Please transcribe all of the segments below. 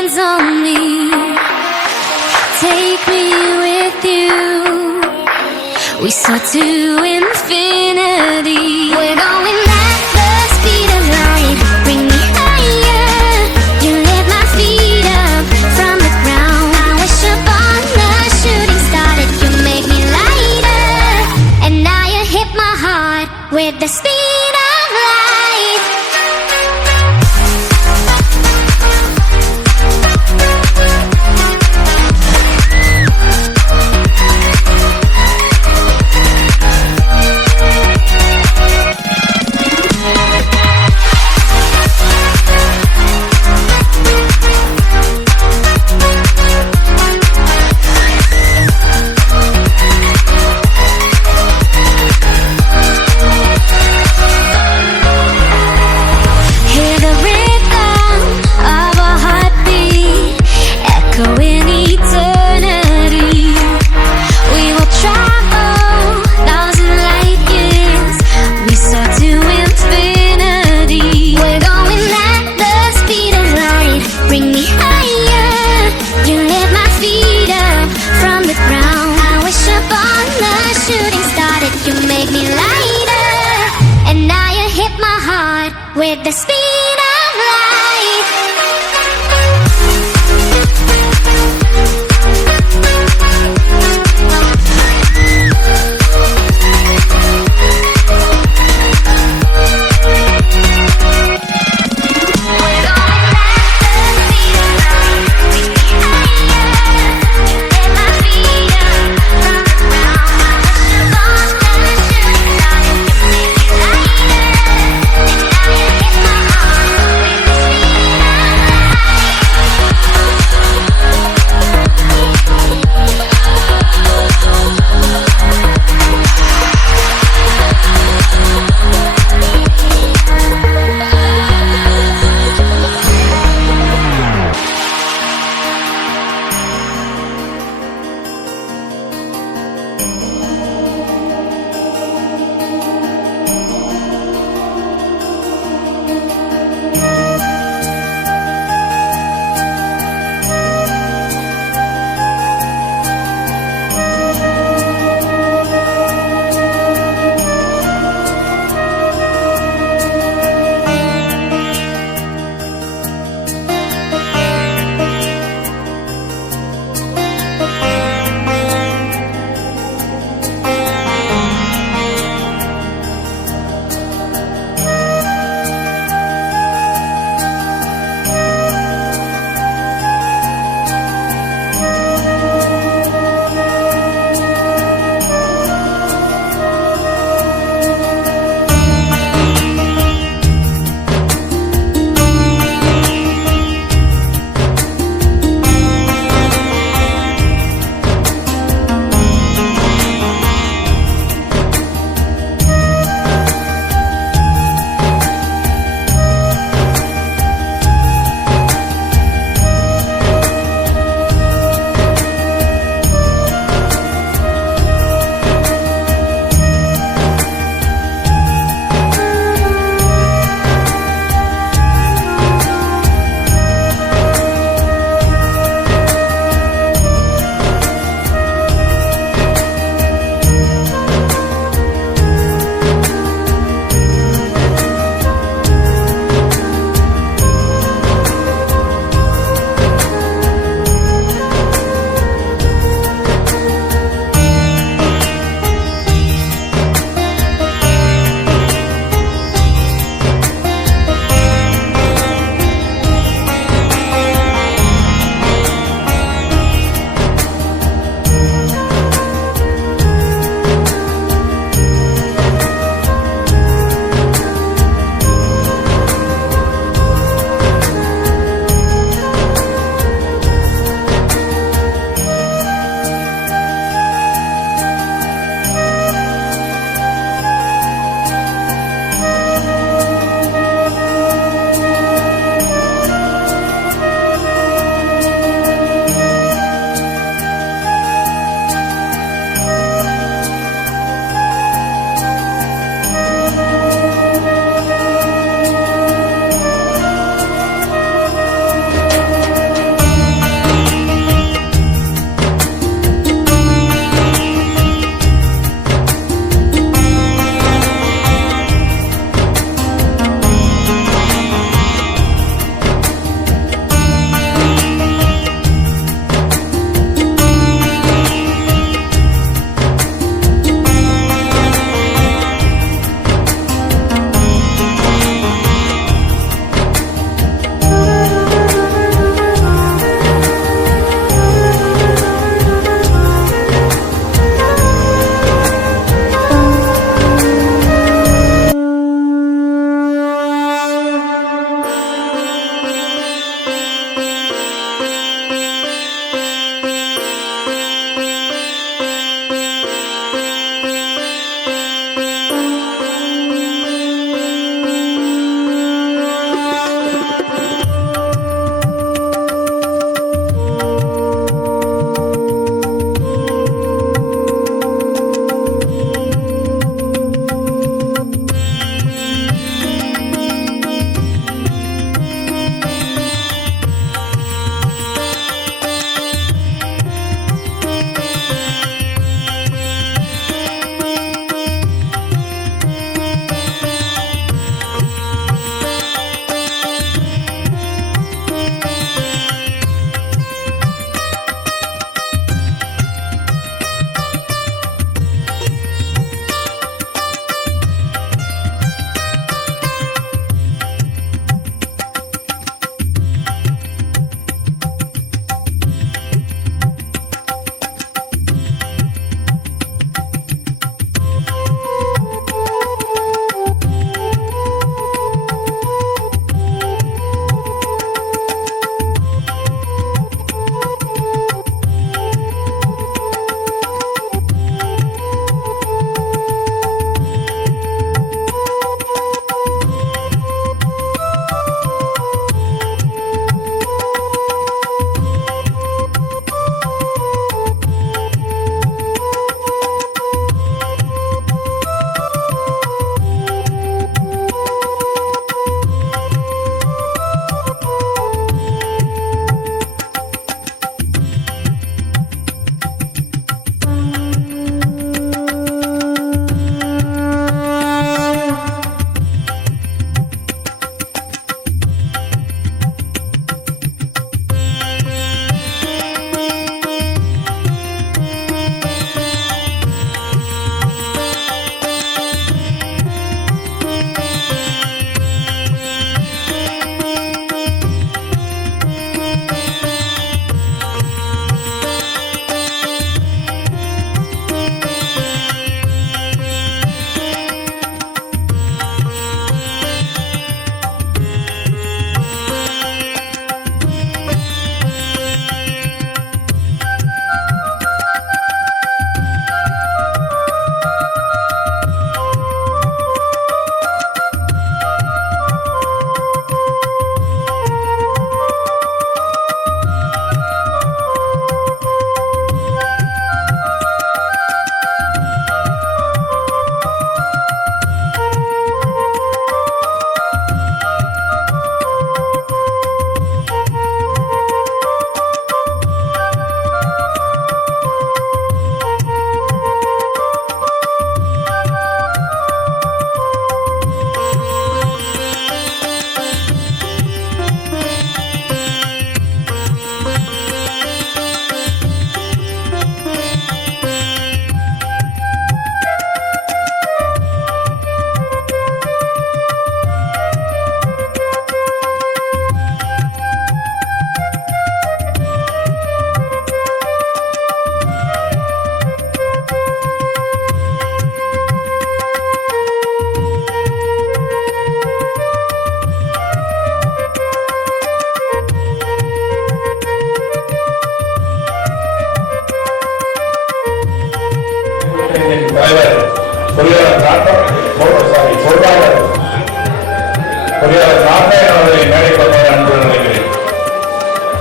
hands on me. Take me with you. We soar to infinity. We're going at the speed of light. Bring me higher. You lift my feet up from the ground. I wish upon a shooting star that you make me lighter. And now you hit my heart with the speed of light.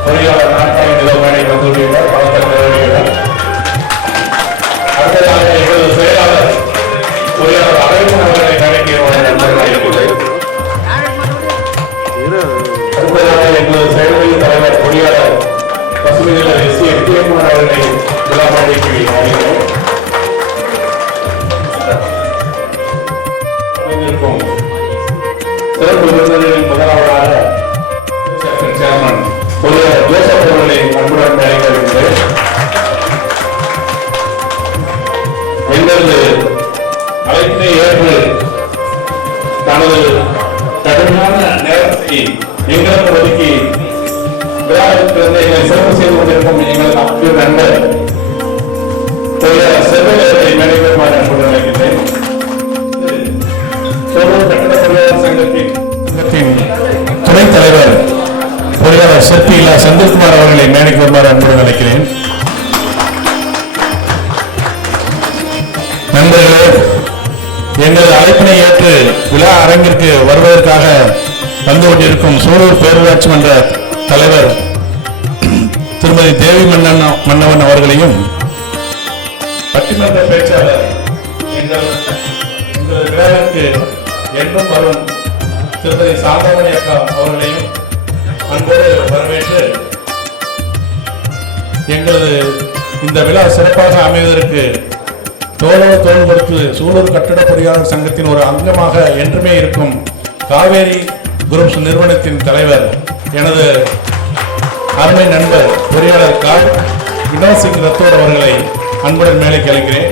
பொறியாளர் நாட்காலி நிலவரை வந்துள்ளார். பலத்த அடுத்ததாக எங்களது செயலாளர் பொறியாளர் அழகன் அவர்களை வேலைக்கு அடுத்ததாக எங்களது செயல்முறை தலைவர் பொறியாளர் பசுமையினர் எஸ் சி எட்டியம்மன் அவர்களை விழா மேடைக்கு அழைக்கிறோம். சிறப்பு விருந்தினரில் முதலாவதாக சேர்மன் பொறியாளர் ஜோசப் அவர்களை அன்புடன் அழைக்கிறேன். எங்களது அழைப்பினை ஏற்று தனது கடுமையான நேரத்தை எங்களுக்கு ஒதுக்கி விழாவிற்கு எங்களை சிறப்பு செய்து கொண்டிருக்கும் எங்கள் அன்பு நண்பர் பொறியாளர் செல்வரை மேடைபெறுமாறு அன்புடன் அழைக்கிறேன். கட்டட பொறியாளர் சங்கத்தின் துணைத் தலைவர் பொறியாளர் செல்பியிலா செந்தில்குமார் அவர்களை மேடைக்கு வருமாறு அன்புடன் அழைக்கிறேன். நண்பர்களே, எங்களது அழைப்பினை ஏற்று விழா அரங்கிற்கு வருவதற்காக வந்து கொண்டிருக்கும் சூலூர் பேரூராட்சி மன்ற தலைவர் திருமதி தேவி மன்னவன் அவர்களையும் பட்டிமன்ற பேச்சாளர் எங்களது விழாவிற்கு என்றும் வரும் திருமதி சாந்தமணி அக்கா அவர்களையும் அன்போடு வரவேற்று எங்களது இந்த விழா சிறப்பாக அமைவதற்கு தோளோடு தோள் கொடுத்து சூலூர் கட்டட பொறியாளர் சங்கத்தின் ஒரு அங்கமாக என்றுமே இருக்கும் காவேரி குரூப்ஸ் நிறுவனத்தின் தலைவர் எனது அருமை நண்பர் பொறியாளர் வினோத் சிங் ரத்தோர் அவர்களை அன்புடன் மேலே அழைக்கிறேன்.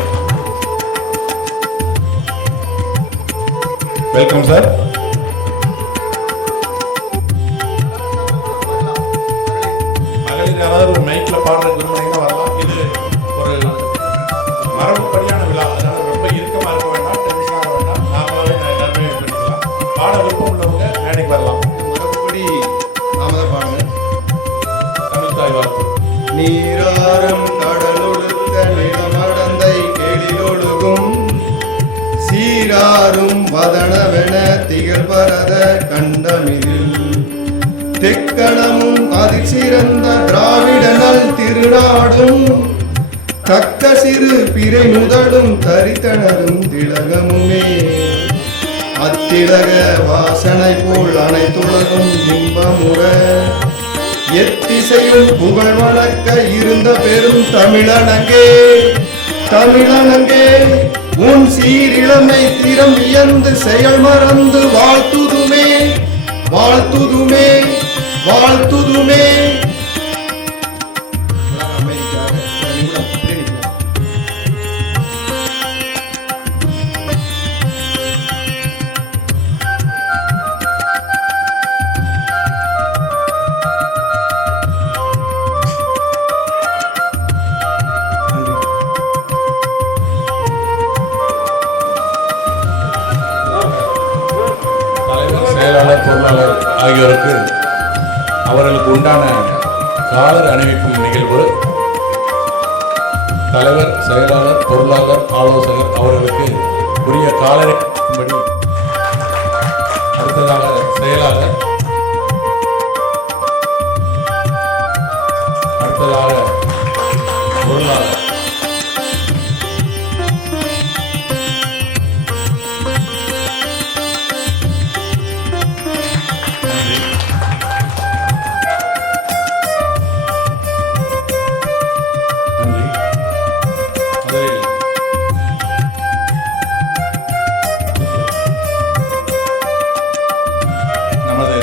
Welcome sir. மகளிர் யாராவது ஒரு மைக்ல பாடுற விரும்பினீங்கன்னா வரலாம். இது ஒரு மரபுப்படியான விழா, அதனால ரொம்ப இறுக்கமா இருக்க வேண்டாம், டென்ஷன் ஆக வேண்டாம், நாமளாவே எல்லாருமே பண்ணிக்கலாம். பாட விருப்பம் உள்ளவங்க மேடைக்கு வரலாம். மரபுப்படி நாம தான் பாடணும். தமிழ் தாய் வாழ்த்து. நீராறும் கடலொடுத்த நிலமடந்தை கேளிலொழுகும் சீராரும் வதனவென திகழ்பரத கண்டமிதில் தெக்கணமும் அதிசிறந்த திராவிடனல் திருநாடும் தக்க சிறு பிறை முதலும் தரித்தனரும் திலகமுமே அத்திலக வாசனை போல் அனைத்துலகும் இன்பமுற எத்திசையும் புகழ் வணக்க இருந்த பெரும் தமிழனங்கே தமிழனங்கே உன் சீரிழமை திறம் வியந்து செயல் மறந்து வாழ்த்துதுமே வாழ்த்துதுமே வாழ்த்துதுமே. செயலாளர் பொருளாளர் ஆகியோருக்கு அவர்களுக்கு உண்டான காலர் அணிவிக்கும் நிகழ்வு தலைவர் செயலாளர் பொருளாளர் ஆலோசகர் அவர்களுக்கு உரிய காலரிக்கும்படி அடுத்ததாக செயலாளர் அடுத்ததாக பொருளாளர் நமது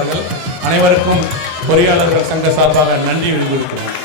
இருக்கிறார்கள். அனைவருக்கும் பொறியாளர்கள் சங்க சார்பாக நன்றி தெரிவிக்கிறேன்.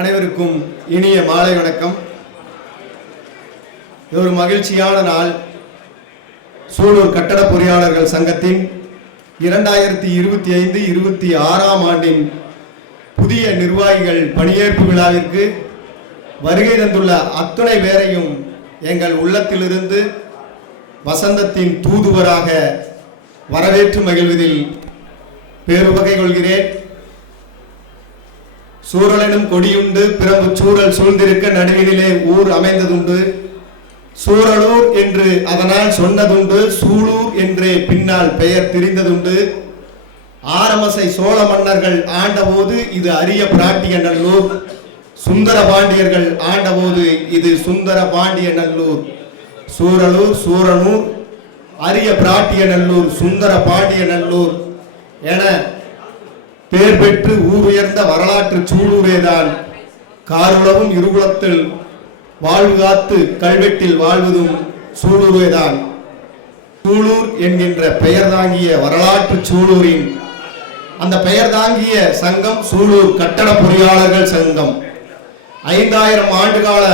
அனைவருக்கும் இனிய மாலை வணக்கம். இது ஒரு மகிழ்ச்சியான நாள். சூலூர் கட்டட பொறியாளர்கள் சங்கத்தின் 2025-26 ஆண்டின் புதிய நிர்வாகிகள் பணியேற்பு விழாவிற்கு வருகை தந்துள்ள அத்துணை பேரையும் எங்கள் உள்ளத்திலிருந்து வசந்தத்தின் தூதுவராக வரவேற்று மகிழ்வதில் பேருவகை கொள்கிறேன். சூழலெனும் கொடியுண்டு பிரம்பு சூழல் சூழ்ந்திருக்க நடுவினிலே ஊர் அமைந்ததுண்டு. சூழலூர் என்று அதனால் சொன்னதுண்டு. சூலூர் என்றே பின்னால் பெயர் தெரிந்ததுண்டு. ஆரமசை சோழ மன்னர்கள் ஆண்டபோது இது அரிய பிராட்டிய நல்லூர். சுந்தர பாண்டியர்கள் ஆண்டபோது இது சுந்தர பாண்டிய நல்லூர். சூழலூர், சூரனூர், அரிய பிராட்டிய நல்லூர், சுந்தர பாண்டிய நல்லூர் என பேர் பெற்று ஊர் உயர்ந்த வரலாற்று சூலூரேதான். காருளவும் இருகுலத்தில் வாழ்வு காத்து கல்வெட்டில் வாழ்வதும் சூலூரேதான். சூலூர் என்கின்ற பெயர் தாங்கிய வரலாற்று சூலூரின் அந்த பெயர் தாங்கிய சங்கம் சூலூர் கட்டட பொறியாளர்கள் சங்கம். 5000 ஆண்டுகால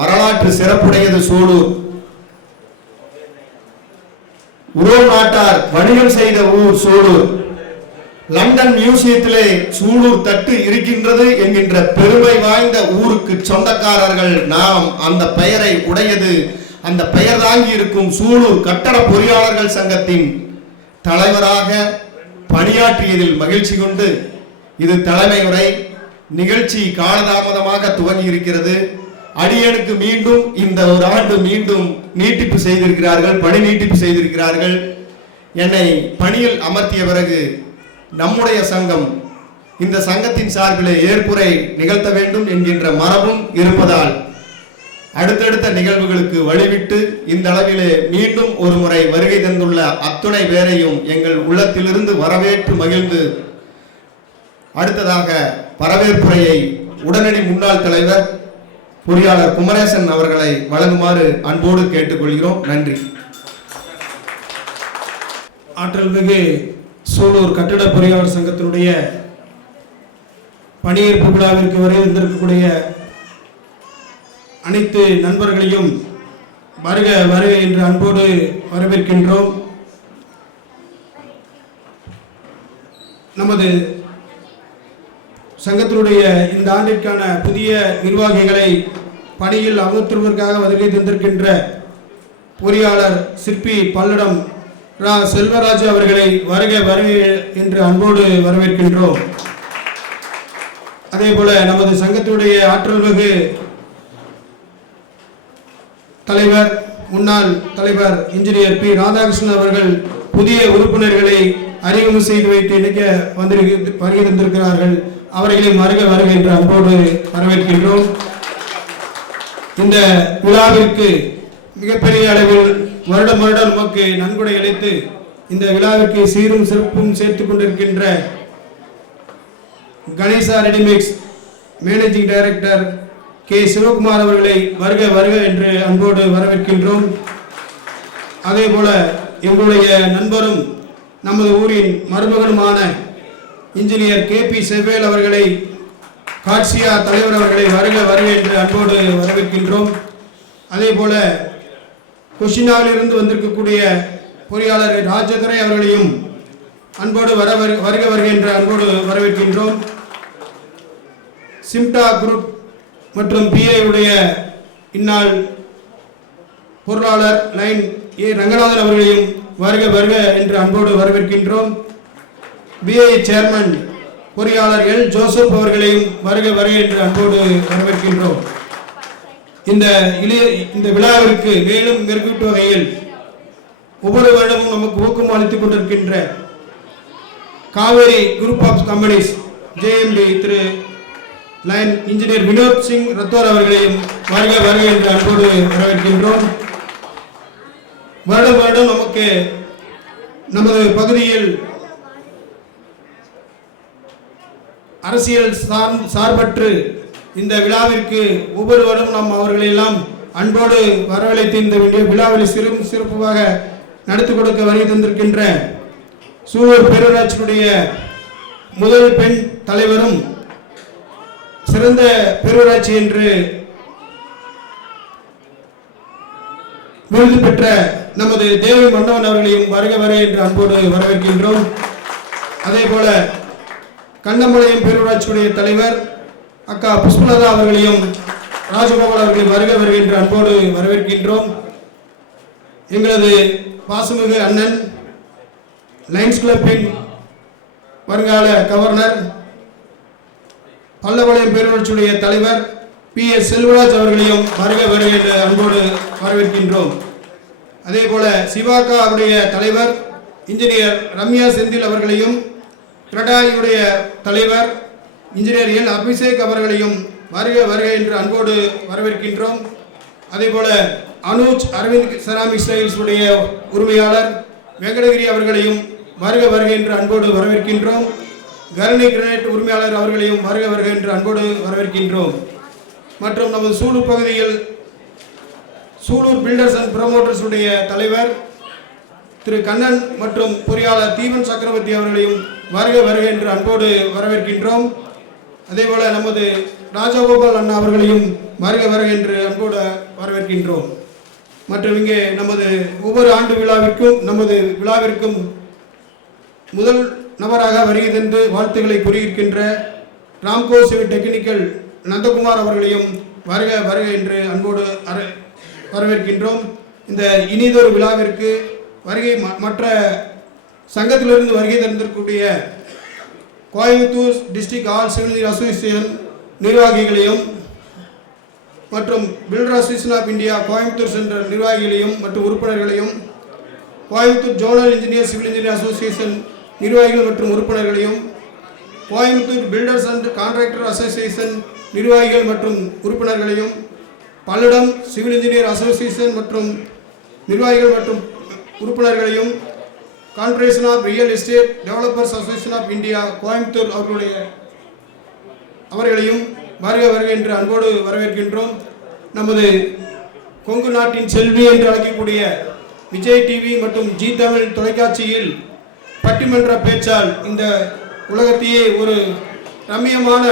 வரலாற்று சிறப்புடையது சூலூர். உரோம் நாட்டார் வணிகம் செய்த ஊர் சூலூர். லண்டன் மியூசியத்திலே சூலூர் தட்டு இருக்கின்றது என்கின்ற பெருமை வாய்ந்த ஊருக்கு சொந்தக்காரர்கள் நாம். அந்த பெயரை உடையது, அந்த பெயர் தாங்கி இருக்கும் சூலூர் கட்டட பொறியாளர்கள் சங்கத்தின் தலைவராக பணியாற்றியதில் மகிழ்ச்சி கொண்டு இது தலைமை உரை. நிகழ்ச்சி காலதாமதமாக துவங்கி இருக்கிறது. அடியனுக்கு மீண்டும் இந்த ஒரு ஆண்டு மீண்டும் நீட்டிப்பு செய்திருக்கிறார்கள், பணி நீட்டிப்பு செய்திருக்கிறார்கள். என்னை பணியில் அமர்த்திய பிறகு நம்முடைய சங்கம் இந்த சங்கத்தின் சார்பிலே ஏற்புரை நிகழ்த்த வேண்டும் என்கின்ற மரபும் இருப்பதால் அடுத்தடுத்த நிகழ்வுகளுக்கு வழிவிட்டு இந்த அளவிலே மீண்டும் ஒரு முறை வருகை தந்துள்ள அத்துணை பேரையும் எங்கள் உள்ளத்திலிருந்து வரவேற்று மகிழ்ந்து அடுத்ததாக வரவேற்புரையை உடனடி முன்னாள் தலைவர் பொறியாளர் குமரேசன் அவர்களை வழங்குமாறு அன்போடு கேட்டுக்கொள்கிறோம். நன்றி. ஆற்றல் மிகு சூலூர் கட்டிட பொறியாளர் சங்கத்தினுடைய பணியேற்பு விழாவிற்கு வரை வந்திருக்கக்கூடிய அனைத்து நண்பர்களையும் வருக வருக என்று அன்போடு வரவேற்கின்றோம். நமது சங்கத்தினுடைய இந்த ஆண்டிற்கான புதிய நிர்வாகிகளை பணியில் அமர்த்துவதற்காக வருகை தந்திருக்கின்ற பொறியாளர் சிற்பி பல்லடம் ரா செல்வராஜ் அவர்களை வருக வருக என்று அன்போடு வரவேற்கின்றோம். அதே போல நமது சங்கத்தினுடைய ஆற்றல் மிகு தலைவர் முன்னாள் தலைவர் இன்ஜினியர் பி ராதாகிருஷ்ணன் அவர்கள் புதிய உறுப்பினர்களை அறிமுகம் செய்து வைத்து இணைக்க வருகை தந்திருக்கிறார்கள். அவர்களையும் வருக வருக என்று அன்போடு வரவேற்கின்றோம். இந்த விழாவிற்கு மிகப்பெரிய அளவில் வருடம் வருடம் நமக்கு நன்கொடை அளித்து இந்த விழாவிற்கு சீரும் சிறப்பும் சேர்த்துக் கொண்டிருக்கின்ற Ganesha readymix managing director K Sivakumar அவர்களை வருக வருக என்று அன்போடு வரவேற்கின்றோம். அதே போல எங்களுடைய நண்பரும் நமது ஊரின் மருமகனுமான இன்ஜினியர் KP செவ்வேல் அவர்களை, காட்சியா தலைவர் அவர்களை வருக வருக என்று அன்போடு வரவேற்கின்றோம். அதே போல கொஷினாவிலிருந்து வந்திருக்கக்கூடிய பொறியாளர் ராஜதுரை அவர்களையும் அன்போடு வருக வருக என்று அன்போடு வரவேற்கின்றோம். சிம்டா குரூப் மற்றும் PI உடைய இந்நாள் பொருளாளர் லைன் A ரங்கநாதன் அவர்களையும் வருக வருக என்று அன்போடு வரவேற்கின்றோம். BI சேர்மன் பொறியாளர் L ஜோசப் அவர்களையும் வருக வருக என்று அன்போடு வரவேற்கின்றோம். இந்த விழாவிற்கு மேலும் மெருகூட்டும் வகையில் ஒவ்வொரு வருடமும் நமக்கு ஊக்கம் அளித்துக் கொண்டிருக்கின்ற Kaveri group of companies JMD திரு லைன் இன்ஜினியர் வினோத் சிங் ரத்தோர் அவர்களையும் வருக வருக என்று அன்போடு வரவேற்கின்றோம். வருடம் வருடம் நமக்கு நமது பகுதியில் அரசியல் சார்பற்று இந்த விழாவிற்கு ஒவ்வொரு வருடம் நாம் அவர்களெல்லாம் அன்போடு வரவழைத்து இந்த விழாவில் சிறப்பாக நடத்தி கொடுக்க வருகை தந்திருக்கின்ற சூலூர் பேரூராட்சியினுடைய முதல் பெண் தலைவரும் சிறந்த பேரூராட்சி என்று விருது பெற்ற நமது தேவி மன்னவன் அவர்களையும் வருக வருக என்று அன்போடு வரவேற்கின்றோம். அதே போல கண்ணம்பாளையம் பேரூராட்சியுடைய தலைவர் அக்கா புஷ்பலதா அவர்களையும் ராஜகோபால் அவர்களையும் வருக வருக என்று அன்போடு வரவேற்கின்றோம். எங்களது பாசமிகு அண்ணன் லைன்ஸ் கிளப்பின் வருங்கால கவர்னர் பல்லபாளையம் பேரூராட்சியுடைய தலைவர் PS செல்வராஜ் அவர்களையும் வருக வருக என்று அன்போடு வரவேற்கின்றோம். அதே போல சிவாக்கா அவருடைய தலைவர் இன்ஜினியர் ரம்யா செந்தில் அவர்களையும், கிரடாயுடைய தலைவர் இன்ஜினியர் L அபிஷேக் அவர்களையும் வருக வருக என்று அன்போடு வரவேற்கின்றோம். அதே போல அனுஜ் அரவிந்த் செராமிக் ஸ்டைல்ஸ் உடைய உரிமையாளர் வெங்கடகிரி அவர்களையும் வருக வருக என்று அன்போடு வரவேற்கின்றோம். கரணி கிரனைட் உரிமையாளர் அவர்களையும் வருக வருக என்று அன்போடு வரவேற்கின்றோம். மற்றும் நமது சூலூர் பகுதியில் சூலூர் பில்டர்ஸ் அண்ட் ப்ரமோட்டர்ஸ் உடைய தலைவர் திரு கண்ணன் மற்றும் பொறியாளர் தீபன் சக்கரவர்த்தி அவர்களையும் வருக வருக என்று அன்போடு வரவேற்கின்றோம். அதே போல நமது ராஜகோபால் அண்ணா அவர்களையும் வருக வருக என்று அன்போடு வரவேற்கின்றோம். மற்றும் இங்கே நமது ஒவ்வொரு ஆண்டு விழாவிற்கும் முதல் நபராக வருகை தந்து வாழ்த்துக்களை கூறியிருக்கின்ற ராம்கோ சிவில் டெக்னிக்கல் நந்தகுமார் அவர்களையும் வருக வருக என்று அன்போடு வரவேற்கின்றோம். இந்த இனிதொரு விழாவிற்கு மற்ற சங்கத்திலிருந்து வருகை தந்திருக்கக்கூடிய Coimbatore district all civil engineer association நிர்வாகிகளையும் மற்றும் builder association of India Coimbatore சென்ற நிர்வாகிகளையும் மற்றும் உறுப்பினர்களையும், Coimbatore zonal engineer civil engineer association நிர்வாகிகள் மற்றும் உறுப்பினர்களையும், Coimbatore builders and contractor association நிர்வாகிகள் மற்றும் உறுப்பினர்களையும், பல்லடம் சிவில் இன்ஜினியர் அசோசியேஷன் மற்றும் நிர்வாகிகள் மற்றும் உறுப்பினர்களையும், confederation of real estate developers association of India Coimbatore அவர்களையும் வருக வருக என்று அன்போடு வரவேற்கின்றோம். நமது கொங்கு நாட்டின் செல்வி என்று அழைக்கக்கூடிய விஜய் டிவி மற்றும் ஜி தமிழ் தொலைக்காட்சியில் பட்டிமன்ற பேச்சால் இந்த உலகத்தையே ஒரு ரம்மியமான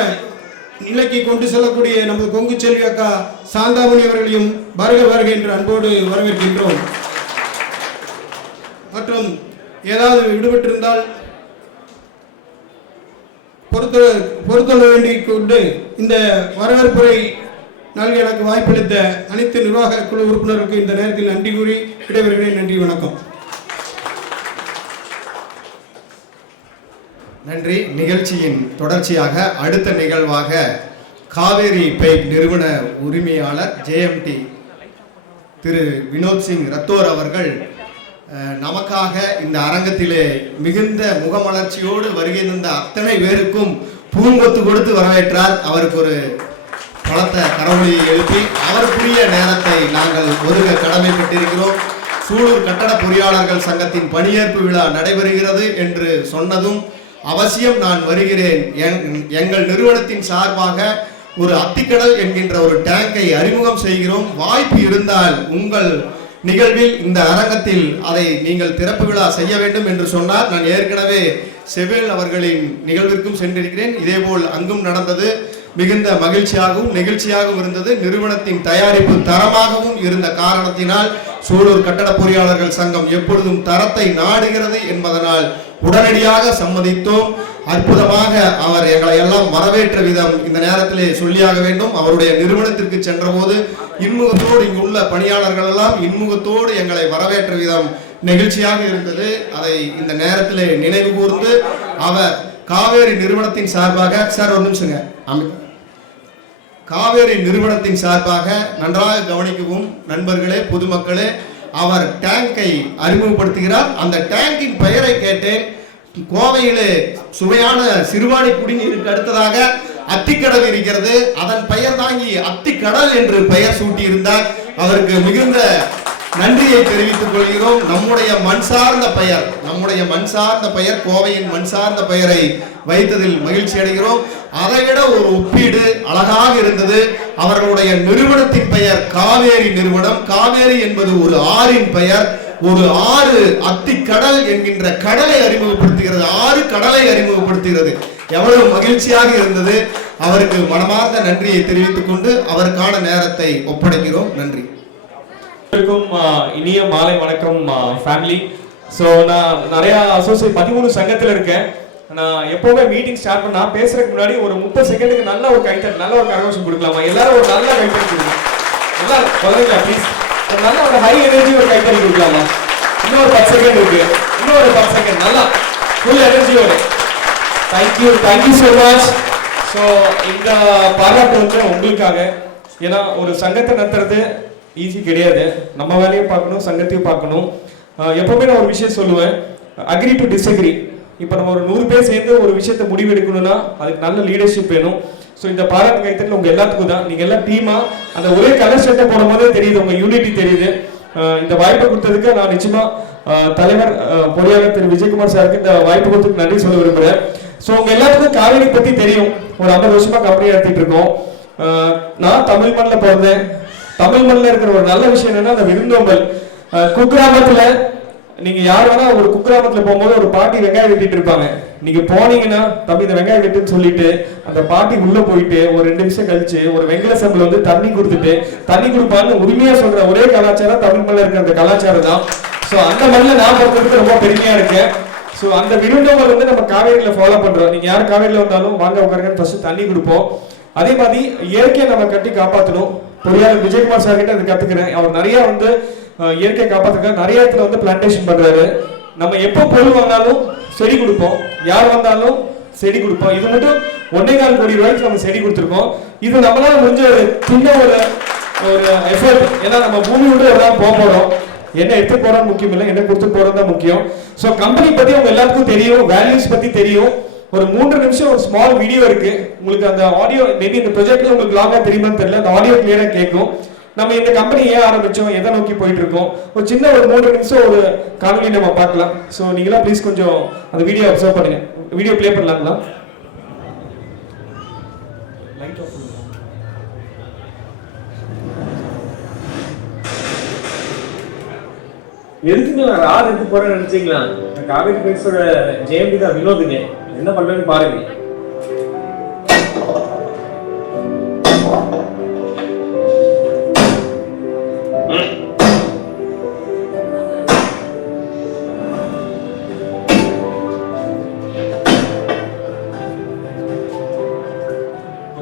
நிலைக்கு கொண்டு செல்லக்கூடிய நமது கொங்கு செல்வி அக்கா சாந்தாமணி அவர்களையும் வருக வருக என்று அன்போடு வரவேற்கின்றோம். மற்றும் ஏதாவது விடுபட்டிருந்தால் பொறுத்தொள்ள வேண்டிக் கொண்டு இந்த வரவேற்புரை நல்க எனக்கு வாய்ப்பளித்த அனைத்து நிர்வாக குழு உறுப்பினருக்கு இந்த நேரத்தில் நன்றி கூறி விடைபெறுகிறேன். நன்றி, வணக்கம். நன்றி. நிகழ்ச்சியின் தொடர்ச்சியாக அடுத்த நிகழ்வாக காவேரி பைப் நிறுவன உரிமையாளர் JMT திரு வினோத் சிங் ரத்தோர் அவர்கள் நமக்காக இந்த அரங்கத்திலே மிகுந்த முகமலர்ச்சியோடு வருகை தந்த அத்தனை பேருக்கும் பூங்கொத்து கொடுத்து வரவேற்றார். அவருக்கு ஒரு பலத்த கரவொலியை எழுப்பி அவருக்குரிய நேரத்தை நாங்கள் ஒதுக்க கடமைப்பட்டிருக்கிறோம். சூலூர் கட்டட பொறியாளர்கள் சங்கத்தின் பணியேற்பு விழா நடைபெறுகிறது என்று சொன்னதும் அவசியம் நான் வருகிறேன். எங்கள் நிறுவனத்தின் சார்பாக ஒரு அத்திக்கடல் என்கின்ற ஒரு டேங்கை அறிமுகம் செய்கிறோம். வாய்ப்பு இருந்தால் உங்கள் நிகழ்வில் இந்த அரங்கத்தில் அதை நீங்கள் திறப்பு விழா செய்ய வேண்டும் என்று சொன்னார். நான் ஏற்கனவே செவேல் அவர்களின் நிகழ்விற்கும் சென்றிருக்கிறேன். இதேபோல் அங்கும் நடந்தது. மிகுந்த மகிழ்ச்சியாகவும் நெகிழ்ச்சியாகவும் இருந்தது. நிறுவனத்தின் தயாரிப்பு தரமாகவும் இருந்த காரணத்தினால் சூலூர் கட்டட பொறியாளர்கள் சங்கம் எப்பொழுதும் தரத்தை நாடுகிறது என்பதனால் உடனடியாக சம்மதித்தோம். அற்புதமாக அவர் எங்களை எல்லாம் வரவேற்ற விதம் இந்த நேரத்திலே சொல்லியாக வேண்டும். அவருடைய நிறுவனத்திற்கு சென்ற போது இன்முகத்தோடு இங்குள்ள பணியாளர்கள் எல்லாம் இன்முகத்தோடு எங்களை வரவேற்ற விதம் நெகிழ்ச்சியாக இருந்தது. அதை இந்த நேரத்திலே நினைவு கூர்ந்து அவர் காவேரி நிறுவனத்தின் சார்பாக சார் ஒரு நிமிஷங்க காவேரி நிறுவனத்தின் சார்பாக நன்றாக கவனிக்கவும் நண்பர்களே, பொதுமக்களே, அவர் டேங்கை அறிமுகப்படுத்துகிறார். அந்த டேங்கின் பெயரை கேட்டேன். கோவையிலே சுவையான சிறுவாணி குடிநீருக்கு அடுத்ததாக அத்திக்கடல் இருக்கிறது. அதன் பெயர் தாங்கி அத்திக்கடல் என்று பெயர் சூட்டி இருந்தார். அவருக்கு மிகுந்த நன்றியை தெரிவித்துக் கொள்கிறோம். நம்முடைய மண் சார்ந்த பெயர் கோவையின் மண் சார்ந்த பெயரை வைத்ததில் மகிழ்ச்சி அடைகிறோம். அதைவிட ஒரு ஒப்பீடு அழகாக இருந்தது. அவர்களுடைய நிறுவனத்தின் பெயர் காவேரி நிறுவனம். காவேரி என்பது ஒரு ஆறின் பெயர். ஒரு ஆறு அத்திக்கடல் என்கின்ற கடலை அறிமுகப்படுத்துகிறது. ஆறு கடலை அறிமுகப்படுத்துகிறது. எவ்வளவு மகிழ்ச்சியாக இருந்தது. அவருக்கு மனமார்ந்த நன்றியை தெரிவித்துக் கொண்டு அவருக்கான நேரத்தை ஒப்படைக்கிறோம். நன்றி. இனிய மாலை வணக்கம் ஃபேமிலி. ஸோ நான் நிறைய அசோசியேட் 13 சங்கத்தில் இருக்கேன். நான் எப்பவுமே மீட்டிங் ஸ்டார்ட் பண்ணா பேசுறதுக்கு முன்னாடி ஒரு 30 செகண்டுக்கு நல்ல ஒரு கைத்தட்டு, நல்ல ஒரு கரகோஷம் கொடுக்கலாமா? எல்லாரும் ஒரு நல்ல கைத்தட்டு கொடுங்க. எல்லாரும் குழந்தைங்களா ப்ளீஸ் ஒரு நல்ல ஒரு ஹை எனர்ஜி ஒரு கைத்தறி கொடுக்கலாமா? இன்னொரு 10 செகண்ட் இருக்கு. இன்னொரு 10 செகண்ட் நல்லா ஃபுல் எனர்ஜியோட. Thank you so much. ஸோ இந்த பாராட்டு வந்து உங்களுக்காக. ஏன்னா ஒரு சங்கத்தை நடத்துறது ஈஸி கிடையாது. நம்ம வேலையும் பார்க்கணும், சங்கத்தையும் பார்க்கணும். எப்பவுமே நான் ஒரு விஷயம் சொல்லுவேன், அக்ரி டு டிஸ்அக்ரி. இப்போ நம்ம ஒரு 100 பேர் சேர்ந்து ஒரு விஷயத்தை முடிவெடுக்கணும்னா அதுக்கு நல்ல லீடர்ஷிப் வேணும். ஸோ இந்த பாராட்டு கைத்தறி உங்க எல்லாத்துக்கும் தான். நீங்க எல்லாம் டீமா அந்த ஒரே கலர் ஷர்ட்டை போடும் போதே தெரியுது, உங்க யூனிட்டி தெரியுது. இந்த வாய்ப்பை கொடுத்ததுக்கு நான் நிச்சயமா தலைவர் பொறியாளர் திரு விஜயகுமார் சாருக்கு இந்த வாய்ப்பு கொடுத்ததுக்கு நன்றி சொல்ல விரும்புகிறேன். ஸோ உங்க எல்லாத்துக்கும் காவேரி பத்தி தெரியும். ஒரு 50 வருஷமா கம்பெனி நடத்திட்டு இருக்கோம். நான் தமிழ் மண்ணில் பிறந்தேன். தமிழ் மண்ணில் இருக்கிற ஒரு நல்ல விஷயம் என்னன்னா அந்த விருந்தோம்பல். குக்கிராமத்துல நீங்க யார் வேணா ஒரு குக்கிராமத்துல போகும்போது ஒரு பாட்டி வெங்காயம் வெட்டிட்டு இருப்பாங்க. நீங்க போனீங்கன்னா தம்பி இந்த வெங்காயம் வெட்டுன்னு சொல்லிட்டு அந்த பாட்டி உள்ள போயிட்டு ஒரு 2 நிமிஷம் கழிச்சு ஒரு வெங்கல சம்பளம் வந்து தண்ணி கொடுப்பான்னு உரிமையா சொல்ற ஒரே கலாச்சாரம் தமிழ் மண்ணில் இருக்கிற அந்த கலாச்சாரம் தான். ஸோ அந்த மண்ணில் நான் பொறுத்தவரைக்கும் ரொம்ப பெருமையா இருக்கேன். ஸோ அந்த விருந்தோம்பல் வந்து நம்ம காவேரியில ஃபாலோ பண்றோம். நீங்க யார் காவேரியில வந்தாலும் வாங்க உட்காருங்க, ஃபர்ஸ்ட் தண்ணி கொடுப்போம். அதே மாதிரி இயற்கையை நம்ம கட்டி காப்பாற்றணும். பொறியாளர் விஜயகுமார் சார் கிட்ட அதை கத்துக்கிறேன். அவர் நிறைய வந்து இயற்கையை காப்பாற்றுக்க நிறைய இடத்துல வந்து பிளான்டேஷன் பண்றாரு. நம்ம எப்போ பொருள் வாங்கினாலும் செடி கொடுப்போம், யார் வந்தாலும் செடி கொடுப்போம். இது மட்டும் 1.25 கோடி ரூபாய்க்கு நம்ம செடி கொடுத்துருக்கோம். இது நம்மளால முடிஞ்ச ஒரு சின்ன ஒரு எஃபர்ட். ஏன்னா நம்ம பூமி விட்டு எல்லாம் போறோம். என்ன எடுத்து போறது முக்கியம் இல்லை, என்ன கொடுத்து போறது தான் முக்கியம். ஸோ கம்பெனி பத்தி உங்க எல்லாத்துக்கும் தெரியும், வேல்யூஸ் பத்தி தெரியும். ஒரு 3 நிமிஷம் ஒரு ஸ்மால் வீடியோ இருக்கு. உங்களுக்கு அந்த ஆடியோ மேபி இந்த ப்ரொஜெக்ட்ல உங்களுக்கு லாங்கா தெரியுமான்னு தெரியல. அந்த ஆடியோ கிளியரா கேட்கும். நம்ம இந்த கம்பெனி ஏன் ஆரம்பிச்சோம், எதை நோக்கி போயிட்டு இருக்கோம், ஒரு சின்ன ஒரு 3 நிமிஷம் ஒரு காணொலி நம்ம பார்க்கலாம். ஸோ நீங்களா ப்ளீஸ் கொஞ்சம் அந்த வீடியோ அப்சர்வ் பண்ணுங்க. வீடியோ பிளே பண்ணலாங்களா? எதுக்குங்க நான் ராத் எடுத்து போறேன்னு நினைச்சீங்களா? காவேரி பேஸோட ஜெயந்தி தான் வினோதுங்க. என்ன பண்றேன்னு பாருங்க.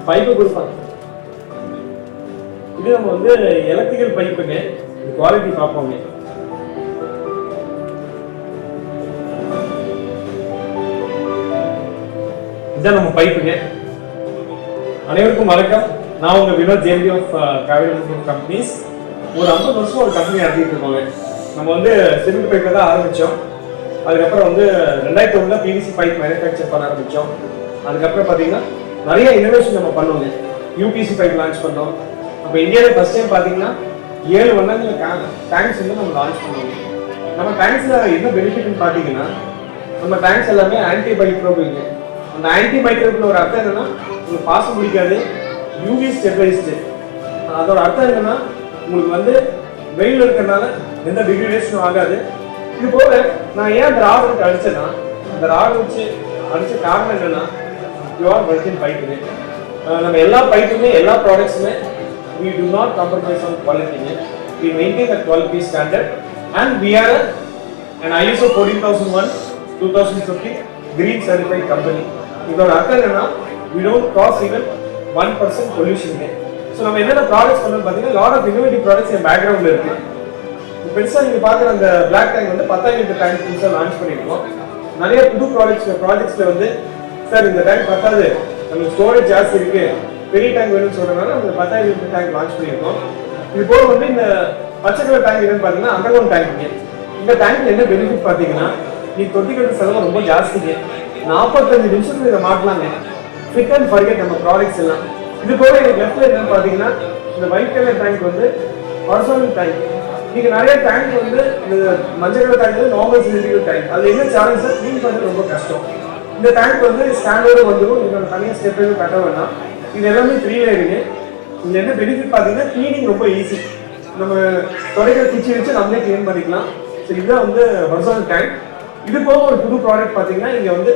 பைப்பு கொடுப்பாங்க. இது நம்ம வந்து எலக்ட்ரிக்கல் பைப்புங்க. குவாலிட்டி பார்ப்போங்க. இதான் நம்ம பைப்புங்க. அனைவருக்கும் வணக்கம். நான் உங்க Vinod JMP of Kaveri companies. ஒரு 50 வருஷம் ஒரு கம்பெனி நடத்திட்டு இருக்கோங்க. நம்ம வந்து சிமெண்ட் பைப்ல தான் ஆரம்பிச்சோம். அதுக்கப்புறம் வந்து 2001ல பிவிசி பைப் மேனுஃபேக்சர் பண்ண ஆரம்பிச்சோம். அதுக்கப்புறம் பார்த்தீங்கன்னா நிறைய இனோவேஷன் நம்ம பண்ணுவோங்க. யூபிசி பைப் லான்ச் பண்ணோம். அப்போ இந்தியாவில் ஃபர்ஸ்ட் டைம் பார்த்தீங்கன்னா 7 வண்ணங்கள் டேங்க்ஸ் வந்து நம்ம லான்ச் பண்ணுவோம். நம்ம டேங்க்ஸ்ல என்ன பெனிஃபிட்னு பார்த்தீங்கன்னா நம்ம டேங்க்ஸ் எல்லாமே ஆன்டி மைக்ரோபிக். அந்த ஆன்டி மைக்ரோபில் ஒரு அர்த்தம் என்னன்னா உங்களுக்கு பாசம் பிடிக்காது, யூவி ஸ்டெபிளைஸ்டு. அதோட அர்த்தம் என்னன்னா உங்களுக்கு வந்து வெயில் இருக்கிறதுனால எந்த டிகிரேஷனும் ஆகாது. இது போல நான் ஏன் அந்த ராகு அடிச்சேன்னா, அந்த ராகு வச்சு அடிச்ச காரணம் என்னன்னா, யூஆர் ஒர்க்கிங் பைப்புங்க. நம்ம எல்லா பைப்புமே எல்லா ப்ராடக்ட்ஸுமே we do not compromise on quality. We maintain the quality standard and we are an ISO 14001 2015 green certified company. இதோட அர்த்தம் என்னன்னா, we don't cause even 1% pollution. So நம்ம என்னென்ன ப்ராடக்ட்ஸ் பண்ணோம்னு பார்த்தீங்கன்னா, லாட் ஆஃப் இன்னோவேட்டிவ் ப்ராடக்ட்ஸ் என் பேக்ரவுண்டில் இருக்கு. பெருசாக நீங்கள் பார்க்குற அந்த பிளாக் டேங்க் வந்து 10,000 லிட்டர் டேங்க் புதுசாக லான்ச் பண்ணியிருக்கோம். நிறைய புது ப்ராஜெக்ட்ஸில் வந்து சார் இந்த டேங்க் பத்தாது, நமக்கு ஸ்டோரேஜ் ஜாஸ்தி இருக்கு, பெரிய டேங்க் வேணும்னு சொல்றதுனால நம்ம 10,000 லிட்டர் டேங்க் லான்ச் பண்ணியிருக்கோம். இது போக வந்து இந்த பச்சை கலர் டேங்க் என்னன்னு பார்த்தீங்கன்னா அண்டர் கிரவுண்ட் டேங்க். இந்த டேங்க்ல என்ன பெனிஃபிட் பார்த்தீங்கன்னா, நீ தொட்டிக்கிற செலவு ரொம்ப ஜாஸ்திங்க. 45 நிமிஷத்துக்கு இதை மாட்டலாங்க. ஃபிட் அண்ட் ஃபர்கெட் நம்ம ப்ராடக்ட்ஸ் எல்லாம். இது போக எனக்கு லெஃப்ட்ல என்னன்னு பார்த்தீங்கன்னா, இந்த ஒயிட் கலர் டேங்க் வந்து ஹாரிசான்டல் டேங்க். நீங்க நிறைய டேங்க் வந்து இந்த மஞ்சள் கலர் டேங்க் வந்து நார்மல் சிலிண்டர் டேங்க். அது என்ன சேலஞ்ச் சார், க்ளீன் பண்ணுறது ரொம்ப கஷ்டம். இந்த டேங்க் வந்து ஸ்டாண்டர்டு வந்துடும். இதோட தனியாக ஸ்டெப் எதுவும் கட்ட வேண்டாம். இது எல்லாமே 3 லேயருங்க. இதுல என்ன பெனிஃபிட் பார்த்தீங்கன்னா, கிளீனிங் ரொம்ப ஈஸி. நம்ம தொலைக்கிற குச்சி வச்சு நம்மளே கிளீன் பண்ணிக்கலாம். ஸோ இதுதான் வந்து ஹாரிசான்டல் டேங்க். இது போக ஒரு புது ப்ராடக்ட் பார்த்தீங்கன்னா, இங்கே வந்து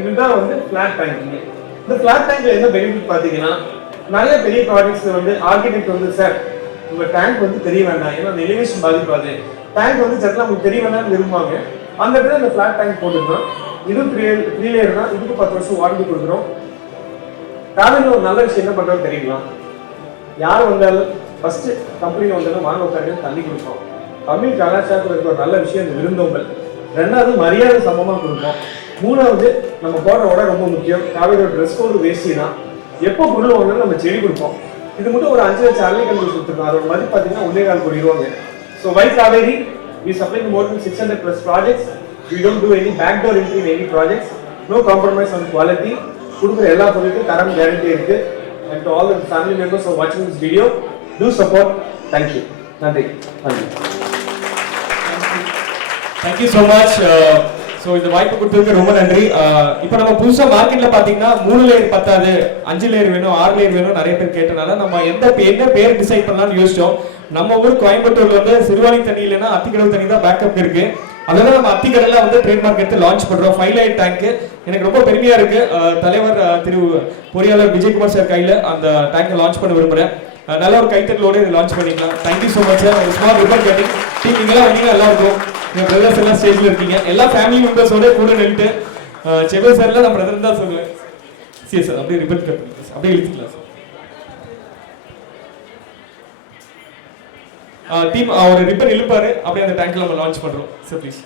இதுதான் வந்து ஃபிளாட் டேங்க். இந்த ஃபிளாட் டேங்க்ல என்ன பெனிஃபிட் பார்த்தீங்கன்னா, நிறைய பெரிய ப்ராடக்ட்ஸ் வந்து ஆர்கிடெக்ட் வந்து சார் உங்க டேங்க் வந்து தெரிய வேண்டாம், ஏன்னா அந்த எலிவேஷன் பாதிப்பாது, டேங்க் வந்து சட்டெல்லாம் உங்களுக்கு தெரிய வேண்டாம்னு விரும்புவாங்க. அந்த இடத்துல இந்த ஃபிளாட் டேங்க் போட்டுக்கலாம். இதுவும் 3 லேயர் தான். இதுக்கு 10 வருஷம் வாரண்டி கொடுக்குறோம். காலையில் ஒரு நல்ல விஷயம் என்ன பண்ணுறோம்னு தெரியுங்களா? யார் வந்தாலும் ஃபர்ஸ்ட் கம்பெனியில் வந்தாலும் வாங்க உட்காந்து தண்ணி கொடுப்போம். தமிழ் கலாச்சாரத்தில் இருக்க ஒரு நல்ல விஷயம் இந்த விருந்தோம்பல். 2வது மரியாதை சமமாக கொடுப்போம். 3வது நம்ம போடுற உடை ரொம்ப முக்கியம். காவேரியோட ட்ரெஸ் கோடு வேஸ்டி தான். எப்போ பொருள் வாங்கினாலும் நம்ம செடி கொடுப்போம். இது மட்டும் ஒரு 5 லட்சம் அரளிக்கன்று கொடுத்துருக்கோம். அதோட மதிப்பு பார்த்தீங்கன்னா 1.25 கோடி ரூபாங்க. So why Kaveri we supply more than 600+ projects. We don't do any backdoor entry in any projects. No compromise on quality. கொடுக்குற எல்லா பொருளுக்கும் தரம் கேரண்டி இருக்கு. And to all the family members who are watching this video, do support. Thank you. நன்றி. Thank you so much. So இந்த வாய்ப்பு கொடுத்ததுக்கு ரொம்ப நன்றி. இப்போ நம்ம புதுசாக மார்க்கெட்டில் பார்த்தீங்கன்னா 3 லேயர் பத்தாது, 5 லேயர் வேணும், 6 லேயர் வேணும் நிறைய பேர் கேட்டனால நம்ம என்ன பேர் டிசைட் பண்ணலாம்னு யோசிச்சோம். நம்ம ஊர் கோயம்புத்தூர்ல வந்து சிறுவாணி தண்ணி இல்லைன்னா அத்திக்கடவு தண்ணி தான் பேக்கப் இருக்கு. அதனால நம்ம அத்திக்கடல வந்து ட்ரேட்மார்க் எடுத்து லான்ச் பண்றோம். 5 லேயர் டேங்க். எனக்கு ரொம்ப பெருமையா இருக்கு. தலைவர் திரு பொறியாளர் விஜயகுமார் சார் கையில அந்த டேங்கை லான்ச் பண்ண விரும்புறேன். நல்ல ஒரு கைத்தட்டலோட இதை லான்ச் பண்ணிக்கலாம். Thank you so much sir. ஒரு ஸ்மால் ரிப்பன் கட்டிங் டீம் நீங்களாம் வந்தீங்க, நல்லா இருக்கும். என் பிரதர்ஸ் எல்லாம் ஸ்டேஜ்ல இருக்கீங்க. எல்லா ஃபேமிலி மெம்பர்ஸோட கூட நின்றுட்டு செவோ சார்ல நான் பிரதர் தான் சொல்லுவேன். சரி சார், அப்படியே ரிப்பன் கட் பண்ணுங்க, அப்படியே இழுத்துக்கலாம் சார். டீம் ஒரு ரிப்பன் இழுப்பாரு, அப்படியே அந்த டேங்க்ல நம்ம லான்ச் பண்றோம் சார். ப்ளீஸ்.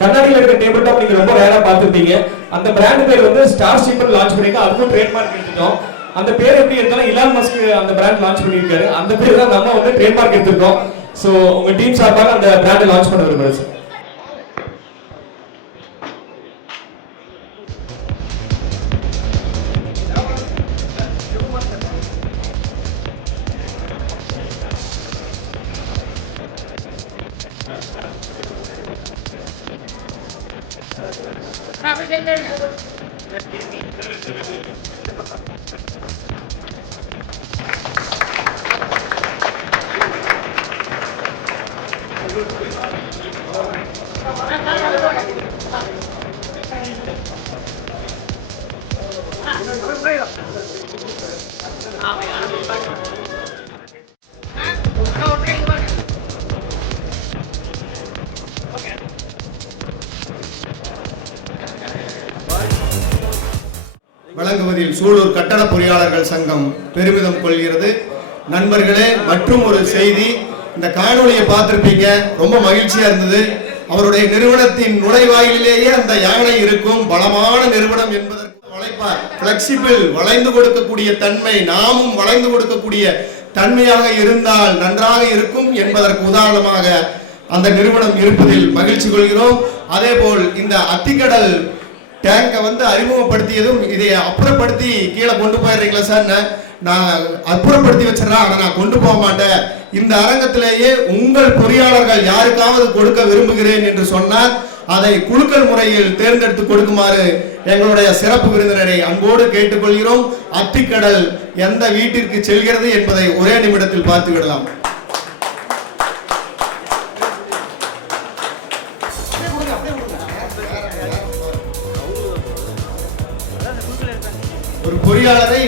கண்ணாடியில் இருக்க டேபிள் டாப் நீங்க ரொம்ப ரேரா பார்த்துருப்பீங்க. அந்த பிராண்ட் பேர் வந்து ஸ்டார் ஸ்டீப்பர் லான்ச் பண்ணிருக்கோம். அதுக்கும் ட்ரேட்மார்க் எடுத்துட்டோம். அந்த பேர் எப்படி இருந்தாலும் இலான் மஸ்க் அந்த பிராண்ட் லான்ச் பண்ணியிருக்காரு. அந்த பேர் தான் நம்ம வந்து ட்ரேட்மார்க் எடுத்திருக்கோம். ஸோ உங்க டீம் சார்பாக அந்த பிராண்டை லான்ச் பண்ண விரும்புறேன் சார். வழங்குவதில் சூலூர் கட்டட பொறியாளர்கள் சங்கம் பெருமிதம் கொள்கிறது. நண்பர்களே, மற்றும் ஒரு செய்தி, இந்த காணொலியை பார்த்திருப்பீங்க, ரொம்ப மகிழ்ச்சியா இருந்தது. அவருடைய நிறுவனத்தின் நுழைவாயிலேயே அந்த யானை இருக்கும். பலமான நிறுவனம் என்பதற்கு வளைப்பார். பிளெக்சிபிள், வளைந்து கொடுக்கக்கூடிய தன்மை, நாமும் வளைந்து கொடுக்கக்கூடிய தன்மையாக இருந்தால் நன்றாக இருக்கும் என்பதற்கு உதாரணமாக அந்த நிறுவனம் இருப்பதில் மகிழ்ச்சி கொள்கிறோம். அதே போல் இந்த அத்திக்கடல் டேங்கை அறிமுகப்படுத்தியதும் இதை அப்புறப்படுத்தி கீழே கொண்டு போயிடுறீங்களா சார்? நான் அப்புறப்படுத்தி வச்சிடறேன், ஆனால் நான் கொண்டு போக மாட்டேன். இந்த அரங்கத்திலேயே உங்கள் பொறியாளர்கள் யாருக்காவது கொடுக்க விரும்புகிறேன் என்று சொன்னால் அதை குலுக்கல் முறையில் தேர்ந்தெடுத்து கொடுக்குமாறு எங்களுடைய சிறப்பு விருந்தினரை அன்போடு கேட்டுக்கொள்கிறோம். அத்திக்கடல் எந்த வீட்டிற்கு செல்கிறது என்பதை ஒரே நிமிடத்தில் பார்த்து விடலாம். ஒரு பொறியாளரை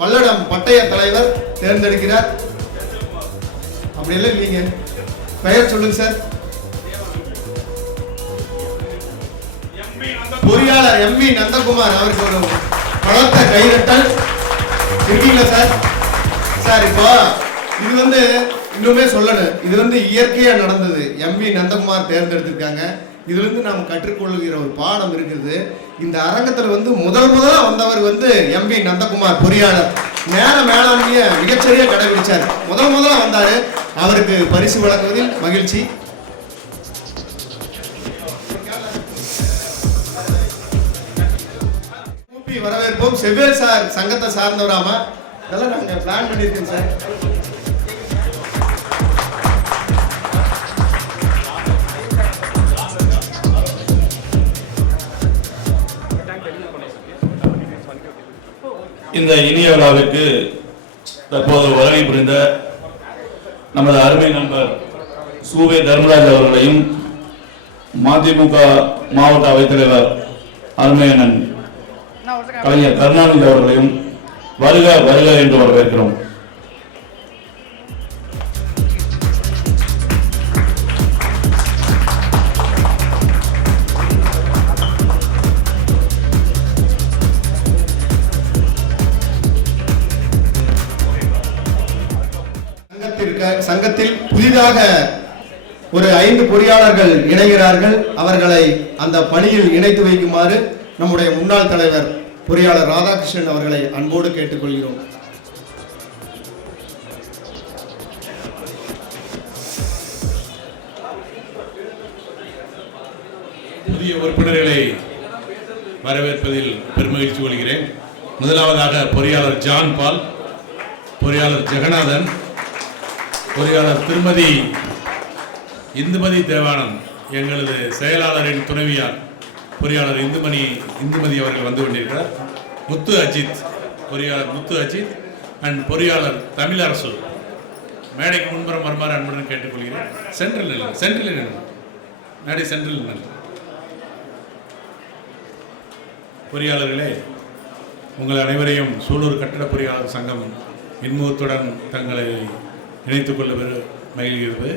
பல்லடம் பட்டய தலைவர் தேர்ந்தெடுக்கிறார். அப்படி எல்லாம் இல்லைங்க, பெயர் சொல்லுங்க சார். பொறியாளர் எம் வி நந்தகுமார் அவருக்கு ஒரு பலத்த கைதட்டல். இருக்கீங்களா சார்? சார் இப்போ இது இன்னுமே சொல்லணும், இது இயற்கையா நடந்தது. எம் வி நந்தகுமார் தேர்ந்தெடுத்திருக்காங்க. இதுல இருந்து நாம் கற்றுக்கொள்ளுகிற ஒரு பாடம் இருக்குது. இந்த அரங்கத்துல முதலா வந்தவர் எம் வி நந்தகுமார் பொறியாளர். நேர மேலாண்மையை மிகச்சரியா கடைபிடிச்சார். முதலா வந்தாரு. அவருக்கு பரிசு வழங்குவதில் மகிழ்ச்சி. வரவேற்போம். செவ்வேல் சார் சங்கத்தை சார்ந்தவராமா, இதெல்லாம் நாங்க பிளான் பண்ணியிருக்கோம் சார். இந்த இனிய விழாவிற்கு தற்போது வருகை புரிந்த நமது அருமை நண்பர் சூவே தர்மராஜ் அவர்களையும் மதிமுக மாவட்ட அவைத்தலைவர் அருமையண்ணன் கலைஞர் கருணாநிதி அவர்களையும் வருக வருக என்று வரவேற்கிறோம். சங்கத்தில் புதிதாக ஒரு 5 பொறியாளர்கள் இணைகிறார்கள். அவர்களை அந்த பணியில் இணைத்து வைக்குமாறு நம்முடைய முன்னாள் தலைவர் பொறியாளர் ராதாகிருஷ்ணன் அவர்களை அன்போடு கேட்டுக்கொள்கிறோம். புதிய உறுப்பினர்களை வரவேற்பதில் பெருமகிழ்ச்சி கொள்கிறேன். முதலாவதாக பொறியாளர் ஜான் பால், பொறியாளர் ஜெகநாதன், பொறியாளர் திருமதி இந்துமதி தேவானந்த், எங்களது செயலாளரின் துணைவியார் பொறியாளர் இந்துமதி அவர்கள் வந்து கொண்டிருக்கிறார். முத்து அஜித், பொறியாளர் முத்து அஜித் அண்ட் பொறியாளர் தமிழரசு மேடைக்கு முன்புறம் வருமாறு அன்புடன் கேட்டுக்கொள்கிறேன். சென்ட்ரல் மேடை சென்ட்ரல். பொறியாளர்களே, உங்கள் அனைவரையும் சூலூர் கட்டட பொறியாளர் சங்கம் இன்முகத்துடன் தங்களை இணைத்துக் கொள்ள மகிழ்கிறது.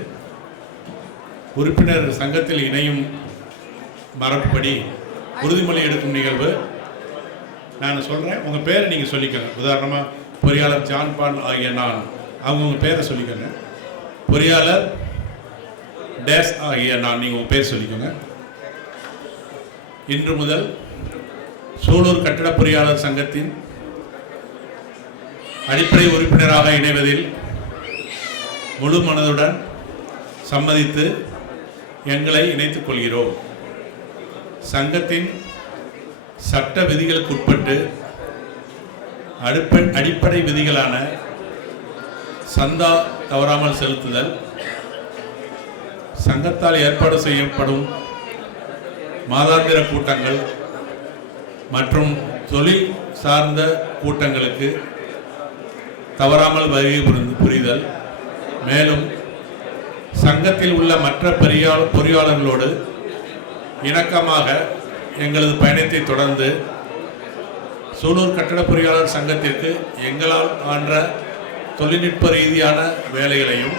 உறுப்பினர் சங்கத்தில் இணையும் மரபுப்படி உறுதிமொழி எடுக்கும் நிகழ்வு. நான் சொல்கிறேன், உங்கள் பேரை நீங்கள் சொல்லிக்கங்க. உதாரணமாக பொறியாளர் ஜான் பால் ஆகிய நான், அவங்கவுங்க பேரை சொல்லிக்கங்க. பொறியாளர் டேஸ் ஆகிய நான், நீங்கள் உங்கள் பேர் சொல்லிக்கோங்க. இன்று முதல் சூலூர் கட்டட பொறியாளர் சங்கத்தின் அடிப்படை உறுப்பினராக இணைவதில் முழு மனதுடன் சம்மதித்து எங்களை இணைத்துக் கொள்கிறோம். சங்கத்தின் சட்ட விதிகளுக்குட்பட்டு அடிப்படை விதிகளான சந்தா தவறாமல் செலுத்துதல், சங்கத்தால் ஏற்பாடு செய்யப்படும் மாதாந்திர கூட்டங்கள் மற்றும் தொழில் சார்ந்த கூட்டங்களுக்கு தவறாமல் வருகை புரிதல், மேலும் சங்கத்தில் உள்ள மற்ற பொறியாளர்களோடு இணக்கமாக எங்களது பயணத்தை தொடர்ந்து சூலூர் கட்டட பொறியாளர் சங்கத்திற்கு எங்களால் ஆன்ற தொழில்நுட்ப ரீதியான வேலைகளையும்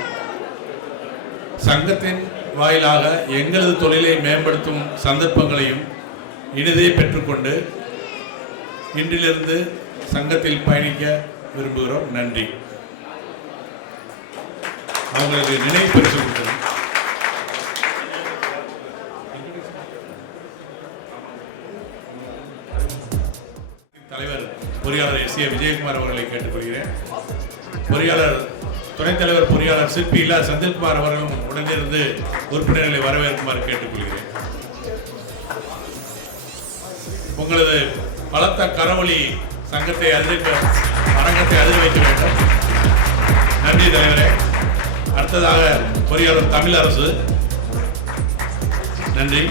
சங்கத்தின் வாயிலாக எங்களது தொழிலை மேம்படுத்தும் சந்தர்ப்பங்களையும் இனிதே பெற்றுக்கொண்டு இன்றிலிருந்து சங்கத்தில் பயணிக்க விரும்புகிறோம். நன்றி. அவங்களுக்கு நினைவு பரிசு கொடுக்கிறோம். தலைவர் பொறியாளர் எஸ்.ஏ. விஜயகுமார் அவர்களை கேட்டுக்கொள்கிறேன். பொறியாளர் துணைத் தலைவர் பொறியாளர் சிற்பி இல்லா செந்தில்குமார் அவர்களும் உடனிருந்து உறுப்பினர்களை வரவேற்குமாறு கேட்டுக்கொள்கிறேன். உங்களது பலத்த கரவொலி சங்கத்தை அரங்கத்தை அதிர வைக்க வேண்டும். நன்றி தலைவரே. அடுத்ததாக பொறியாளர் தமிழரசு. நன்றி.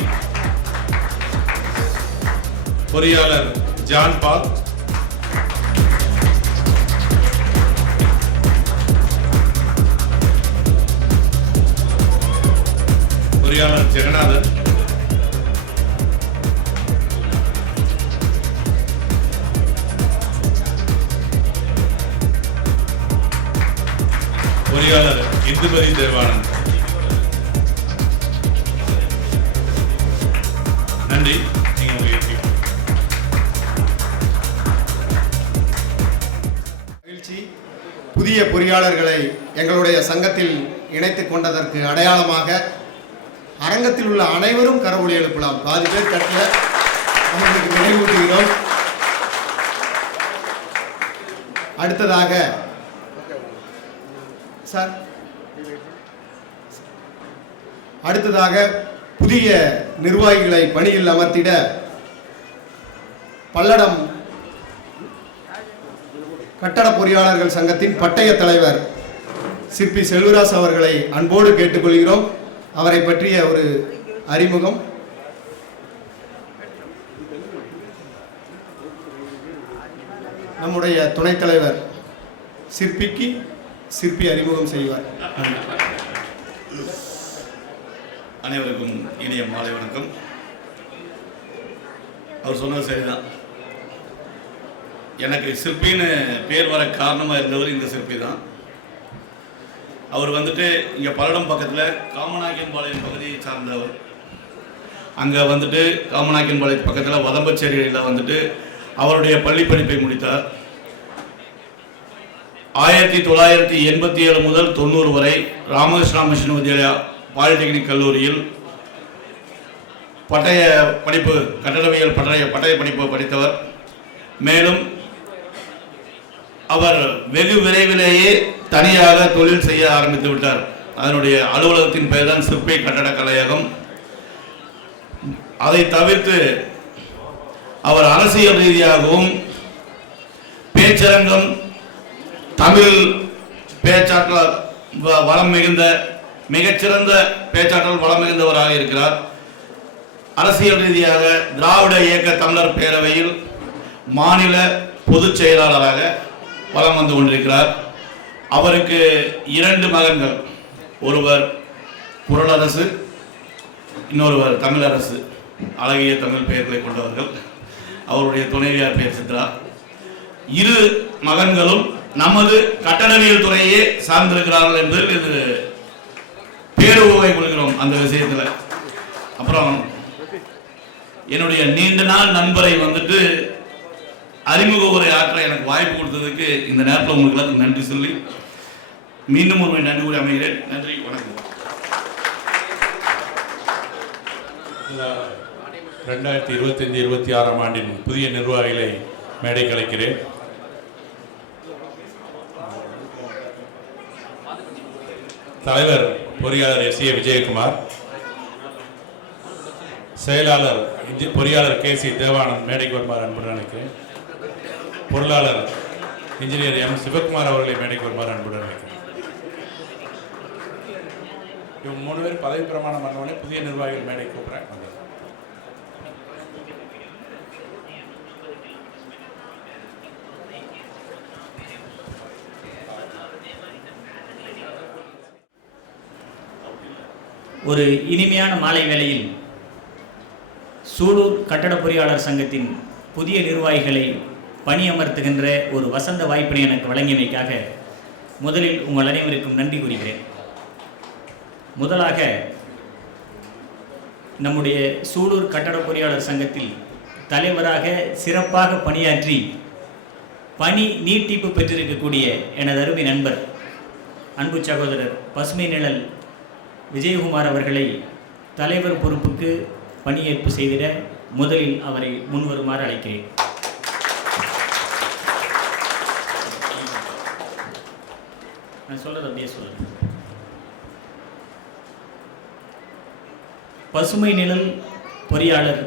பொறியாளர் ஜான் பால். பொறியாளர் ஜெகநாதன். பொறியாளர் இந்துமதி தேவானந்த். நன்றி. மகிழ்ச்சி. புதிய பொறியாளர்களை எங்களுடைய சங்கத்தில் இணைத்துக் கொண்டதற்கு அடையாளமாக அரங்கத்தில் உள்ள அனைவரும் கரவொலி எழுப்பலாம். பாதி பேர் தட்டல, அவர்களுக்கு நினைவூட்டுகிறோம். அடுத்ததாக சார், அடுத்ததாக புதிய நிர்வாகிகளை பணியில் அமர்த்திட பல்லடம் கட்டட பொறியாளர்கள் சங்கத்தின் பட்டய தலைவர் சிற்பி செல்வராஜ் அவர்களை அன்போடு கேட்டுக்கொள்கிறோம். அவரை பற்றிய ஒரு அறிமுகம். நம்முடைய துணைத் தலைவர் சிற்பி அறிமுகம் செய்வார். அனைவருக்கும் இனிய மாலை வணக்கம். அவர் சொன்னது சரிதான். எனக்கு சிற்பின்னு பேர் வர காரணமாக இருந்தவர் இந்த சிற்பி தான். அவர் வந்துட்டு இங்கே பல்லடம் பக்கத்தில் காமநாயக்கன்பாளையம் பகுதியை சார்ந்தவர். அங்கே வந்துட்டு காமநாயக்கன்பாளையம் பக்கத்தில் வதம்பச்சேரியில் வந்துட்டு அவருடைய பள்ளி படிப்பை முடித்தார். 1987 முதல் 90 வரை ராமகிருஷ்ணா மிஷன் வித்யாலயா பாலிடெக்னிக் கல்லூரியில் பட்டய படிப்பு கட்டடவியல் பட்டய படிப்பு படித்தவர். மேலும் அவர் வெகு விரைவிலேயே தனியாக தொழில் செய்ய ஆரம்பித்து விட்டார். அதனுடைய அலுவலகத்தின் பெயர் தான் சிற்பி கட்டட கலையகம். அதை தவிர்த்து அவர் அரசியல் ரீதியாகவும் பேச்சரங்கம் தமிழ் பேச்சாற்றல் வளம் மிகுந்த மிகச்சிறந்த பேச்சாற்றல் வளம் மிகுந்தவராக இருக்கிறார். அரசியல் ரீதியாக திராவிட இயக்க தமிழர் பேரவையில் மாநில பொதுச் செயலாளராக வலம் வந்து கொண்டிருக்கிறார். அவருக்கு 2 மகன்கள், ஒருவர் குறளரசு, இன்னொருவர் தமிழரசு. அழகிய தமிழ் பெயர்களை கொண்டவர்கள். அவருடைய துணைவியார் பெயர் சித்ரா. 2 மகன்களும் நமது கட்டடவியல் துறையே சார்ந்திருக்கிறார்கள் என்று இது பேருவகை கொள்கிறோம் அந்த விஷயத்தில். அப்புறம் என்னுடைய நீண்ட நாள் நண்பரை வந்துட்டு அறிமுக உரை ஆற்ற எனக்கு வாய்ப்பு கொடுத்ததுக்கு இந்த நேரத்தில் உங்களுக்கு எல்லாத்துக்கும் நன்றி சொல்லி மீண்டும் ஒரு நன்றி கூறி அமைகிறேன். நன்றி, வணக்கம். 2025-26 ஆண்டின் புதிய நிர்வாகிகளை மேடை கலைக்கிறேன். தலைவர் பொறியாளர் எஸ்.ஏ. விஜயகுமார், செயலாளர் பொறியாளர் கே.சி. தேவானந்த் மேடைக்கு வருமாறு அன்புடன் நினைக்கிறேன். பொருளாளர் இன்ஜினியர் எம். சிவகுமார் அவர்களை மேடைக்கு வருமாறு அன்புடன் நினைக்கிறேன். இவங்க 3 பேர் பதவி பிரமாணம் பண்ணவுடனே புதிய நிர்வாகிகள் மேடை கூப்பிட்றேன். ஒரு இனிமையான மாலை வேளையில் சூலூர் கட்டட பொறியாளர் சங்கத்தின் புதிய நிர்வாகிகளை பணியமர்த்துகின்ற ஒரு வசந்த வாய்ப்பினை எனக்கு வழங்கியமைக்காக முதலில் உங்கள் அனைவருக்கும் நன்றி கூறுகிறேன். முதலாக நம்முடைய சூலூர் கட்டட பொறியாளர் சங்கத்தில் தலைவராக சிறப்பாக பணியாற்றி பணி நீட்டிப்பு பெற்றிருக்கக்கூடிய எனது அருமை நண்பர் அன்பு சகோதரர் பசுமை நிழல் விஜயகுமார் அவர்களை தலைவர் பொறுப்புக்கு பணியேற்பு செய்திட முதலில் அவரை முன்வருமாறு அழைக்கிறேன். நான் சொல்றது அப்படியே சொல்லுங்க. பசுமை நிழல் பொறியாளர்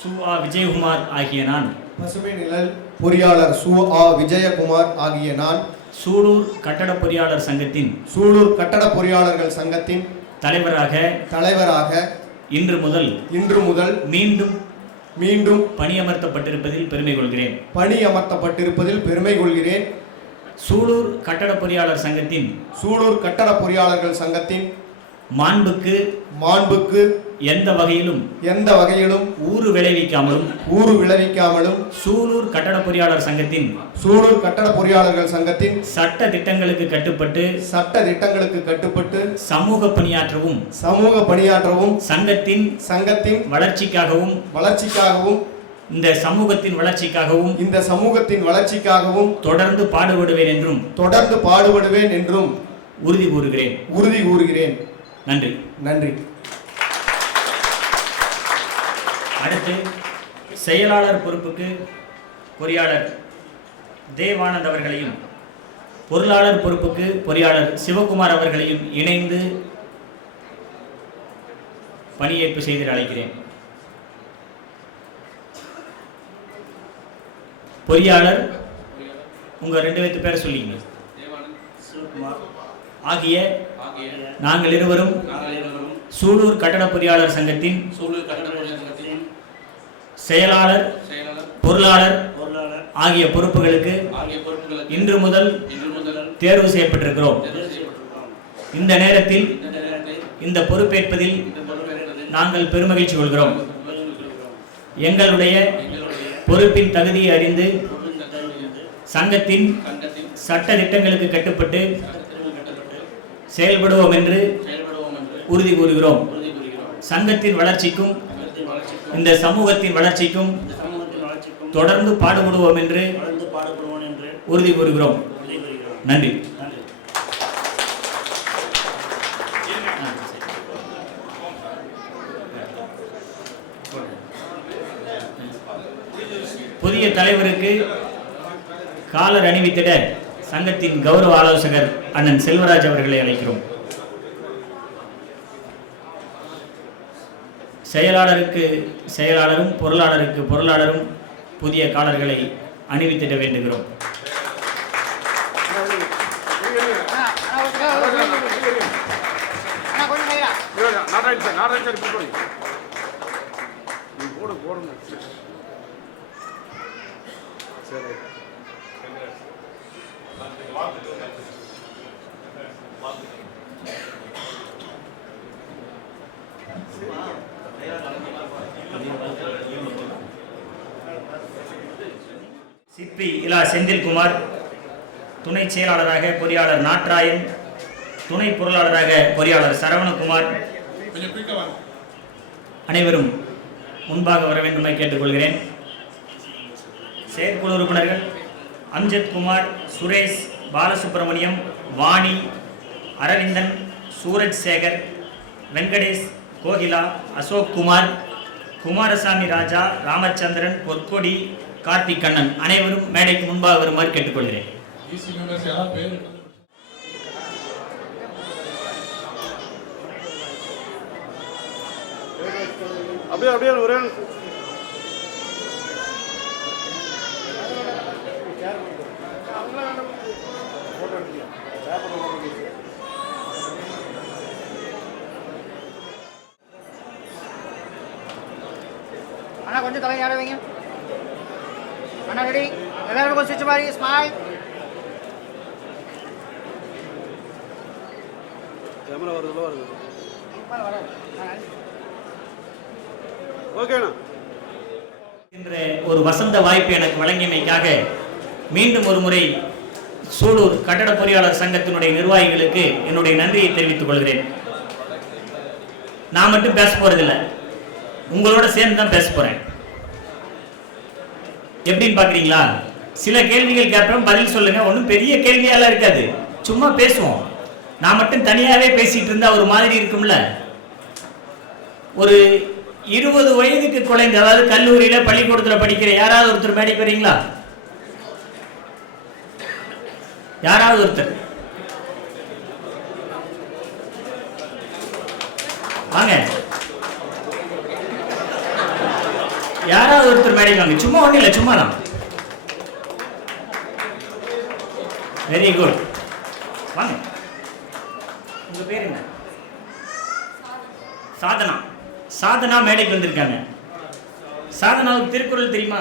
சு.ஆ. விஜயகுமார் ஆகிய நான், பசுமை நிழல் பொறியாளர் சு.ஆ. விஜயகுமார் ஆகிய நான், சூலூர் கட்டட பொறியாளர் சங்கத்தின் சூலூர் கட்டட பொறியாளர்கள் சங்கத்தின் தலைவராக இன்று முதல் மீண்டும் பணியமர்த்தப்பட்டிருப்பதில் பெருமை கொள்கிறேன். சூலூர் கட்டட பொறியாளர் பொறியாளர்கள் சங்கத்தின் மாண்புக்கு எந்த வகையிலும் ஊறு விளைவிக்காமலும் சூலூர் கட்டட பொறியாளர்கள் சங்கத்தின் சட்ட திட்டங்களுக்கு கட்டுப்பட்டு சமூக பணியாற்றவும் சங்கத்தின் வளர்ச்சிக்காகவும் இந்த சமூகத்தின் வளர்ச்சிக்காகவும் தொடர்ந்து பாடுபடுவேன் என்றும் உறுதி கூறுகிறேன். நன்றி. அடுத்து செயலாளர் பொறுப்புக்கு பொறியாளர் தேவானந்த் அவர்களையும், பொருளாளர் பொறுப்புக்கு பொறியாளர் சிவகுமார் அவர்களையும் இணைந்து பணியேற்பு செய்து அழைக்கிறேன். பொறியாளர் உங்க 2 பேர்த்து பேரை சொல்லிங்க. ஆகிய நாங்கள் இருவரும் சூலூர் கட்டட பொறியாளர் சங்கத்தின் செயலாளர் பொருளாளர் ஆகிய பொறுப்புகளுக்கு இன்று முதல் தேர்வு செய்யப்பட்டிருக்கிறோம். இந்த நேரத்தில் இந்த பொறுப்பேற்பதில் நாங்கள் பெருமகிழ்ச்சி கொள்கிறோம். எங்களுடைய பொறுப்பின் தகுதியை அறிந்து சங்கத்தின் சட்ட திட்டங்களுக்கு கட்டுப்பட்டு செயல்படுவோம் என்று உறுதி கூறுகிறோம். சங்கத்தின் வளர்ச்சிக்கும் இந்த சமூகத்தின் வளர்ச்சிக்கும் தொடர்ந்து பாடுபடுவோம் என்று உறுதி கூறுகிறோம். நன்றி. புதிய தலைவருக்கு காலர் அணிவித்திட சங்கத்தின் கௌரவ ஆலோசகர் அண்ணன் செல்வராஜ் அவர்களை அழைக்கிறோம். செயலாளருக்கு செயலாளரும் பொருளாளருக்கு பொருளாளரும் புதிய காலர்களை அணிவித்திட வேண்டுகிறோம். சிற்பி இலா செந்தில்குமார், துணை செயலாளராக பொறியாளர் நாட்ராயன், துணை பொருளாளராக பொறியாளர் சரவணகுமார் அனைவரும் முன்பாக வர வேண்டும் என கேட்டுக்கொள்கிறேன். செயற்குழு உறுப்பினர்கள் அம்ஜத் குமார், சுரேஷ், பாலசுப்ரமணியம், வாணி, அரவிந்தன், சூரஜ் சேகர், வெங்கடேஷ், கோகிலா, அசோக் குமார், குமாரசாமி ராஜா, ராமச்சந்திரன், பொற்கொடி, கார்த்திக் கண்ணன் அனைவரும் மேடைக்கு முன்பாக வருமாறு கேட்டுக்கொள்கிறேன். அப்படியே ஒரே அண்ணா கொஞ்சம் தலை ஆட வைங்க. அண்ணா ரெடி, எல்லாரும் கொஞ்சம் சுவிட்ச் மாதிரி ஸ்மைல். கேமரா வருதுல வருது. ஓகேண்ணா. என்ற ஒரு வசந்த வாய்ப்பு எனக்கு வழங்கியமைக்காக மீண்டும் ஒரு முறை சூலூர் கட்டட பொறியாளர் சங்கத்தினுடைய நிர்வாகிகளுக்கு என்னுடைய நன்றியை தெரிவித்துக் கொள்கிறேன். நான் மட்டும் பேச போறதில்லை, உங்களோட சேர்ந்து தான் பேச போறேன். எப்படின்னு பாக்குறீங்களா? சில கேள்விகள் கேட்பேன், பதில் சொல்லுங்க. ஒன்றும் பெரிய கேள்வியெல்லாம் இருக்காது, சும்மா பேசுவோம். நான் மட்டும் தனியாவே பேசிட்டு இருந்தா ஒரு மாதிரி இருக்கும்ல. ஒரு 20 வயதுக்கு குறைந்த, அதாவது கல்லூரியில பள்ளிக்கூடத்தில் படிக்கிற யாராவது ஒருத்தர் மேடைக்கு வரீங்களா? யாராவது ஒருத்தர் வாங்க, யாராவது ஒருத்தர் மேடைக்கு வாங்க. சும்மா ஒன்றும் இல்லை, சும்மா தான். Very good. வாங்க. உங்க பேர் என்ன? சாதனா. சாதனா மேடைக்கு வந்திருக்காங்க. சாதனாவுக்கு திருக்குறள் தெரியுமா?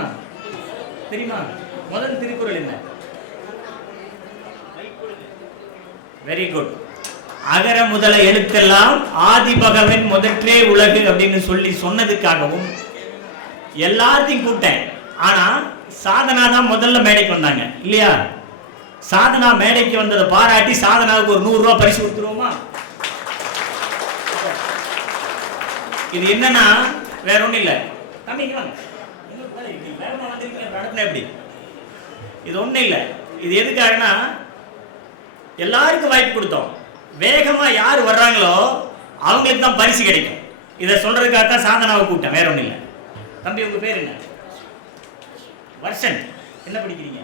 தெரியுமா? முதல் திருக்குறள் என்ன? Very good. அகர முதல எழுத்தெல்லாம் ஆதி பகவன் முதற்றே உலகு அப்படின்னு சொல்லி சொன்னதுக்காகவும் எல்லாத்தையும் கூப்பிட்டேன். ஆனா சாதனா தான் முதல்ல மேடைக்கு வந்தாங்க இல்லையா? சாதனா மேடைக்கு வந்ததை பாராட்டி சாதனாவுக்கு ஒரு 100 ரூபாய் பரிசு கொடுத்துருவோமா? இது என்னன்னா வேற ஒண்ணும் இல்ல. தம்பிங்க வாங்க. எப்படி? இது ஒண்ணும் இல்ல. இது எதுக்காகனா எல்லாருக்கும் வாய்ப்பு கொடுத்தோம். வேகமா யார் வர்றாங்களோ அவங்களுக்கு தான் பரிசு கிடைக்கும். இதை சொல்றதுக்காக தான் சாதனாவை கூப்பிட்டேன், வேற ஒண்ணும் இல்ல. தம்பி உங்க பேர் என்ன? வர்ஷன். என்ன படிக்கிறீங்க?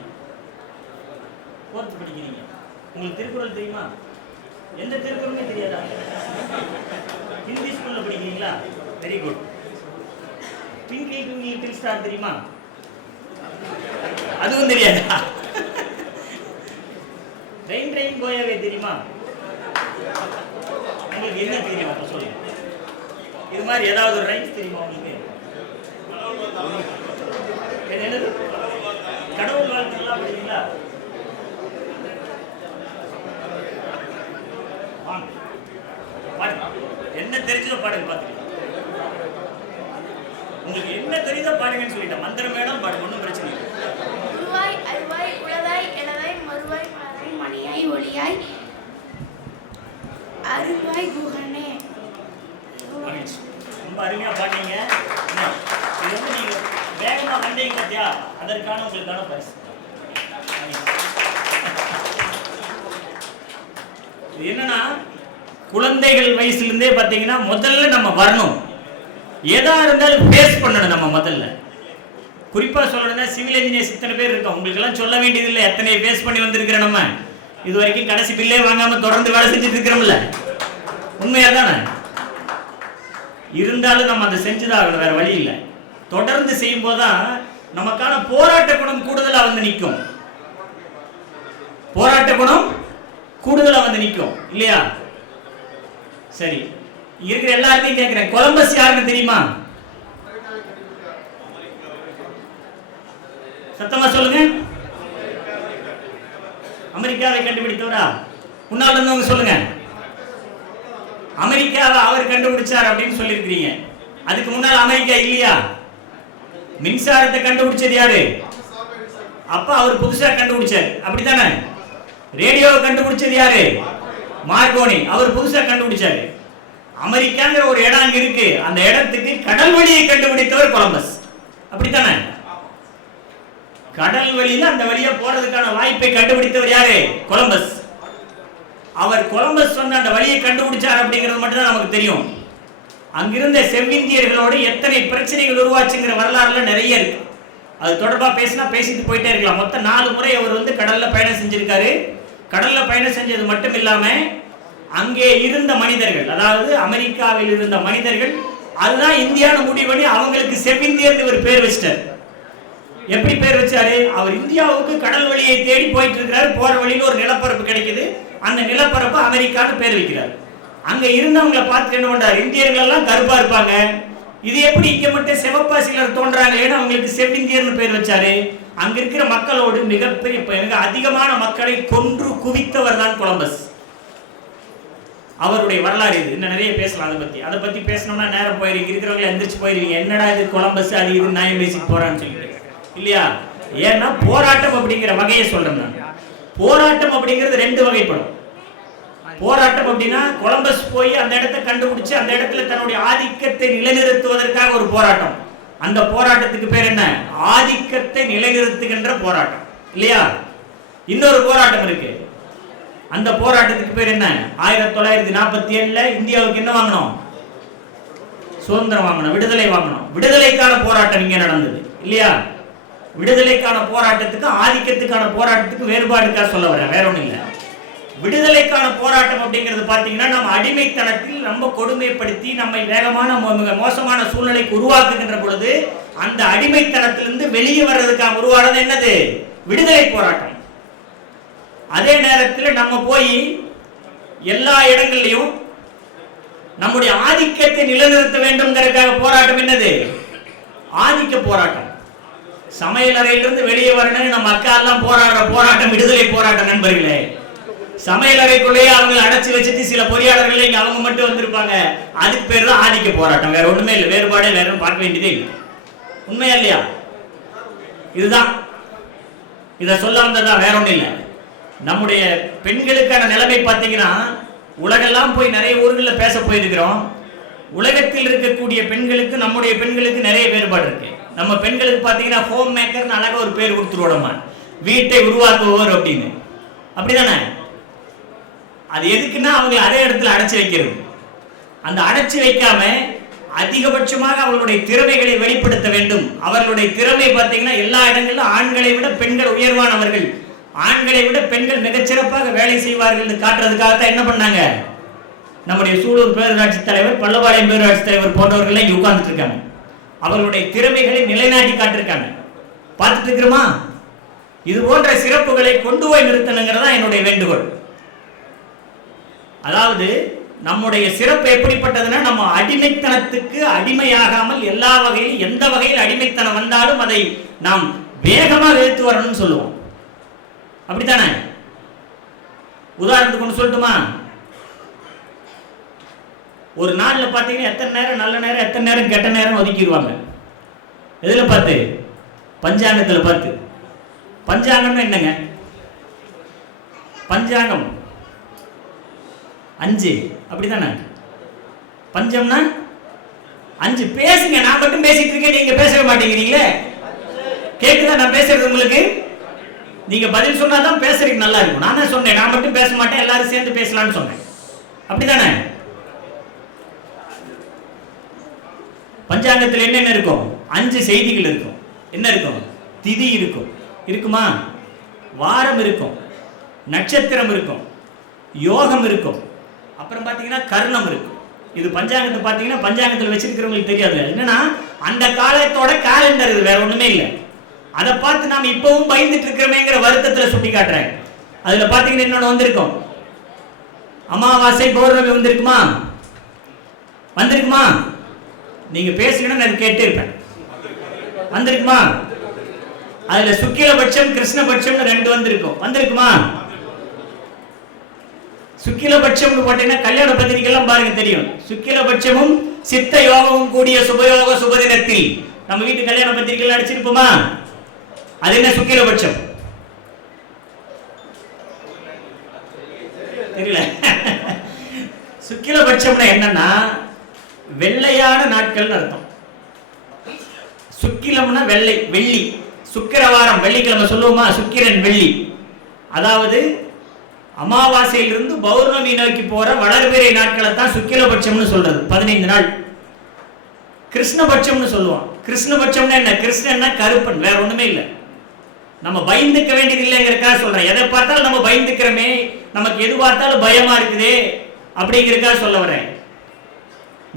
4th படிக்கிறீங்க. உங்களுக்கு திருக்குறள் தெரியுமா? எந்த திருக்குறளுமே தெரியாதா? ஹிந்தி ஸ்கூல்ல படிக்கிறீங்களா? Very good. Twinkle twinkle little star தெரியுமா? அதுவும் தெரியாதா? ட்ரெயின் ட்ரெயின் கோயாவே தெரியுமா? உங்களுக்கு என்ன தெரியும் அப்ப சொல்லுங்க. இது மாதிரி ஏதாவது ஒரு ரைம்ஸ் தெரியுமா உங்களுக்கு? என்னது? கடவுள் வாழ்த்துலாம் படிக்கிறீங்களா? என்ன தெரிஞ்சதோ பாடுங்க பார்த்து. உங்களுக்கு என்ன தெரியுதோ பாடுங்கன்னு சொல்லிட்டேன். மந்திரம் வேணாலும் பாடுங்க, ஒன்றும் பிரச்சனை இல்லை. உருவாய் அருவாய் உளதாய் எனதாய் மறுவாய் மலராய் மணியாய் ஒளியாய் அருவாய் குகனே. ரொம்ப அருமையா பாட்டீங்க. இது வந்து நீங்க வேகமா வந்தீங்க பார்த்தியா, அதற்கான உங்களுக்கான பரிசு. இது என்னன்னா குழந்தைகள் வயசுல இருந்தே பாத்தீங்கன்னா முதல்ல நம்ம வரணும். எதா இருந்தாலும் ஃபேஸ் பண்ணணும். நம்ம முதல்ல குறிப்பா சொல்லணும்னா சிவில் இன்ஜினியர்ஸ் இத்தனை பேர் இருக்கோம். உங்களுக்கு எல்லாம் சொல்ல வேண்டியது இல்லை எத்தனை ஃபேஸ் பண்ணி வந்திருக்கிறோம். நம்ம இது வரைக்கும் கடைசி பில்லே வாங்காம தொடர்ந்து வேலை செஞ்சுட்டு இருக்கிறோம்ல, உண்மையா தானே? இருந்தாலும் நம்ம அதை செஞ்சுதான் ஆகணும், வேற வழி இல்லை. தொடர்ந்து செய்யும் போதுதான் நமக்கான போராட்ட குணம் கூடுதலா வந்து நிற்கும். போராட்ட குணம் கூடுதலா வந்து நிற்கும் இல்லையா? சரி, இருக்கிற எல்லாருக்கும் கேட்கிறேன், கொலம்பஸ் யாருன்னு தெரியுமா? சத்தமா சொல்லுங்க. அமெரிக்காவை கண்டுபிடித்தவரா? முன்னாள் இருந்தவங்க சொல்லுங்க. அமெரிக்காவை அவர் கண்டுபிடிச்சார் அப்படின்னு சொல்லியிருக்கிறீங்க. அதுக்கு முன்னால் அமெரிக்கா இல்லையா? மின்சாரத்தை கண்டுபிடிச்சது யாரு? அப்ப அவர் புதுசா கண்டுபிடிச்சார், அப்படித்தானே? ரேடியோவை கண்டுபிடிச்சது யாரு? மார்கோனி, அவர் புதுசா கண்டுபிடிச்சாரு. அமெரிக்காங்கிற ஒரு இடம் அங்க இருக்கு, அந்த இடத்துக்கு கடல் வழியை கண்டுபிடித்தவர் கொலம்பஸ், அப்படித்தானே? கடல் வழியில அந்த வழியா போறதுக்கான வாய்ப்பை கண்டுபிடித்தவர் யாரு? கொலம்பஸ். அவர் கொலம்பஸ் வந்து அந்த வழியை கண்டுபிடிச்சார் அப்படிங்கிறது மட்டும் தான் நமக்கு தெரியும். அங்கிருந்த செவ்விந்தியர்களோடு எத்தனை பிரச்சனைகள் உருவாச்சுங்கிற வரலாறுல நிறைய இருக்கு. அது தொடர்பா பேசினா பேசிட்டு போயிட்டே இருக்கலாம். மொத்தம் 4 முறை அவர் வந்து கடல்ல பயணம் செஞ்சிருக்காரு. கடல்ல பயணம் செஞ்சது மட்டும் இல்லாம அங்கே இருந்த மனிதர்கள், அதாவது அமெரிக்காவில் இருந்த மனிதர்கள், அதுதான் இந்தியான்னு முடிவு பண்ணி அவங்களுக்கு செவ்விந்தியர் ஒரு பேர் வச்சிட்டார். எப்படி பேர் வச்சாரு? அவர் இந்தியாவுக்கு கடல் வழியை தேடி போயிட்டு இருக்கிறாரு. போற வழியில ஒரு நிலப்பரப்பு கிடைக்குது, அந்த நிலப்பரப்பு அமெரிக்கான்னு பேர் வைக்கிறார். அங்க இருந்தவங்களை பார்த்துட்டு என்ன பண்றாரு? இந்தியர்கள் எல்லாம் கருப்பா இருப்பாங்க, இது எப்படி இங்க மட்டும் சிவப்பா சிலர் தோன்றாங்களேன்னு அவங்களுக்கு செவ்விந்தியர்னு பேர் வச்சாரு. அங்க இருக்கிற மக்களோடு மிக அதிகமான மக்களை கொன்று குவித்தவர் தான் கொலம்பஸ். அவருடைய வரலாறு இது. இன்னும் நிறைய பேசலாம் அதை பத்தி பேசணும்னா நேரம் போயிருவீங்க, இருக்கிறவங்களை எந்திரிச்சு போயிருவீங்க. என்னடா இது கொலம்பஸ் அது இது நியாயம் பேசிட்டு போறான்னு சொல்லிட்டு இல்லையா? ஏன்னா போராட்டம் அப்படிங்கிற வகையை சொல்றேன் நான். போராட்டம் அப்படிங்கிறது 2 வகைப்படும். போராட்டம் அப்படின்னா கொலம்பஸ் போய் அந்த இடத்தை கண்டுபிடிச்சு அந்த இடத்துல தன்னுடைய ஆதிக்கத்தை நிலைநிறுத்துவதற்காக ஒரு போராட்டம். அந்த போராட்டத்துக்கு பேர் என்ன? ஆதிக்கத்தை நிலைநிறுத்துகின்ற போராட்டம் இல்லையா? இன்னொரு போராட்டம் இருக்கு, அந்த போராட்டத்துக்கு பேர் என்ன? 1947 இந்தியாவுக்கு என்ன வாங்கணும்? சுதந்திரம் வாங்கணும், விடுதலை வாங்கணும். விடுதலைக்கான போராட்டம் இங்க நடந்தது இல்லையா? விடுதலைக்கான போராட்டத்துக்கு ஆதிக்கத்துக்கான போராட்டத்துக்கு வேறுபாடுக்காக சொல்ல வரேன், வேற ஒண்ணும் இல்லை. விடுதலைக்கான போராட்டம் அப்படிங்கிறது பார்த்தீங்கன்னா நம்ம அடிமைத்தனத்தில் ரொம்ப கொடுமைப்படுத்தி நம்மை வேகமான மோசமான சூழ்நிலைக்கு உருவாக்குகின்ற பொழுது அந்த அடிமைத்தனத்திலிருந்து வெளியே வர்றதுக்காக உருவானது என்னது? விடுதலை போராட்டம். அதே நேரத்தில் நம்ம போய் எல்லா இடங்கள்லையும் நம்முடைய ஆதிக்கத்தை நிலைநிறுத்த வேண்டும்ங்கிறதுக்காக போராட்டம் என்னது? ஆதிக்க போராட்டம். சமையலறையிலிருந்து வெளியே வரணும்னு நம்ம அக்கா எல்லாம் போராடுற போராட்டம் விடுதலை போராட்டம். நண்பர்களே, சமையலறைக்குள்ளேயே அவங்க அடைச்சி வச்சுட்டு சில பொறியாளர்கள் இங்க அவங்க மட்டும் வந்திருப்பாங்க, அதுக்கு பேர் தான் ஆதிக்க போராட்டம். வேற ஒண்ணுமே இல்லை, வேறுபாடே வேற பார்க்க வேண்டியதே இல்லை. உண்மையா இல்லையா? இதுதான் இதை சொல்ல வந்ததுதான், வேற ஒன்றும் இல்லை. நம்முடைய பெண்களுக்கான நிலைமை பார்த்தீங்கன்னா உலகெல்லாம் போய் நிறைய ஊர்களில் பேச போயிருக்கிறோம். உலகத்தில் இருக்கக்கூடிய பெண்களுக்கு நம்முடைய பெண்களுக்கு நிறைய வேறுபாடு இருக்கு. நம்ம பெண்களுக்கு பார்த்தீங்கன்னா ஹோம் மேக்கர்னு அழகாக ஒரு பேர் கொடுத்துருவோம்மா, வீட்டை உருவாக்குவோர் அப்படின்னு. அப்படிதானே? அது எதுக்குன்னா அவங்க அதே இடத்துல அடைச்சி வைக்கிறது. அந்த அடைச்சி வைக்காம அதிகபட்சமாக அவர்களுடைய திறமைகளை வெளிப்படுத்த வேண்டும். அவர்களுடைய திறமை பார்த்தீங்கன்னா எல்லா இடங்களிலும் ஆண்களை விட பெண்கள் உயர்வானவர்கள், ஆண்களை விட பெண்கள் மிகச்சிறப்பாக வேலை செய்வார்கள் காட்டுறதுக்காகத்தான் என்ன பண்ணாங்க, நம்முடைய சூலூர் பேரூராட்சி தலைவர், பல்லபாளையம் பேரூராட்சி தலைவர் போன்றவர்கள் இங்க உட்கார்ந்துட்டு இருக்காங்க. அவர்களுடைய திறமைகளை நிலைநாட்டி காட்டிருக்காங்க. பார்த்துட்டு இருக்கிறோமா? இது போன்ற சிறப்புகளை கொண்டு போய் நிறுத்தணுங்கிறதா என்னுடைய வேண்டுகோள். அதாவது நம்முடைய சிறப்பு எப்படிப்பட்டதுன்னா, நம்ம அடிமைத்தனத்துக்கு அடிமையாகாமல் எல்லா வகையிலும் எந்த வகையில் அடிமைத்தனம் வந்தாலும் அதை நாம் வேகமாக இழுத்து வரணும்னு சொல்லுவோம். அப்படித்தானே? உதாரணத்துக்கு ஒன்று சொல்லட்டுமா? ஒரு நாளில் பார்த்தீங்கன்னா எத்தனை நேரம் நல்ல நேரம், எத்தனை நேரம் கெட்ட நேரம் ஒதுக்கிடுவாங்க. எதில் பார்த்து? பஞ்சாங்கத்தில் பார்த்து. பஞ்சாங்கம்னா என்னங்க? பஞ்சாங்கம் 5, அப்படித்தானே? பஞ்சம்னா 5. பேசுங்க, நான் மட்டும் பேசிட்டு இருக்கேன், நீங்க பேசவே மாட்டேங்கிறீங்களே. கேக்குதா நான் பேசுறது உங்களுக்கு? நீங்க பதில் சொன்னாதான் பேசுறதுக்கு நல்லா இருக்கும். நான் தான் சொன்னேன், நான் மட்டும் பேச மாட்டேன், எல்லாரும் சேர்ந்து பேசலாம்னு சொன்னேன். அப்படித்தானே? பஞ்சாங்கத்தில் என்னென்ன இருக்கும்? 5 செய்திகள் இருக்கும். என்ன இருக்கும்? திதி இருக்கும், இருக்குமா? வாரம் இருக்கும், நட்சத்திரம் இருக்கும், யோகம் இருக்கும், அப்புறம் பார்த்தீங்கன்னா கர்ணம் இருக்கும். இது பஞ்சாங்கத்தை பார்த்தீங்கன்னா பஞ்சாங்கத்தில் வச்சிருக்கிறவங்களுக்கு தெரியாது. என்னன்னா அந்த காலத்தோட காலண்டர், இது வேற ஒண்ணுமே இல்லை. அதை பார்த்து நாம் இப்பவும் பயந்துட்டு இருக்கிறோமேங்கிற வருத்தத்தில் சுட்டி காட்டுறேன். அதுல பார்த்தீங்கன்னா இன்னொன்று வந்திருக்கும், அமாவாசை பௌர்ணமி வந்திருக்குமா? வந்திருக்குமா? நீங்க பேசுங்கன்னா நான் கேட்டு இருப்பேன். வந்திருக்குமா? அதுல சுக்கிலபட்சம் கிருஷ்ணபட்சம் 2 வந்திருக்கும். வந்திருக்குமா? சுக்கிலபட்சம் போட்டீங்கன்னா கல்யாண பத்திரிகைலாம் பாருங்க தெரியும். சுக்கிலபட்சமும் சித்த யோகமும் கூடிய சுபயோக சுபதினத்தில் நம்ம வீட்டு கல்யாண பத்திரிகைகள் அடிச்சிருப்போமா? அது என்ன சுக்கிலபட்சம்? தெரியல. சுக்கிலபட்சம்னா என்னன்னா வெள்ளையான நாட்கள் அர்த்தம். சுக்கிலம்னா வெள்ளை, வெள்ளி. சுக்கிரவாரம் வெள்ளிக்கிழமை சொல்லுவோமா? சுக்கிரன் வெள்ளி. அதாவது அமாவாசையிலிருந்து பௌர்ணமி நோக்கி போற வளர்பிறை நாட்களை தான் சுக்கிலபட்சம்னு சொல்றது, 15 நாள். கிருஷ்ணபட்சம்னு சொல்லுவோம். கிருஷ்ணபட்சம்னா என்ன? கிருஷ்ணன்னா கருப்பன், வேற ஒண்ணுமே இல்லை. நம்ம பயந்துக்க வேண்டியது இல்லைங்கிறதுக்காக சொல்றேன். எதை பார்த்தாலும் நம்ம பயந்துக்கிறோமே, நமக்கு எது பார்த்தாலும் பயமா இருக்குதே அப்படிங்கிறதுக்காக சொல்ல வரேன்.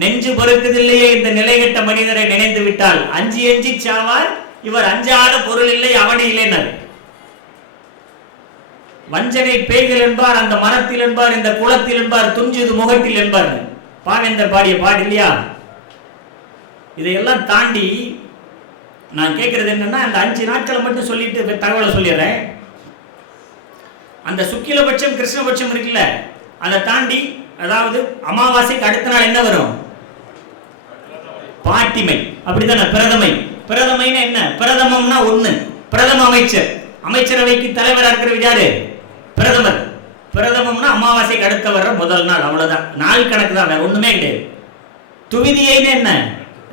நெஞ்சு பொறுக்குதில்லையே இந்த நிலைகட்ட மனிதரை நினைந்து விட்டால் அஞ்சி எஞ்சி சாவார் இவர், அஞ்சாத பொருள் இல்லை அவனி இல்லைனர். வஞ்சனை பேய்கள் என்பார், அந்த மரத்தில் என்பார், இந்த குளத்தில் என்பார், துஞ்சுது முகத்தில் என்பார். பாவேந்தர் பாடிய பாடு இல்லையா? இதையெல்லாம் தாண்டி நான் கேட்கறது என்னன்னா, அந்த 5 நாட்களை மட்டும் சொல்லிட்டு தகவலை சொல்லிடுறேன். அந்த சுக்கிலபட்சம் கிருஷ்ணபட்சம் இருக்குல்ல, அதை தாண்டி அதாவது அமாவாசைக்கு அடுத்த நாள் என்ன வரும்? பாட்டிமை, அப்படித்தானே? பிரதமை. பிரதமைன்னா என்ன? பிரதமம்னா 1, பிரதம அமைச்சர். அமைச்சரவைக்கு தலைவராக இருக்கிற யாரு? பிரதமர். பிரதமம்னா அமாவாசைக்கு அடுத்த வர்ற முதல் நாள், அவ்வளவுதான். நாள் கணக்கு தான், வேற ஒண்ணுமே கிடையாது. துவிதியைன்னு என்ன?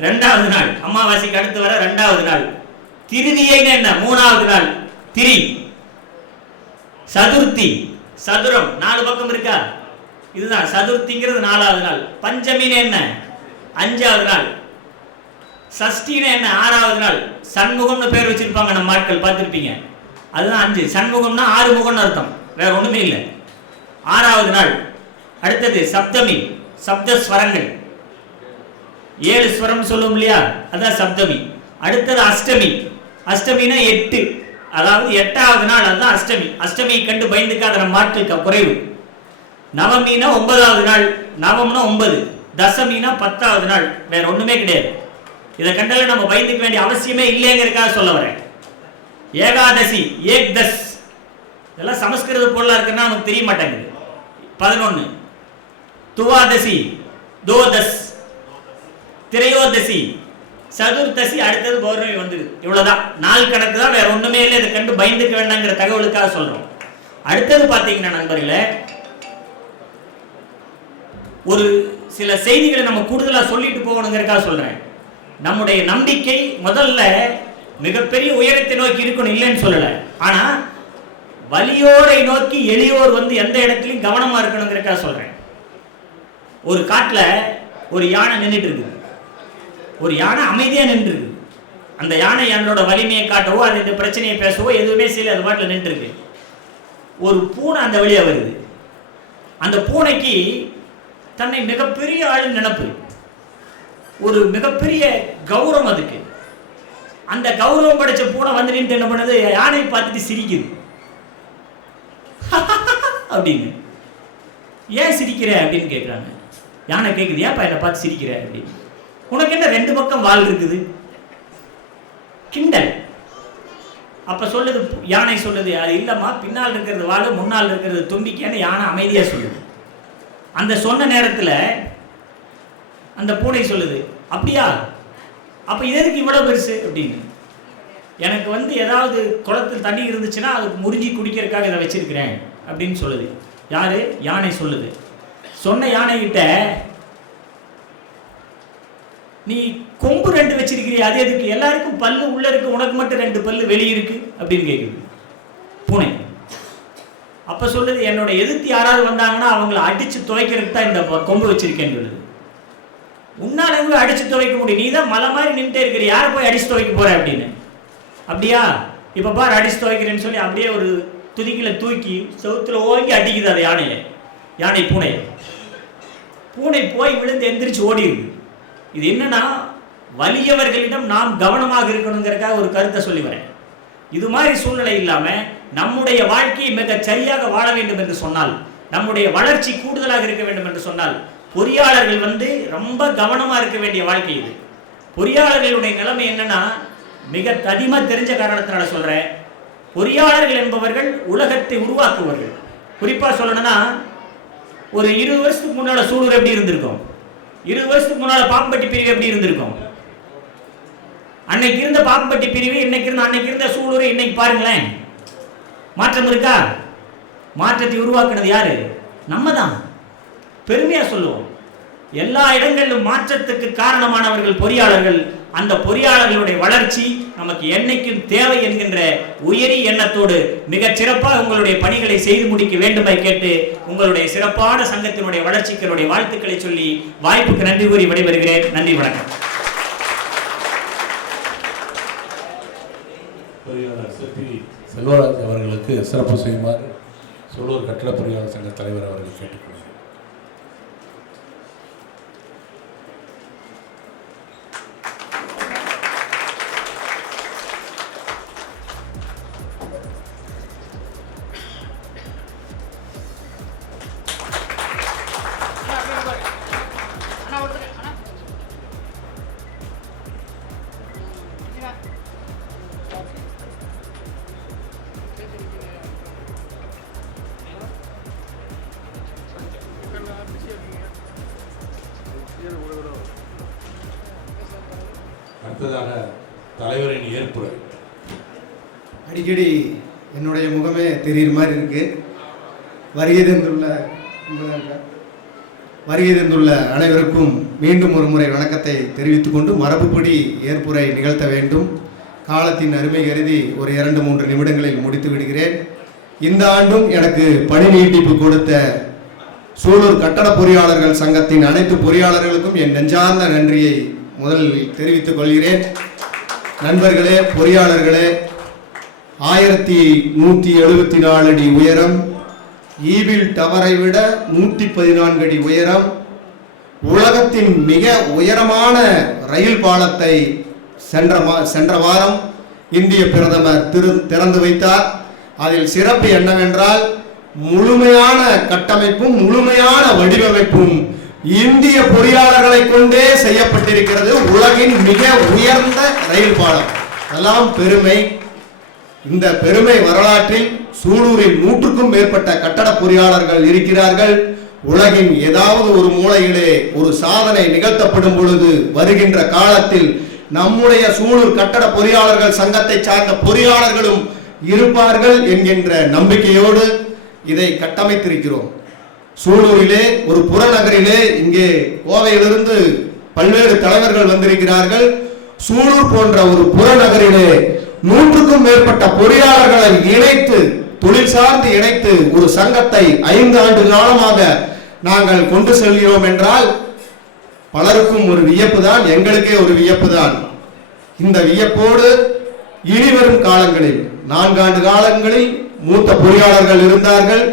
2வது நாள், அமாவாசைக்கு அடுத்து வர 2வது நாள். திருதியைன்னு என்ன? 3வது நாள், திரி. சதுர்த்தி, சதுரம் 4 பக்கம் இருக்கா? இதுதான் சதுர்த்திங்கிறது 4வது நாள். பஞ்சமின்னு என்ன? 5வது நாள். சஷ்டின்னு என்ன? 6வது நாள். சண்முகம்னு பேர் வச்சிருப்பாங்க நம்ம ஆட்கள், பார்த்துருப்பீங்க. அதுதான் 5. சண்முகம்னா 6 முகம்னு அர்த்தம், வேற ஒண்ணுமே இல்லை. 6வது நாள். அடுத்தது சப்தமி, சப்த ஸ்வரங்கள், 7 ஸ்வரம் சொல்லுவோம் இல்லையா, அதான் சப்தமி. அடுத்தது அஷ்டமி, அஷ்டமினா 8, அதாவது 8வது நாள், அதுதான் அஷ்டமி. அஷ்டமியை கண்டு பயந்துக்காத நம்ம மாற்று குறைவு. நவமினா 9வது நாள், நவம்னா 9, தசமினா 10வது நாள், வேற ஒண்ணுமே கிடையாது. இதை கண்டால நம்ம பயந்துக்க வேண்டிய அவசியமே இல்லைங்கிறதுக்காக சொல்ல வரேன். ஏகாதசி, ஏக்தஸ், இதெல்லாம் சமஸ்கிருத பொருளா இருக்குன்னா நமக்கு தெரிய மாட்டேங்குது. 11, துவாதசி, தோதஸ், திரையோதசி, சதுர்தசி, அடுத்தது பௌர்ணமி வந்துடுது. இவ்வளவுதான் நாள் கணக்கு தான், வேற ஒண்ணுமே இல்லை. இதை கண்டு பயந்துக்க வேண்டாங்கிற தகவலுக்காக சொல்றோம். அடுத்தது பாத்தீங்கன்னா நண்பர்களே, ஒரு சில செய்திகளை நம்ம கூடுதலா சொல்லிட்டு போகணுங்கிறதுக்காக சொல்றேன். நம்முடைய நம்பிக்கை முதல்ல மிகப்பெரிய உயரத்தை நோக்கி இருக்கணும், இல்லைன்னு சொல்லல. ஆனா வலியோரை நோக்கி எளியோர் வந்து எந்த இடத்துலையும் கவனமா இருக்கணுங்கிறதுக்காக சொல்றேன். ஒரு காட்டுல ஒரு யானை நின்றுட்டு இருக்குது. ஒரு யானை அமைதியா நின்று இருக்கு. அந்த யானை என்னோட வலிமையை காட்டவோ அது இந்த பிரச்சனையை பேசவோ எதுவுமே செய்யல, அது பாட்டில் நின்று இருக்கு. ஒரு பூனை அந்த வழியா வருது. அந்த பூனைக்கு தன்னை மிகப்பெரிய ஆள் நினைப்பு, ஒரு மிகப்பெரிய கௌரவம் அதுக்கு. அந்த கௌரவம் படைச்ச பூனை வந்து நின்று என்ன பண்ணுது, யானை பார்த்துட்டு சிரிக்குது. அப்படின்னு, ஏன் சிரிக்கிற அப்படின்னு கேட்குறாங்க. யானை கேட்குது, ஏன்ப்பா என்னை பார்த்து சிரிக்கிற அப்படின்னு. உனக்கு என்ன 2 பக்கம் வால் இருக்குது, கிண்டல். அப்ப சொல்லுது யானை, சொல்லுது அது இல்லம்மா, பின்னால் இருக்கிறது வால், முன்னால் இருக்கிறது தும்பிக்கைன்னு யானை அமைதியா சொல்லுது. அந்த சொன்ன நேரத்தில் அந்த பூனை சொல்லுது, அப்படியா, அப்ப எதுக்கு இவ்வளவு பெருசு அப்படின்னு. எனக்கு வந்து ஏதாவது குளத்தில் தண்ணி இருந்துச்சுன்னா அதுக்கு முறிஞ்சி குடிக்கிறதுக்காக இதை வச்சிருக்கிறேன் அப்படின்னு சொல்லுது. யாரு? யானை சொல்லுது. சொன்ன யானை கிட்ட, நீ கொம்பு 2 வச்சிருக்கிறிய, அது எதுக்கு? எல்லாருக்கும் பல்லு உள்ள இருக்கு, உனக்கு மட்டும் 2 பல்லு வெளியே இருக்கு அப்படின்னு கேட்குது பூனை. அப்ப சொல்லுது, என்னோட எதிர்த்து யாராவது வந்தாங்கன்னா அவங்கள அடிச்சு துவைக்கிறதுக்கு தான் இந்த கொம்பு வச்சிருக்கேன்னு சொல்லுது. உன்னால எங்க அடிச்சு துவைக்க முடியும், நீ தான் மலை மாதிரி நின்றுட்டே இருக்கிற, யாரை போய் அடிச்சு துவைக்க போற அப்படின்னு. அப்படியா, இப்ப பாரு அடிச்சு துவைக்கிறேன்னு சொல்லி அப்படியே ஒரு துதிக்கில தூக்கி செவுத்துல ஓங்கி அடிக்குது அது யானையை, யானை பூனை. பூனை போய் விழுந்து எந்திரிச்சு ஓடிடுது. இது என்னன்னா, வலியவர்களிடம் நாம் கவனமாக இருக்கணுங்கிறதுக்காக ஒரு கருத்தை சொல்லி வரேன். இது மாதிரி சூழ்நிலை இல்லாம நம்முடைய வாழ்க்கையை மிக சரியாக வாழ வேண்டும் என்று சொன்னால், நம்முடைய வளர்ச்சி கூடுதலாக இருக்க வேண்டும் என்று சொன்னால், பொறியாளர்கள் வந்து ரொம்ப கவனமா இருக்க வேண்டிய வாழ்க்கை இது. பொறியாளர்களுடைய நிலைமை என்னன்னா, மிக அதிகமா தெரிஞ்ச காரணத்தினால சொல்றேன், பொறியாளர்கள் என்பவர்கள் உலகத்தை உருவாக்குவார்கள். குறிப்பா சொல்லணும்னா, ஒரு 20 வருஷத்துக்கு முன்னால சூழல் எப்படி இருந்திருக்கும், 20 வருஷத்துக்கு முன்னால பாம்பட்டி பிரிவு எப்படி இருந்திருக்கும், அன்னைக்கு இருந்த பாம்பட்டி பிரிவு அன்னைக்கு இருந்த சூழலை இன்னைக்கு பாருங்களேன், மாற்றம் இருக்கா? மாற்றத்தை உருவாக்குனது யாரு? நம்ம தான். பெருமையா சொல்லுவோம். எல்லா இடங்களிலும் மாற்றத்துக்கு காரணமானவர்கள் பொறியாளர்கள். அந்த பொறியாளர்களுடைய வளர்ச்சி நமக்கு என்னைக்கும் தேவை என்கின்ற உயரிய எண்ணத்தோடு மிக சிறப்பாக உங்களுடைய பணிகளை செய்து முடிக்க வேண்டுமை கேட்டு, உங்களுடைய சிறப்பான சங்கத்தினுடைய வளர்ச்சிகளுடைய வாழ்த்துக்களை சொல்லி வாய்ப்புக்கு நன்றி கூறி விடைபெறுகிறேன். நன்றி, வணக்கம். பொறியாளர் சிற்பி செல்வராஜ் அவர்களுக்கு சிறப்பு செய்யுமாறு சூலூர் கட்டட பொறியாளர் சங்க தலைவர் அவர்கள் கேட்டுக்கொள்கிறார். அடுத்ததாக தலைவரின் ஏற்புரை. அடிக்கடி என்னுடைய முகமே தெரிகிற மாதிரி இருக்கு. வருகை தந்துள்ள அனைவருக்கும் மீண்டும் ஒரு முறை வணக்கத்தை தெரிவித்துக் கொண்டு மரபுப்படி ஏற்புரை நிகழ்த்த வேண்டும். காலத்தின் அருமை கருதி ஒரு 2-3 நிமிடங்களில் முடித்து விடுகிறேன். இந்த ஆண்டும் எனக்கு பணி நீட்டிப்பு கொடுத்த சூலூர் கட்டட பொறியாளர்கள் சங்கத்தின் அனைத்து பொறியாளர்களுக்கும் என் நெஞ்சார்ந்த நன்றியை முதலில் தெரிவித்துக் கொள்கிறேன். நண்பர்களே, பொறியாளர்களே, 1174 அடி உயரம், ஈபில் டவரை விட 114 அடி உயரம், உலகத்தின் மிக உயரமான ரயில் பாலத்தை சென்ற வாரம் இந்திய பிரதமர் திறந்து வைத்தார். அதில் சிறப்பு என்னவென்றால் முழுமையான கட்டமைப்பும் முழுமையான வடிவமைப்பும் இந்திய பொறியாளர்களை கொண்டே செய்யப்பட்டிருக்கிறது. உலகின் மிக உயர்ந்த ரயில் பாலம், எல்லாம் பெருமை. இந்த பெருமை வரலாற்றில் சூலூரில் 100க்கும் மேற்பட்ட கட்டட பொறியாளர்கள் இருக்கிறார்கள். உலகின் ஏதாவது ஒரு மூலையிலே ஒரு சாதனை நிகழ்த்தப்படும் பொழுது வருகின்ற காலத்தில் நம்முடைய சூலூர் கட்டட பொறியாளர்கள் சங்கத்தை சார்ந்த பொறியாளர்களும் இருப்பார்கள் என்கின்ற நம்பிக்கையோடு இதை கட்டமைத்திருக்கிறோம். சூலூரிலே ஒரு புறநகரிலே, இங்கே கோவையிலிருந்து பல்வேறு தலைவர்கள் வந்திருக்கிறார்கள். சூலூர் போன்ற ஒரு புறநகரிலே 100க்கும் மேற்பட்ட பொறியாளர்களை இணைத்து, தொழில் சார்ந்து இணைத்து ஒரு சங்கத்தை 5 ஆண்டு காலமாக நாங்கள் கொண்டு செல்கிறோம் என்றால் பலருக்கும் ஒரு வியப்பு தான், எங்களுக்கே ஒரு வியப்பு தான். இந்த வியப்போடு இனிவரும் காலங்களில் 4 ஆண்டு காலங்களில் மூத்த பொறியாளர்கள் இருந்தார்கள்.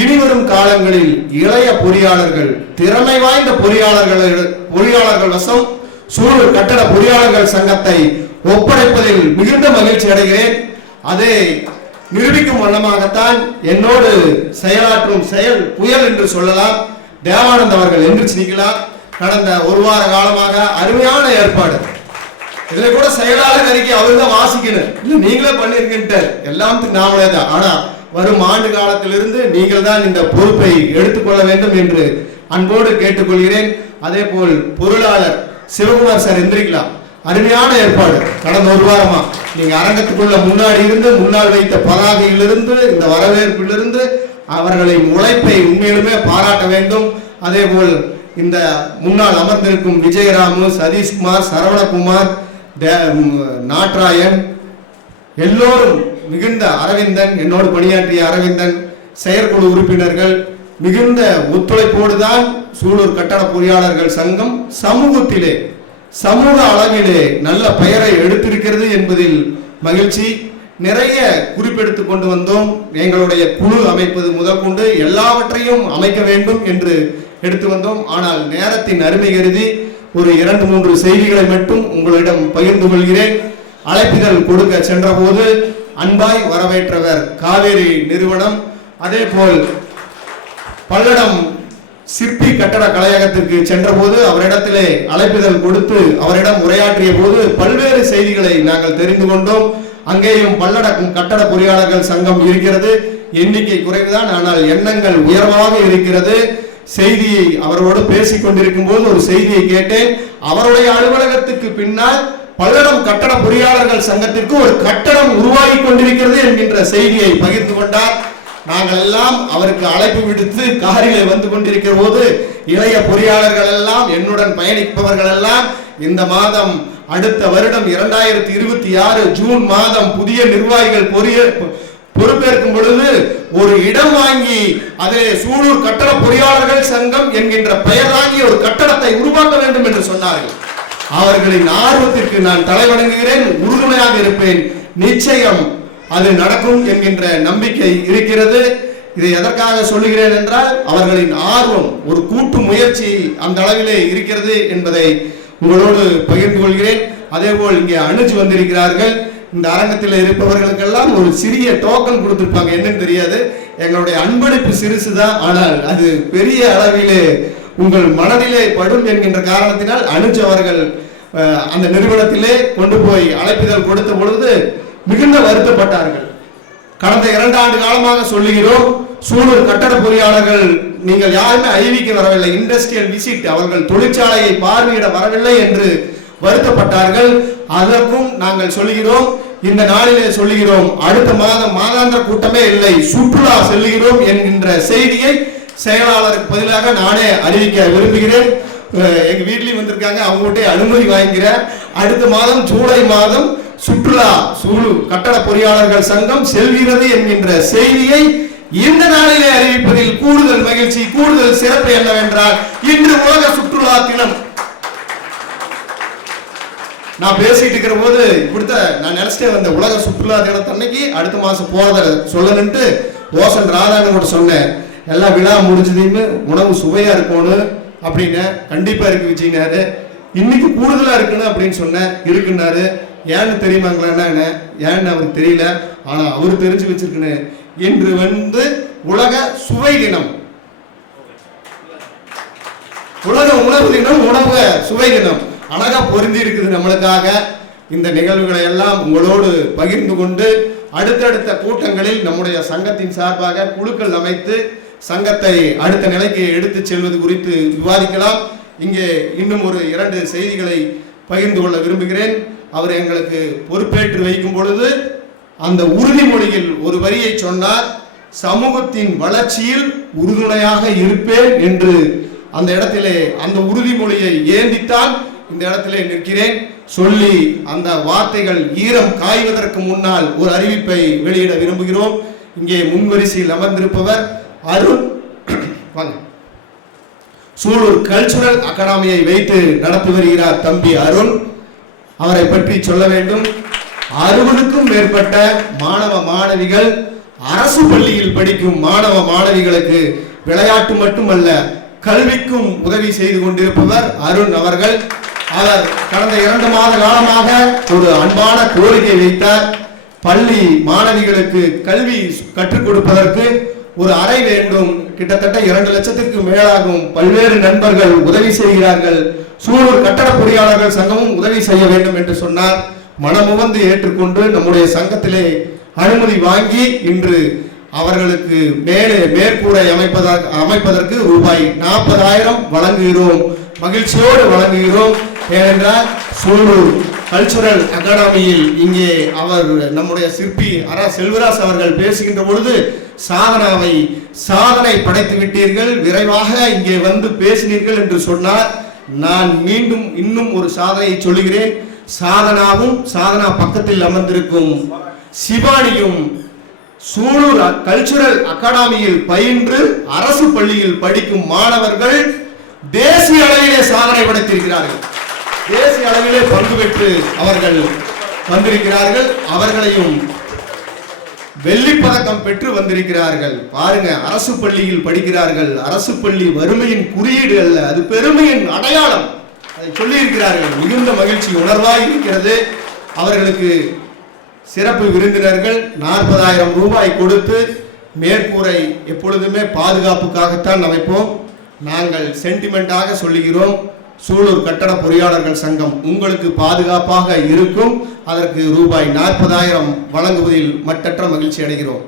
இனிவரும் காலங்களில் இளைய பொறியாளர்கள், திறமை வாய்ந்த பொறியாளர்கள் வசம் சூலூர் கட்டட பொறியாளர்கள் சங்கத்தை ஒப்படைப்பதில் மிகுந்த மகிழ்ச்சி அடைகிறேன். அதை நிரூபிக்கும் வண்ணமாகத்தான் என்னோடு செயலாற்றும் செயல் புயல் என்று சொல்லலாம் தேவானந்த் அவர்கள் எந்திரிச்சு நிற்கலாம். கடந்த ஒரு வார காலமாக அருமையான ஏற்பாடு. இதுல கூட செயலாளர் அறிக்கை அவர் தான் வாசிக்கணும், இல்ல நீங்களே பண்ணிருக்கின்ற எல்லாத்துக்கும் நாமளே தான். ஆனா வரும் ஆண்டு காலத்திலிருந்து நீங்கள் தான் இந்த பொறுப்பை எடுத்துக்கொள்ள வேண்டும் என்று அன்போடு கேட்டுக்கொள்கிறேன். அதே போல் பொருளாளர் சிவகுமார் சார் எந்திரிக்கலாம். அருமையான ஏற்பாடு. கடந்த ஒரு வாரமா நீங்க அரங்கத்துக்குள்ள முன்னாடி இருந்து, முன்னால் வைத்த பதாகையிலிருந்து, இந்த வரவேற்பிலிருந்து அவர்களின் உழைப்பை உண்மையிலுமே பாராட்ட வேண்டும். அதே போல் இந்த முன்னால் அமர்ந்திருக்கும் விஜயராமு, சதீஷ்குமார், சரவணகுமார், நாட்ராயன், எல்லோரும் மிகுந்த, அரவிந்தன், என்னோடு பணியாற்றிய அரவிந்தன், செயற்குழு உறுப்பினர்கள் மிகுந்த ஒத்துழைப்போடுதான் சூலூர் கட்டட பொறியாளர்கள் சங்கம் சமூகத்திலே, சமூக அளவிலே நல்ல பெயரை எடுத்திருக்கிறது என்பதில் மகிழ்ச்சி. நிறைய குறிப்பெடுத்து கொண்டு வந்தோம். எங்களுடைய குழு அமைப்பது முதற்கொண்டு எல்லாவற்றையும் அமைக்க வேண்டும் என்று எடுத்து வந்தோம். ஆனால் நேரத்தின் அருமை கருதி ஒரு 2-3 செய்திகளை மட்டும் உங்களிடம் பகிர்ந்து கொள்கிறேன். அழைப்பிதழ் கொடுக்க சென்ற போது அன்பாய் வரவேற்றவர் காவேரி நிறுவனம். அதே போல் பல்லடம் சிற்பி கட்டட கலையகத்திற்கு சென்ற போது அவரிடத்திலே அழைப்பிதழ் கொடுத்து அவரிடம் உரையாற்றிய போது பல்வேறு செய்திகளை நாங்கள் தெரிந்து கொண்டோம். அங்கேயும் பல்லடம் கட்டட பொறியாளர்கள் சங்கம் இருக்கிறது. எண்ணிக்கை குறைவுதான், ஆனால் எண்ணங்கள் உயர்வாக இருக்கிறது. செய்தியை அவரோடு பேசிக் கொண்டிருக்கும் போது ஒரு செய்தியை கேட்டேன். அவருடைய அலுவலகத்துக்கு பின்னால் பல்லடம் கட்டட பொறியாளர்கள் சங்கத்திற்கு ஒரு கட்டடம் உருவாகி கொண்டிருக்கிறது என்கின்ற செய்தியை பகிர்ந்து கொண்டார். நாங்கள் எல்லாம் அவருக்கு அழைப்பு விடுத்து காரிலே வந்து கொண்டிருக்கிற போது இளைய பொறியாளர்கள் எல்லாம், என்னுடன் பயணிப்பவர்கள் எல்லாம் இந்த மாதம், அடுத்த வருடம் 2026 ஜூன் மாதம் புதிய நிர்வாகிகள் பொறுப்பேற்கும் பொழுது ஒரு இடம் வாங்கி அதிலே சூலூர் கட்டட பொறியாளர்கள் சங்கம் என்கின்ற பெயர் வாங்கி ஒரு கட்டடத்தை உருவாக்க வேண்டும் என்று சொன்னார்கள். அவர்களின் ஆர்வத்திற்கு நான் தலைவணங்குகிறேன், உறுதுணையாக இருப்பேன். நிச்சயம் அது நடக்கும் என்கின்ற நம்பிக்கை இருக்கிறது. இதை எதற்காக சொல்லுகிறேன் என்றால் அவர்களின் ஆர்வம், ஒரு கூட்டு முயற்சி அந்த அளவிலே இருக்கிறது என்பதை உங்களோடு பகிர்ந்து கொள்கிறேன். அதே போல் இங்கே அணுஜ் வந்திருக்கிறார்கள். இந்த அரங்கத்தில் இருப்பவர்களுக்கெல்லாம் ஒரு சிறிய டோக்கன் கொடுத்திருப்பாங்க, என்னன்னு தெரியாது. எங்களுடைய அன்பளிப்பு சிறுசுதான், ஆனால் அது பெரிய அளவிலே உங்கள் மனதிலே படும் என்கின்ற காரணத்தினால் அணுஜ் அவர்கள் அந்த நிறுவனத்திலே கொண்டு போய் அழைப்பிதழ் கொடுத்த பொழுது மிகுந்த வருத்தப்பட்டார்கள். கடந்த 2 ஆண்டு காலமாக சொல்லுகிறோம், சூலூர் கட்டட பொறியாளர்கள் நீங்கள் யாருமே ஐவிக்கு வரவில்லை, இண்டஸ்ட்ரியல் விசிட், அவர்கள் தொழிற்சாலையை பார்வையிட வரவில்லை என்று வருத்தப்பட்டார்கள். அதற்கும் நாங்கள் சொல்லுகிறோம், இந்த நாளிலே சொல்லுகிறோம், அடுத்த மாதம் மாதாந்திர கூட்டமே இல்லை, சுற்றுலா செல்லுகிறோம் என்கின்ற செய்தியை செயலாளருக்கு பதிலாக நானே அறிவிக்க விரும்புகிறேன். எங்க வீட்லயும் வந்திருக்காங்க, அவங்ககிட்ட அனுமதி வாங்கிக்கிறேன். அடுத்த மாதம் ஜூலை மாதம் சுற்றுலா சூலூர் கட்டட பொறியாளர்கள் சங்கம் செல்கிறது என்கின்ற செய்தியை இந்த நாளிலே அறிவிப்பதில் கூடுதல் மகிழ்ச்சி, கூடுதல் சிறப்பு என்னவென்றால் இன்று உலக சுற்றுலா தினம். நான் பேசிட்டு இருக்கிற போது இப்படித்த நான் நினைச்சிட்டே வந்த உலக சுற்றுலா தினத்தன்னைக்கு அடுத்த மாசம் போறத சொல்லணும்ட்டு ஓசன் ராதான்னு கூட சொன்னேன். எல்லா விழா முடிஞ்சதையுமே உணவு சுவையா இருக்கணும் அப்படின்னு. கண்டிப்பா இருக்கு விஜய்னாரு. இன்னைக்கு கூடுதலா இருக்குன்னு அப்படின்னு சொன்னேன். இருக்குன்னாரு. ஏன்னு தெரியுமாங்களா? ஏன்னு அவருக்கு தெரியல, ஆனா அவரு தெரிஞ்சு வச்சிருக்கணும். இன்று உலக சுவை தினம், உலக உணவு தினம், உணவு சுவை தினம் அழகா பொருந்தி இருக்குது நம்மளுக்காக. இந்த நிகழ்வுகளை எல்லாம் உங்களோடு பகிர்ந்து கொண்டு அடுத்தடுத்த கூட்டங்களில் நம்முடைய சங்கத்தின் சார்பாக குழுக்கள் அமைத்து சங்கத்தை அடுத்த நிலைக்கு எடுத்து செல்வது குறித்து விவாதிக்கலாம். இங்கே இன்னும் ஒரு 2 செய்திகளை பகிர்ந்து கொள்ள விரும்புகிறேன். அவர் எங்களுக்கு பொறுப்பேற்று வைக்கும் பொழுது அந்த உறுதிமொழியில் ஒரு வரியை சொன்னார். சமூகத்தின் வளர்ச்சியில் உறுதுணையாக இருப்பேன் என்று. அந்த இடத்திலே அந்த உறுதிமொழியை ஏந்தித்தான் இந்த இடத்திலே நிற்கிறேன். சொல்லி அந்த வார்த்தைகள் ஈரம் காய்வதற்கு முன்னால் ஒரு அறிவிப்பை வெளியிட விரும்புகிறோம். இங்கே முன்வரிசையில் அமர்ந்திருப்பவர் அருண். சூலூர் கல்ச்சுரல் அகாடமியை வைத்து நடத்தி வருகிறார் தம்பி அருண். அவரை பற்றி சொல்ல வேண்டும். 60க்கும் மேற்பட்ட மாணவ மாணவிகள், அரசு பள்ளியில் படிக்கும் மாணவ மாணவிகளுக்கு விளையாட்டு மட்டுமல்ல கல்விக்கும் உதவி செய்து கொண்டிருப்பவர் அருண் அவர்கள். அவர் கடந்த 2 மாத காலமாக ஒரு அன்பான கோரிக்கை வைத்தார். பள்ளி மாணவிகளுக்கு கல்வி கற்றுக் கொடுப்பதற்கு ஒரு அறை வேண்டும். கிட்டத்தட்ட 2 லட்சத்திற்கு மேலாகும். பல்வேறு நண்பர்கள் உதவி செய்கிறார்கள். சூலூர் கட்டட பொறியாளர்கள் சங்கமும் உதவி செய்ய வேண்டும் என்று சொன்னார். மனமுவந்து ஏற்றுக்கொண்டு நம்முடைய சங்கத்திலே அனுமதி வாங்கி இன்று அவர்களுக்கு மேலே மேற்கூரை அமைப்பதற்கு ரூபாய் 40,000 வழங்குகிறோம். மகிழ்ச்சியோடு வழங்குகிறோம். ஏனென்றால் சூலூர் கல்ச்சுரல் அகாடமியில் இங்கே அவர் நம்முடைய சிற்பி செல்வராஜ் அவர்கள் பேசுகின்ற பொழுது சாதனை படைத்து விட்டீர்கள், விரைவாக இங்கே வந்து பேசினீர்கள் என்று சொன்னார். நான் மீண்டும் இன்னும் ஒரு சாதனையை சொல்லுகிறேன். சாதனாவும் சாதனா பக்கத்தில் அமர்ந்திருக்கும் சிவானியும் சூலூர் கல்ச்சுரல் அகாடமியில் பயின்று அரசு பள்ளியில் படிக்கும் மாணவர்கள் தேசிய அளவிலே சாதனை படைத்திருக்கிறார்கள். தேசிய அளவிலே பங்கு பெற்று அவர்கள் வந்திருக்கிறார்கள். அவர்களையும் வெள்ளிப்பதக்கம் பெற்று வந்திருக்கிறார்கள். பாருங்க, அரசு பள்ளியில் படிக்கிறார்கள். அரசு பள்ளி வறுமையின் குறியீடு அல்ல, அது பெருமையின் அடையாளம். அதை சொல்லி இருக்கிறார்கள். மிகுந்த மகிழ்ச்சி உணர்வாய் இருக்கிறது. அவர்களுக்கு சிறப்பு விருந்தினர்கள் 40,000 ரூபாய் கொடுத்து மேற்கூரை எப்பொழுதுமே பாதுகாப்புக்காகத்தான் அமைப்போம். நாங்கள் சென்டிமெண்டாக சொல்லுகிறோம். சூலூர் கட்டட பொறியாளர்கள் சங்கம் உங்களுக்கு பாதுகாப்பாக இருக்கும். அதற்கு ரூபாய் 40,000 வழங்குவதில் மட்டற்ற மகிழ்ச்சி அடைகிறோம்.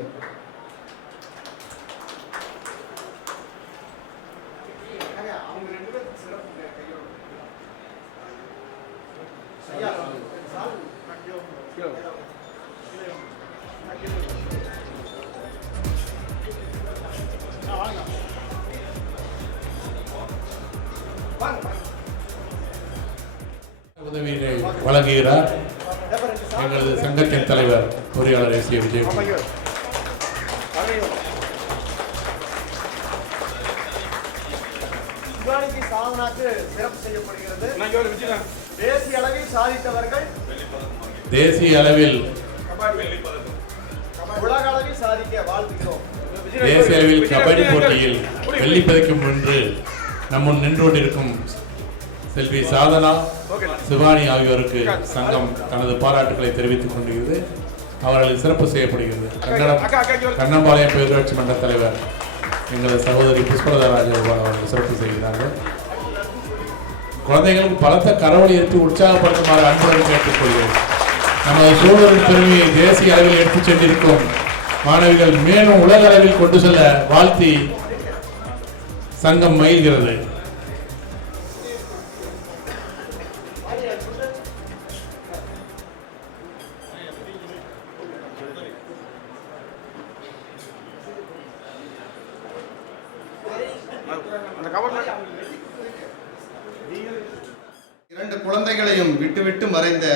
உதவியை வழங்குகிறார் எங்களது சங்கத்தின் தலைவர் பொறியாளர் எஸ் ஏ விஜய். சிறப்பு செய்யப்படுகிறது. தேசிய அளவில் சாதித்தவர்கள் தேசிய அளவில், உலக அளவில் சாதிக்க வாழ்த்துகிறோம். தேசிய அளவில் கபடி போட்டியில் வெள்ளி பதக்கம் வென்று நம்முன் நின்று கொண்டிருக்கும் செல்வி சாதனா, சிவானி ஆகியோருக்கு சங்கம் தனது பாராட்டுகளை தெரிவித்துக் கொண்டிருக்கிறது. அவர்களுக்கு சிறப்பு செய்யப்படுகிறது. கண்ணம்பாளையம் பேரூராட்சி மன்ற தலைவர் எங்களது சகோதரி புஷ்பலதா ராஜகோபால் அவர்கள் சிறப்பு செய்கிறார்கள். குழந்தைகளுக்கு பலத்த கரவொலி எடுத்து உற்சாகப்படுத்துமாறு அன்புடன் கேட்டுக்கொள்கிறோம். நமது சூழலின் பெருமையை தேசிய அளவில் எடுத்துச் சென்றிருக்கும் மாணவிகள் மேலும் உலக அளவில் கொண்டு செல்ல வாழ்த்தி சங்கம் மகிழ்கிறது. இரண்டு குழந்தைகளையும் விட்டுவிட்டு மறைந்த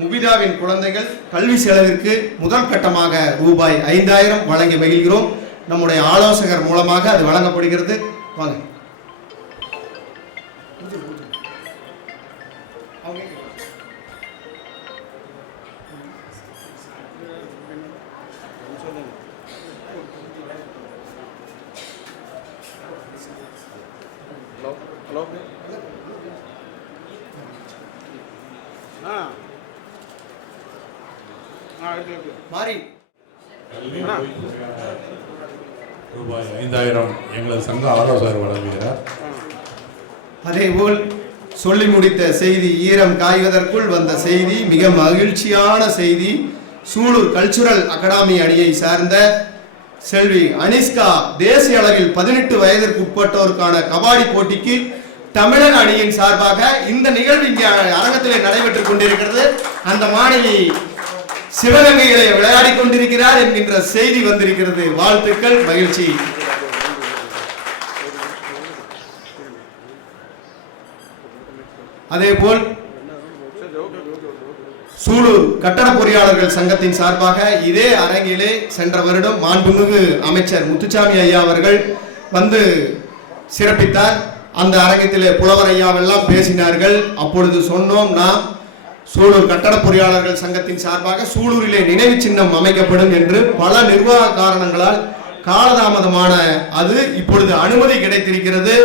முபிதாவின் குழந்தைகள் கல்வி செலவிற்கு முதல் கட்டமாக ரூபாய் 5,000 வழங்கி மகிழ்கிறோம். நம்முடைய ஆலோசகர் மூலமாக அது வழங்கப்படுகிறது. வாங்க. ஹலோ மாறி ரூபாய் 5000 எங்களது சங்க ஆலோசகர் வழங்குகிறார். அதேபோல் சொல்லி முடித்த செய்தி ஈரம் காய்வதற்குள் வந்த செய்தி, மிக மகிழ்ச்சியான செய்தி. சூலூர் கல்ச்சுரல் அகாடமி அணியை சார்ந்த செல்வி அனிஷ்கா தேசிய அளவில் 18 வயதிற்கு உட்பட்டோருக்கான கபாடி போட்டிக்கு தமிழக அணியின் சார்பாக இந்த நிகழ்வு இங்கே அரங்கத்திலே நடைபெற்றுக் கொண்டிருக்கிறது. அந்த மாணவி சிவகங்கையிலே விளையாடி கொண்டிருக்கிறார் என்கின்ற செய்தி வந்திருக்கிறது. வாழ்த்துக்கள், மகிழ்ச்சி. அதேபோல் சூலூர் கட்டட பொறியாளர்கள் சங்கத்தின் சார்பாக இதே அரங்கிலே சென்ற வருடம் மாண்புமிகு அமைச்சர் முத்துசாமி ஐயா அவர்கள் வந்து சிறப்பித்தார். அந்த அரங்கத்திலே புலவர் ஐயாவெல்லாம் பேசினார்கள். அப்பொழுது சொன்னோம், நாம் சூலூர் கட்டட பொறியாளர்கள் சங்கத்தின் சார்பாக சூலூரிலே நினைவு சின்னம் அமைக்கப்படும் என்று. பல நிர்வாக காரணங்களால் காலதாமதமான அது இப்பொழுது அனுமதி கிடைத்திருக்கிறது.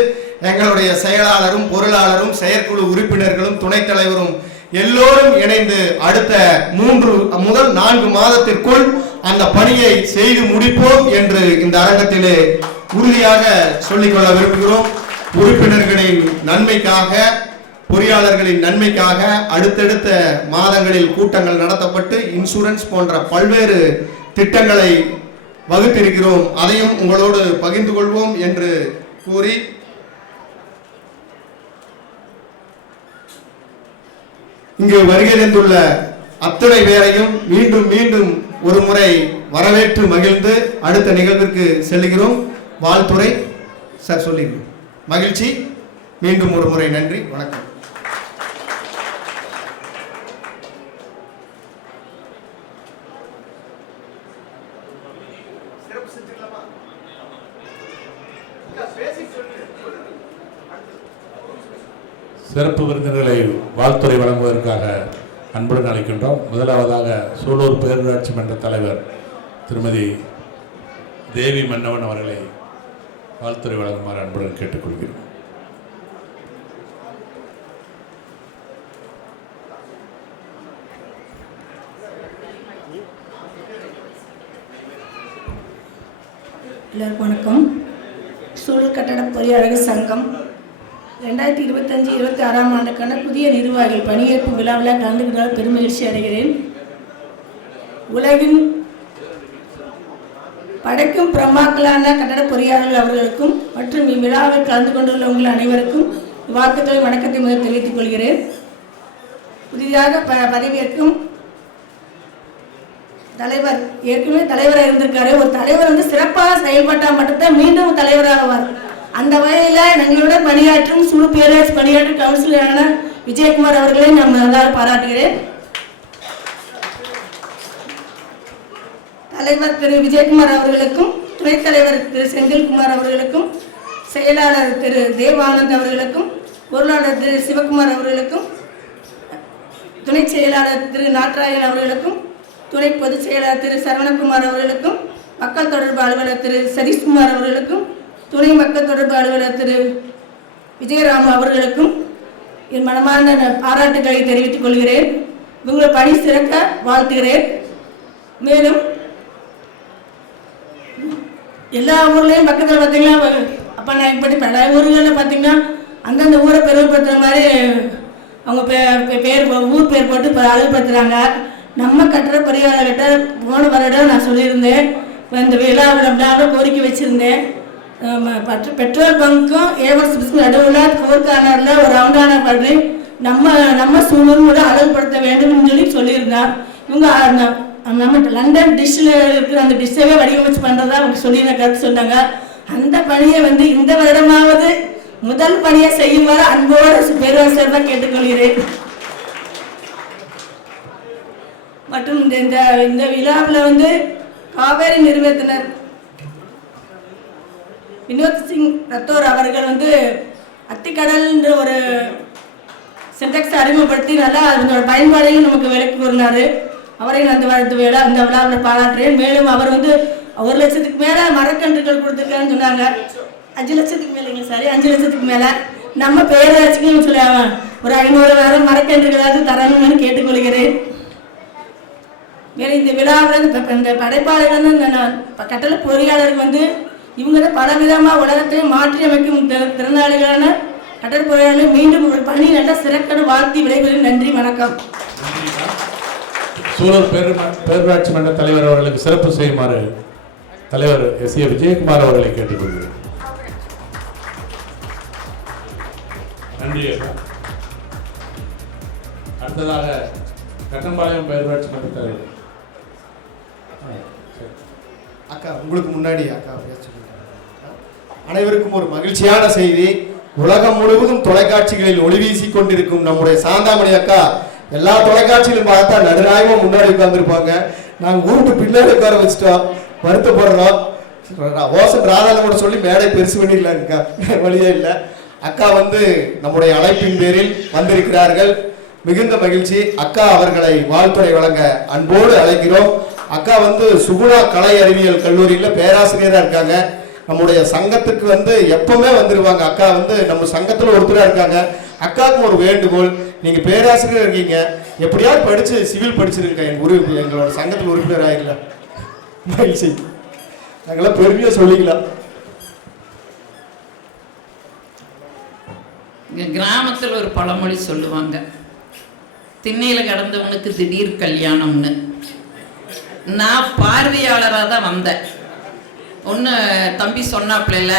எங்களுடைய செயலாளரும் பொருளாளரும் செயற்குழு உறுப்பினர்களும் துணைத் தலைவரும் எல்லோரும் இணைந்து அடுத்த 3 முதல் 4 மாதத்திற்குள் அந்த பணியை செய்து முடிப்போம் என்று இந்த அரங்கத்திலே உறுதியாக சொல்லிக்கொள்ள விரும்புகிறோம். உறுப்பினர்களின் நன்மைக்காக, பொறியாளர்களின் நன்மைக்காக அடுத்தடுத்த மாதங்களில் கூட்டங்கள் நடத்தப்பட்டு இன்சூரன்ஸ் போன்ற பல்வேறு திட்டங்களை வகுத்திருக்கிறோம். அதையும் உங்களோடு பகிர்ந்து கொள்வோம் என்று கூறி இங்கு வருகை தந்துள்ள அத்தனை பேரையும் மீண்டும் மீண்டும் ஒரு முறை வரவேற்று மகிழ்ந்து அடுத்த நிகழ்விற்கு செல்கிறோம். வாழ்த்துறை சார் சொல்லிடுவோம். மகிழ்ச்சி. மீண்டும் ஒரு முறை நன்றி, வணக்கம். சிறப்பு விருந்தினர்களை வாழ்த்துறை வழங்குவதற்காக அன்புடன் அழைக்கின்றோம். முதலாவதாக சூலூர் பேரூராட்சி மன்ற தலைவர் திருமதி தேவி மன்னவன் அவர்களை வாழ்த்துறை வழங்குமாறு அன்புடன் கேட்டுக்கொள்கிறோம். எல்லாருக்கும் வணக்கம். சூலூர் கட்டட பொறியாளர்கள் சங்கம் 2025-26 ஆண்டுக்கான புதிய நிர்வாகிகள் பணியேற்பு விழாவில் கலந்துக்கிட்டால் பெருமகிழ்ச்சி அடைகிறேன். உலகின் படைக்கும் பிரம்மாக்களான கட்டட பொறியாளர்கள் அவர்களுக்கும் மற்றும் இவ்விழாவில் கலந்து கொண்டுள்ள உங்கள் அனைவருக்கும் வாழ்த்துக்களை வணக்கத்தை முதல் தெரிவித்துக் கொள்கிறேன். புதிதாக பதவியேற்கும் தலைவர் ஏற்கனவே தலைவராக இருந்திருக்காரு. ஒரு தலைவர் வந்து சிறப்பாக செயல்பட்டால் மட்டும்தான் மீண்டும் தலைவராகுவார். அந்த வகையில் எங்களுடன் பணியாற்றும் சூலூர் பேரூராட்சி பணியாற்றும் கவுன்சிலரான விஜயகுமார் அவர்களை நான் நல்லா பாராட்டுகிறேன். தலைவர் திரு விஜயகுமார் அவர்களுக்கும், துணைத் தலைவர் திரு செந்தில்குமார் அவர்களுக்கும், செயலாளர் திரு தேவானந்த் அவர்களுக்கும், பொருளாளர் திரு சிவகுமார் அவர்களுக்கும், துணை செயலாளர் திரு நாட்ராயன் அவர்களுக்கும், துணை பொதுச் செயலாளர் திரு சரவணகுமார் அவர்களுக்கும், மக்கள் தொடர்பு அலுவலர் திரு சதீஷ்குமார் அவர்களுக்கும், துணை மக்கள் தொடர்பு அலுவலர் திரு விஜயராமு அவர்களுக்கும் என் மனமார்ந்த பாராட்டுகளை தெரிவித்துக் கொள்கிறேன். உங்களை பணி சிறக்க வாழ்த்துகிறேன். மேலும் எல்லா ஊர்லேயும் பக்கத்தில் பார்த்தீங்கன்னா, அப்போ நான் இப்படி பல ஊர்களில் பார்த்தீங்கன்னா அந்தந்த ஊரை பெருமைப்படுத்துகிற மாதிரி அவங்க பேர் ஊர் பேர் போட்டு இப்போ அழகுப்படுத்துகிறாங்க. நம்ம கட்டட பொறியாளர்கிட்ட போன வருடம் நான் சொல்லியிருந்தேன், இந்த விழாவில் கோரிக்கை வச்சுருந்தேன். பெட்ரோல் பங்க்கும் ஏவர்ஸ் நடுவில் ஃபோர் கார்னரில் ஒரு ரவுண்டான பண்ணி நம்ம சூழலோட அழகுபடுத்த வேண்டும்னு சொல்லியிருந்தார். இவங்க நம்ம லண்டன் டிஷ்ஷில் இருக்கிற அந்த டிஷ்ஷவே வடிவமைச்சு பண்ணுறதா அவங்க சொல்லியிருந்த கருத்து சொன்னாங்க. அந்த பணியை வந்து இந்த வருடமாவது முதல் பணியை செய்யுமாறு அன்போடு பேரரசர் தான் கேட்டுக்கொள்கிறேன். மற்றும் இந்த விழாவில் வந்து காவேரி நிறுவனத்தினர் வினோத் சிங் ரத்தோர் அவர்கள் வந்து அத்திக்கடல்ன்ற ஒரு சின்டெக்ஸ் அறிமுகப்படுத்தி நல்லா அதனோட பயன்பாடையும் நமக்கு விளக்கி கூறினார். அவரையும் அந்த விழாவில் பாராட்டுறேன். மேலும் அவர் வந்து 1 லட்சத்துக்கு மேலே மரக்கன்றுகள் கொடுத்துருக்கான்னு சொன்னாங்க. 5 லட்சத்துக்கு மேலேங்க, சாரி 5 லட்சத்துக்கு மேலே நம்ம பேராட்சிக்கும் சொல்ல ஒரு 500 மரக்கன்றுகளாவது தரணும்னு கேட்டுக்கொள்கிறேன். வேற இந்த விழாவில் இந்த படைப்பாளர்கள் இந்த கட்டளை பொறியாளருக்கு வந்து இவங்க தான் பல விதமாக உலகத்தை மாற்றி அமைக்கும் திறனாளிகளான கட்டளை பொறியாளர்கள் மீண்டும் ஒரு பணி நல்லா சிறக்கணும் வாழ்த்தி விடைபெறும். நன்றி, வணக்கம். சூலூர் பேரூராட்சி மன்ற தலைவர் அவர்களுக்கு சிறப்பு செய்யுமாறு தலைவர் எஸ்.ஏ. விஜயகுமார் அவர்களை கேட்டுக்கொள்கிறேன். நன்றி. அடுத்ததாக கட்டம்பாளையம் பேரூராட்சி மன்ற தலைவர் அக்கா, உங்களுக்கு முன்னாடி அக்கா அனைவருக்கும் ஒரு மகிழ்ச்சியான செய்தி. உலகம் முழுவதும் தொலைக்காட்சிகளில் ஒளி வீசிக் கொண்டிருக்கும் நம்முடைய சாந்தாமணி அக்கா எல்லா தொலைக்காட்சியிலும் பார்த்தா நடுநாயகமா முன்னாடி உட்கார்ந்துருப்பாங்க. நாங்கள் ஊருக்கு பின்னாடி உட்கார வச்சுட்டோம், வருத்தப்படுறோம். ஓசன் ராதால கூட சொல்லி மேடை பெருசு பண்ணிடலாங்கக்கா, வழியே இல்லை. அக்கா வந்து நம்முடைய அழைப்பின் பேரில் வந்திருக்கிறார்கள். மிகுந்த மகிழ்ச்சி. அக்கா அவர்களை வாழ்த்துறை வழங்க அன்போடு அழைக்கிறோம். அக்கா வந்து சுகுணா கலை அறிவியல் கல்லூரியில் பேராசிரியராக இருக்காங்க. நம்முடைய சங்கத்துக்கு வந்து எப்பவுமே வந்துருவாங்க. அக்கா வந்து நம்ம சங்கத்தில் ஒருத்தராக இருக்காங்க. அக்காவுக்கு ஒரு வேண்டுகோள், நீங்க பேராசிரியர் இருக்கீங்க, எப்படியாவது படிச்சு சிவில் படிச்சிருக்க எங்களோட சங்கத்தில் உறுப்பினர் ஆகிடல, மகிழ்ச்சி. நாங்களாம் பெருமையா சொல்லிக்கலாம். கிராமத்தில் ஒரு பழமொழி சொல்லுவாங்க, திண்ணையில் கடந்தவனுக்கு திடீர் கல்யாணம்னு. நான் பார்வையாளராக தான் வந்தேன். ஒன்று தம்பி சொன்னாப்புல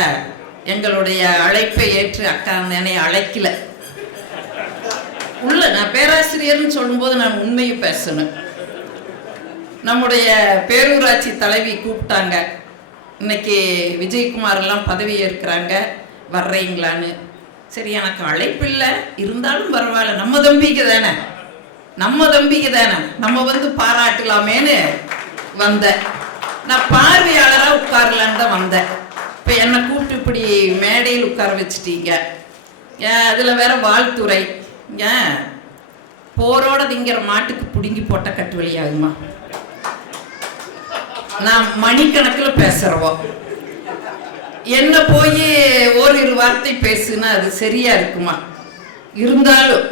எங்களுடைய அழைப்பை ஏற்று அக்கா என்னை அழைக்கல உள்ள. நான் பேராசிரியர்னு சொல்லும்போது நான் உண்மையை பேசணும். நம்முடைய பேரூராட்சி தலைவி கூப்பிட்டாங்க, இன்னைக்கு விஜயகுமார் எல்லாம் பதவி ஏற்கிறாங்க, வர்றீங்களான்னு. சரி, எனக்கு அழைப்பு இல்லை, இருந்தாலும் பரவாயில்ல, நம்ம தம்பிக்கு தானே நம்ம வந்து பாராட்டலாமேன்னு வந்தேன். நான் பார்வையாளராக உட்காரலான்னு தான் வந்தேன். இப்போ என்னை கூப்பிட்டு இப்படி மேடையில் உட்கார வச்சுட்டீங்க. அதில் வேற வாழ்த்துறை. போரோட திங்கிற மாட்டுக்கு பிடுங்கி போட்ட கட்டு வழியாகுமா? நான் மணிக்கணக்கில் பேசுறவோம். என்ன போய் ஓரிரு வார்த்தை பேசுனா அது சரியா இருக்குமா? இருந்தாலும்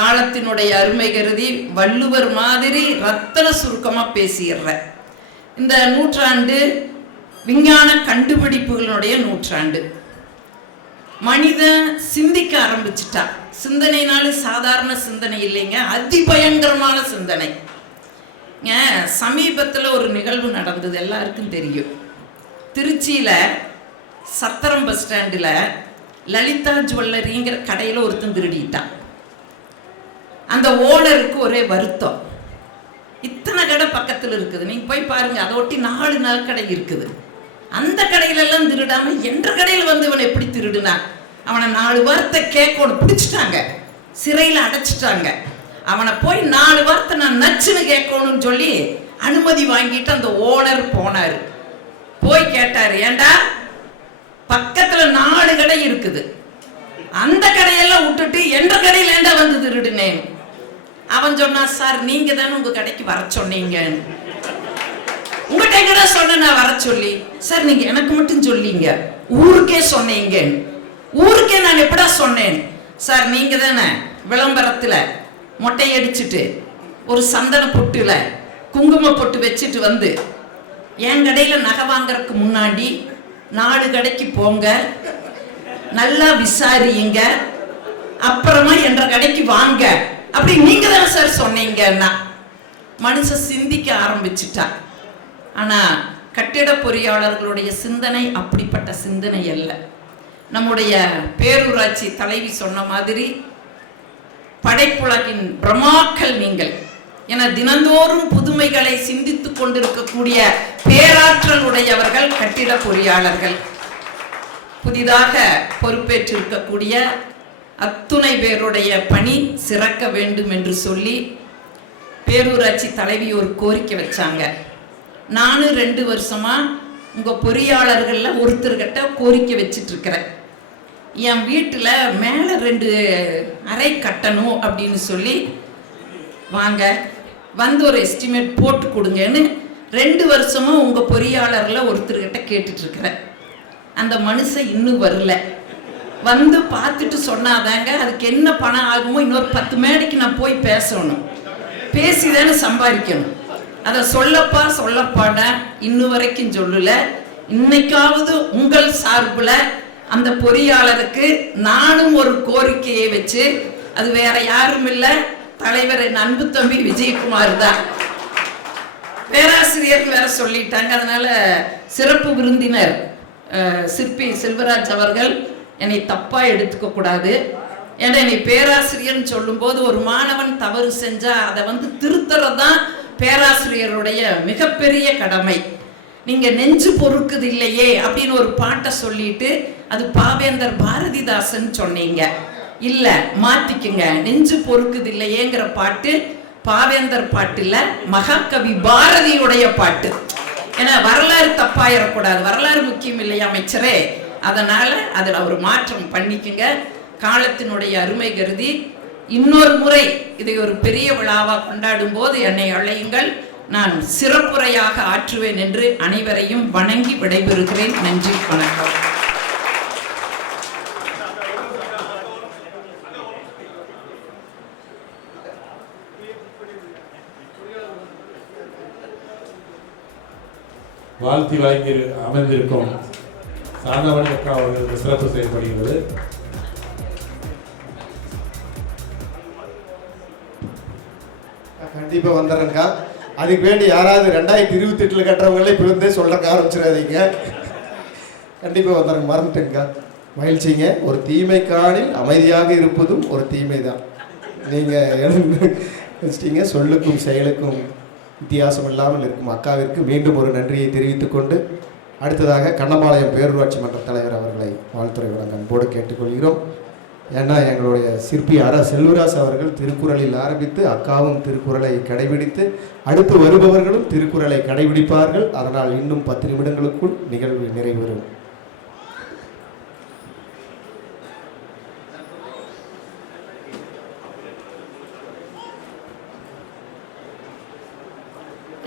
காலத்தினுடைய அருமை கருதி வள்ளுவர் மாதிரி ரத்தன சுருக்கமாக பேசிடுறேன். இந்த நூற்றாண்டு விஞ்ஞான கண்டுபிடிப்புகளுடைய நூற்றாண்டு. மனிதன் சிந்திக்க ஆரம்பிச்சுட்டான். சிந்தனைனாலும் சாதாரண சிந்தனை இல்லைங்க, அதிபயங்கரமான சிந்தனை. சமீபத்தில் ஒரு நிகழ்வு நடந்தது, எல்லாருக்கும் தெரியும். திருச்சியில் சத்திரம் பஸ் ஸ்டாண்டில் லலிதா ஜுவல்லரிங்கிற கடையில் ஒருத்தன் திருடிட்டான். அந்த ஓனருக்கு ஒரே வருத்தம். இத்தனை கடை பக்கத்தில் இருக்குது, நீங்கள் போய் பாருங்க, அதை ஒட்டி 4 நகைக்கடை இருக்குது. அந்த கடையிலெல்லாம் திருடாமல் என்ற கடையில் வந்து இவனை எப்படி திருடுனா? அவனை 4 வார்த்தை கேட்கணும், பிடிச்சிட்டாங்க, சிறையில் அடைச்சிட்டாங்க. அவனை போய் 4 வார்த்தை நான் நச்சுன்னு கேட்கணும்னு சொல்லி அனுமதி வாங்கிட்டு அந்த ஓனர் போனார். போய் கேட்டார், ஏண்டா பக்கத்தில் 4 கடை இருக்குது, அந்த கடையெல்லாம் விட்டுட்டு என்ற கடையில் ஏண்டா வந்து திருடுனேன்? அவன் சொன்னா, சார் நீங்க தானே உங்க கடைக்கு வர சொன்னீங்க, உங்கள்கிட்ட எங்கடா சொன்ன நான் வர சொல்லி? சார் நீங்க எனக்கு மட்டும் சொல்லீங்க, ஊருக்கே சொன்னீங்க. ஊருக்கே நான் எப்படா சொன்னேன்? சார் நீங்க தானே விளம்பரத்துல மொட்டை அடிச்சுட்டு ஒரு சந்தன பொட்டுல குங்கும பொட்டு வச்சுட்டு வந்து என் கடையில நகை வாங்கறதுக்கு முன்னாடி 4 கடைக்கு போங்க, நல்லா விசாரியுங்க, அப்புறமா என்ற கடைக்கு வாங்க, அப்படி நீங்க தானே சார் சொன்னீங்கன்னா. மனுஷன் சிந்திக்க ஆரம்பிச்சுட்டா. ஆனா கட்டிட பொறியாளர்களுடைய சிந்தனை அப்படிப்பட்ட சிந்தனை அல்ல. நம்முடைய பேரூராட்சி தலைவி சொன்ன மாதிரி படைப்புலகின் பிரமாக்கள் நீங்கள் என தினந்தோறும் புதுமைகளை சிந்தித்துக் கொண்டிருக்கக்கூடிய பேராற்றல் உடையவர்கள் கட்டிட பொறியாளர்கள். புதிதாக பொறுப்பேற்றிருக்கக்கூடிய அத்துணை பேருடைய பணி சிறக்க வேண்டும் என்று சொல்லி பேரூராட்சி தலைவி ஒரு கோரிக்கை வச்சாங்க. நானும் 2 வருஷமா உங்க பொறியாளர்கள்ல ஒருத்தர்கிட்ட கோரிக்கை வச்சிட்டு இருக்கிறேன். என் வீட்டில் மேலே 2 அறை கட்டணும் அப்படின்னு சொல்லி வாங்க வந்து ஒரு எஸ்டிமேட் போட்டு கொடுங்கன்னு 2 வருஷமா உங்க பொறியாளர்ல ஒருத்தர்கிட்ட கேட்டுட்டு இருக்கிறேன். அந்த மனுஷன் இன்னும் வரல. வந்து பார்த்துட்டு சொன்னாதாங்க அதுக்கு என்ன பணம் ஆகுமோ இன்னொரு 10 மேடைக்கு நான் போய் பேசணும், பேசிதானே சம்பாதிக்கணும். அதை சொல்லப்பாட இன்னும் வரைக்கும் சொல்லல. இன்னைக்காவது உங்கள் சார்பில் அந்த பொறியாளருக்கு நானும் ஒரு கோரிக்கையை வச்சு, அது வேற யாரும் இல்லை, தலைவர் என் அன்பு தம்பி விஜயகுமார் தான். பேராசிரியர் வேற சொல்லிட்டாங்க. அதனால சிறப்பு விருந்தினர் சிற்பி செல்வராஜ் அவர்கள் என்னை தப்பா எடுத்துக்க கூடாது. ஏன்னா என்னை பேராசிரியர்னு சொல்லும்போது ஒரு மாணவன் தவறு செஞ்சா அதை திருத்துறதுதான் பேராசிரியருடைய மிகப்பெரிய கடமை. நீங்க நெஞ்சு பொறுக்குது இல்லையே அப்படின்னு ஒரு பாட்டை சொல்லிட்டு அது பாவேந்தர் பாரதிதாசன் சொன்னீங்க. இல்ல மாத்திக்குங்க, நெஞ்சு பொறுக்குது இல்லையேங்கிற பாட்டு பாவேந்தர் பாட்டுல மகாகவி பாரதியுடைய பாட்டு. ஏன்னா வரலாறு தப்பாயிடக்கூடாது, வரலாறு முக்கியம் இல்லையா அமைச்சரே. அதனால அதுல ஒரு மாற்றம் பண்ணிக்குங்க. காலத்தினுடைய அருமை கருதி இன்னொரு முறை இதை ஒரு பெரிய விழாவா கொண்டாடும் போது என்னை அழையுங்கள், நான் சிறப்புரையாக ஆற்றுவேன் என்று அனைவரையும் வணங்கி விடைபெறுகிறேன். நன்றி, வணக்கம். வாழ்த்தி வாங்கி அமர்ந்திருக்கும் சாந்தாமணி அக்கா அவர்களுக்கு சிறப்பு செய்யப்படுகிறது. கண்டிப்பா வந்துடுறேங்க்கா. அதுக்கு வேண்டி யாராவது 2028 கட்டுறவங்களே இப்போ இருந்தே சொல்றக்க ஆரம்பிச்சிடாதீங்க. கண்டிப்பா வந்துடுங்க, மறந்துட்டேங்க்கா. மகிழ்ச்சிங்க. ஒரு தீமைக்கானில் அமைதியாக இருப்பதும் ஒரு தீமை தான். நீங்க வச்சிட்டீங்க. சொல்லுக்கும் செயலுக்கும் வித்தியாசம் இல்லாமல் இருக்கும் அக்காவிற்கு மீண்டும் ஒரு நன்றியை தெரிவித்துக் கொண்டு அடுத்ததாக கண்ணம்பாளையம் பேரூராட்சி மன்ற தலைவர் அவர்களை வாழ்த்துறை வழங்க அன்போடு கேட்டுக்கொள்கிறோம். ஏன்னா எங்களுடைய சிற்பி செல்வராஜ் அவர்கள் திருக்குறளில் ஆரம்பித்து அக்காவும் திருக்குறளை கடைபிடித்து அடுத்து வருபவர்களும் திருக்குறளை கடைபிடிப்பார்கள். அதனால் இன்னும் 10 நிமிடங்களுக்குள் நிகழ்வு நிறைவேறும்.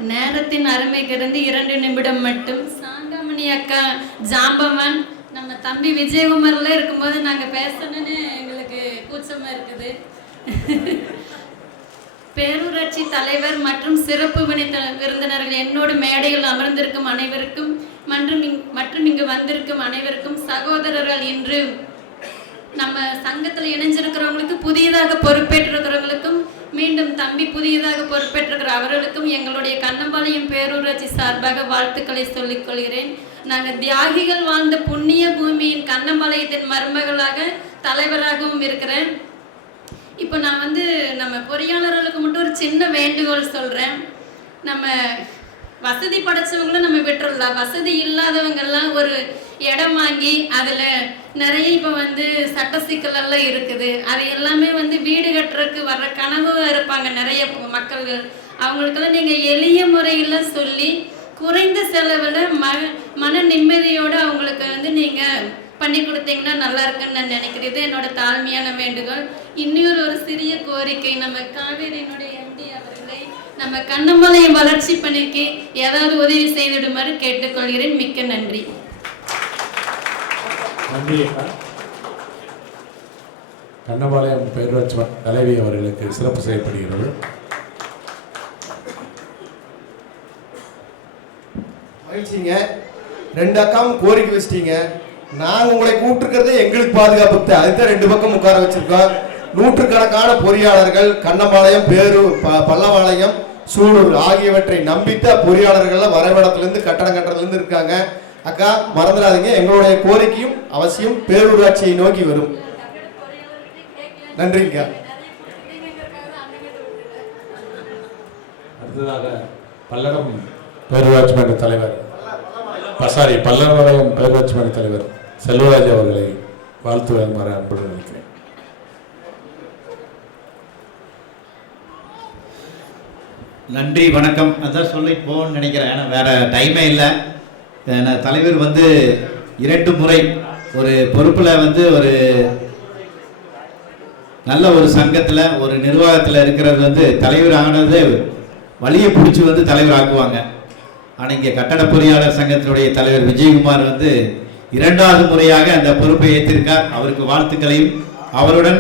நேரத்தின் அருமை கிடந்து 2 நிமிடம் மட்டும். சாந்தாமணி அக்கா ஜாம்பவன் நம்ம தம்பி விஜயகுமார்ல இருக்கும்போது நாங்கள் பேசணும்னு எங்களுக்கு கூச்சமாக இருக்குது. பேரூராட்சி தலைவர் மற்றும் சிறப்பு விருந்தினர்கள், என்னோடு மேடையில் அமர்ந்திருக்கும் அனைவருக்கும் மற்றும் இங்கு வந்திருக்கும் அனைவருக்கும் சகோதரர்கள், இன்று நம்ம சங்கத்தில் இணைஞ்சிருக்கிறவங்களுக்கு, புதியதாக பொறுப்பேற்றிருக்கிறவங்களுக்கும், மீண்டும் தம்பி புதியதாக பொறுப்பேற்றிருக்கிற அவர்களுக்கும் எங்களுடைய கண்ணம்பாளையம் பேரூராட்சி சார்பாக வாழ்த்துக்களை சொல்லிக் கொள்கிறேன். நாங்கள் தியாகிகள் வாழ்ந்த புண்ணிய பூமியின் கண்ணம்பாளையத்தின் மருமகளாக தலைவராகவும் இருக்கிறேன். இப்போ நான் நம்ம பொறியாளர்களுக்கு மட்டும் ஒரு சின்ன வேண்டுகோள் சொல்கிறேன். நம்ம வசதி படைச்சவங்களும் நம்ம விட்டுறலாம், வசதி இல்லாதவங்கெல்லாம் ஒரு இடம் வாங்கி அதில் நிறைய இப்போ சட்ட சிக்கலெல்லாம் இருக்குது. அது எல்லாமே வீடு கட்டுறதுக்கு வர்ற கனவு இருப்பாங்க நிறைய மக்கள்கள். அவங்களுக்கெல்லாம் நீங்கள் எளிய முறையில் சொல்லி குறைந்த செலவில் மன நிம்மதியோடு அவங்களுக்கு நீங்கள் பண்ணி கொடுத்தீங்கன்னா நல்லா இருக்குன்னு நான் நினைக்கிறேன். இது என்னோட தாழ்மையான வேண்டுகோள். இன்னொரு ஒரு சிறிய கோரிக்கை, நம்ம காவேரியினுடைய எம்டி அவர்களை நம்ம கண்ணம்பாளையம் வளர்ச்சி பணிக்கு ஏதாவது உதவி செய்திடுமாறு கேட்டுக்கொள்கிறேன். மிக்க நன்றி. நன்றி அக்கா. கண்ணம்பாளையம் பேரூராட்சி தலைவி அவர்களுக்கு சிறப்பு செய்யப்படுகிறது. மகிழ்ச்சிங்க. 2 அக்காவும் கோரிக்கை வச்சிட்டீங்க. நாங்கள் உங்களை கூப்பிட்டுருக்கிறதே எங்களுக்கு பாதுகாப்பு, அதுதான் 2 பக்கம் உட்கார வச்சிருக்கோம். நூற்றுக்கணக்கான பொறியாளர்கள் கண்ணம்பாளையம், பேரூர், பல்லவாளையம், சூலூர் ஆகியவற்றை நம்பித்த பொறியாளர்கள்லாம் வரைபடத்திலிருந்து கட்டடம் கட்டுறதுலேருந்து இருக்காங்க. அக்கா மறந்துடாதீங்க, எங்களுடைய கோரிக்கையும் அவசியம் பேரூராட்சியை நோக்கி வரும். நன்றிங்க. அடுத்ததாக பல்லடம் பேரூராட்சி மன்ற தலைவர் பல்லவாளையம் பேரூராட்சி மன்ற தலைவர் செல்வராஜ் அவர்களை வாழ்த்து வழங்குமாறு அன்புடன் நினைக்கிறேன். நன்றி, வணக்கம். அதான் சொல்லி போன்னு நினைக்கிறேன். ஏன்னா வேற டைமே இல்லை. தலைவர் 2 முறை ஒரு பொறுப்பில் ஒரு நல்ல ஒரு சங்கத்தில் ஒரு நிர்வாகத்தில் இருக்கிறது தலைவர் ஆனது வழியை பிடிச்சி தலைவர் ஆக்குவாங்க. ஆனால் இங்கே கட்டட பொறியாளர் சங்கத்தினுடைய தலைவர் விஜயகுமார் 2வது முறையாக அந்த பொறுப்பை ஏற்றிருக்கார். அவருக்கு வாழ்த்துக்களையும், அவருடன்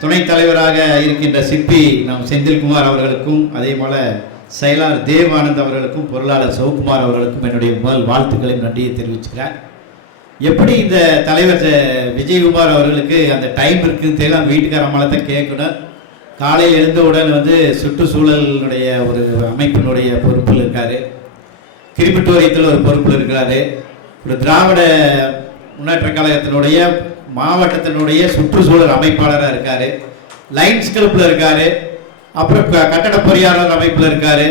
துணைத் தலைவராக இருக்கின்ற சிற்பி நம் செந்தில்குமார் அவர்களுக்கும், அதே போல செயலாளர் தேவானந்த் அவர்களுக்கும், பொருளாளர் சிவகுமார் அவர்களுக்கும் என்னுடைய முதல் வாழ்த்துக்களையும் நன்றியை தெரிவிச்சுக்கிறேன். எப்படி இந்த தலைவர் விஜயகுமார் அவர்களுக்கு அந்த டைம் இருக்குன்னு தெரியல, அந்த வீட்டுக்கார அம்மாவை கேட்கணும். காலையில் எழுந்தவுடன் சுற்றுச்சூழலுடைய ஒரு அமைப்பினுடைய பொறுப்பில் இருக்கார், கிரிமிட்டோரியத்தில் ஒரு பொறுப்பில் இருக்கிறாரு, ஒரு திராவிட முன்னேற்ற கழகத்தினுடைய மாவட்டத்தினுடைய சுற்றுச்சூழல் அமைப்பாளராக இருக்கார், லைன்ஸ் கிளப்பில் இருக்கார், அப்புறம் கட்டட பொறியாளர் அமைப்பில் இருக்கார்,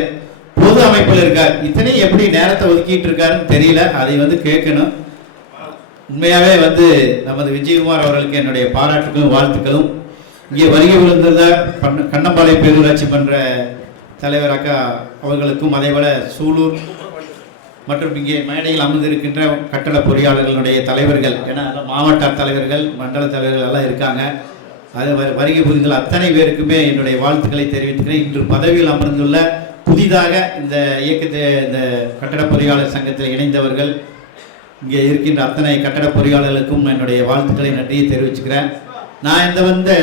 பொது அமைப்பில் இருக்கார். இத்தனையும் எப்படி நேரத்தை ஒதுக்கிட்டு இருக்காருன்னு தெரியல, அதை கேட்கணும். உண்மையாகவே நமது விஜயகுமார் அவர்களுக்கு என்னுடைய பாராட்டுகளும் வாழ்த்துக்களும். இங்கே வருகை விழுந்திருந்த கண்ணம்பாளையம் பேரூராட்சி மன்ற தலைவர் அக்கா அவர்களுக்கும், அதேபோல சூலூர் மற்றும் இங்கே மேடையில் அமர்ந்திருக்கின்ற கட்டட பொறியாளர்களுடைய தலைவர்கள், ஏன்னா மாவட்ட தலைவர்கள், மண்டல தலைவர்கள் எல்லாம் இருக்காங்க. அது வருகை புரிந்துள்ள அத்தனை பேருக்குமே என்னுடைய வாழ்த்துக்களை தெரிவித்துக்கிறேன். இன்று பதவியில் அமர்ந்துள்ள புதிதாக இந்த இந்த கட்டட பொறியாளர் சங்கத்தில் இணைந்தவர்கள், இங்கே இருக்கின்ற அத்தனை கட்டட பொறியாளர்களுக்கும் என்னுடைய வாழ்த்துக்களை நன்றியை தெரிவிச்சுக்கிறேன். நான்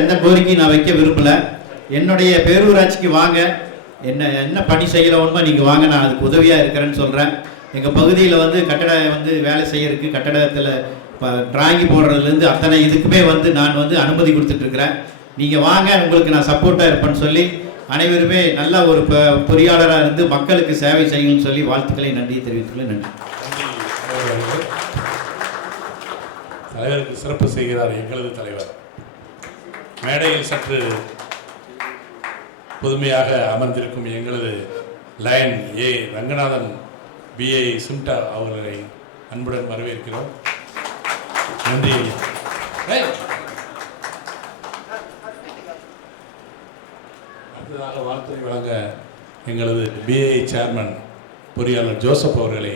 எந்த கோரிக்கையும் நான் வைக்க விரும்பலை. என்னுடைய பேரூராட்சிக்கு வாங்க, என்ன பணி செய்கிறவனுமா நீங்கள் வாங்க, நான் அதுக்கு உதவியாக இருக்கிறேன்னு சொல்கிறேன். எங்கள் பகுதியில் கட்டட வேலை செய்யறதுக்கு, கட்டடத்தில் டிராயிங் போடுறதுலேருந்து அத்தனை இதுக்குமே நான் அனுமதி கொடுத்துட்ருக்கிறேன். நீங்கள் வாங்க, உங்களுக்கு நான் சப்போர்ட்டாக இருப்பேன்னு சொல்லி அனைவருமே நல்ல ஒரு பொறியாளராக இருந்து மக்களுக்கு சேவை செய்யணும்னு சொல்லி வாழ்த்துக்களை நன்றியை தெரிவித்துக்கிறேன். நன்றி. தலைவருக்கு சிறப்பு செய்கிறார் எங்களது தலைவர். மேடையில் சற்று புதுமையாக அமர்ந்திருக்கும் எங்களது லைன் ஏ ரங்கநாதன் பிஏ சிம்டா அவர்களை அன்புடன் வரவேற்கிறோம். நன்றி. அடுத்ததாக வாழ்த்துறை வழங்க எங்களது பிஏ சேர்மன் பொறியாளர் ஜோசப் அவர்களை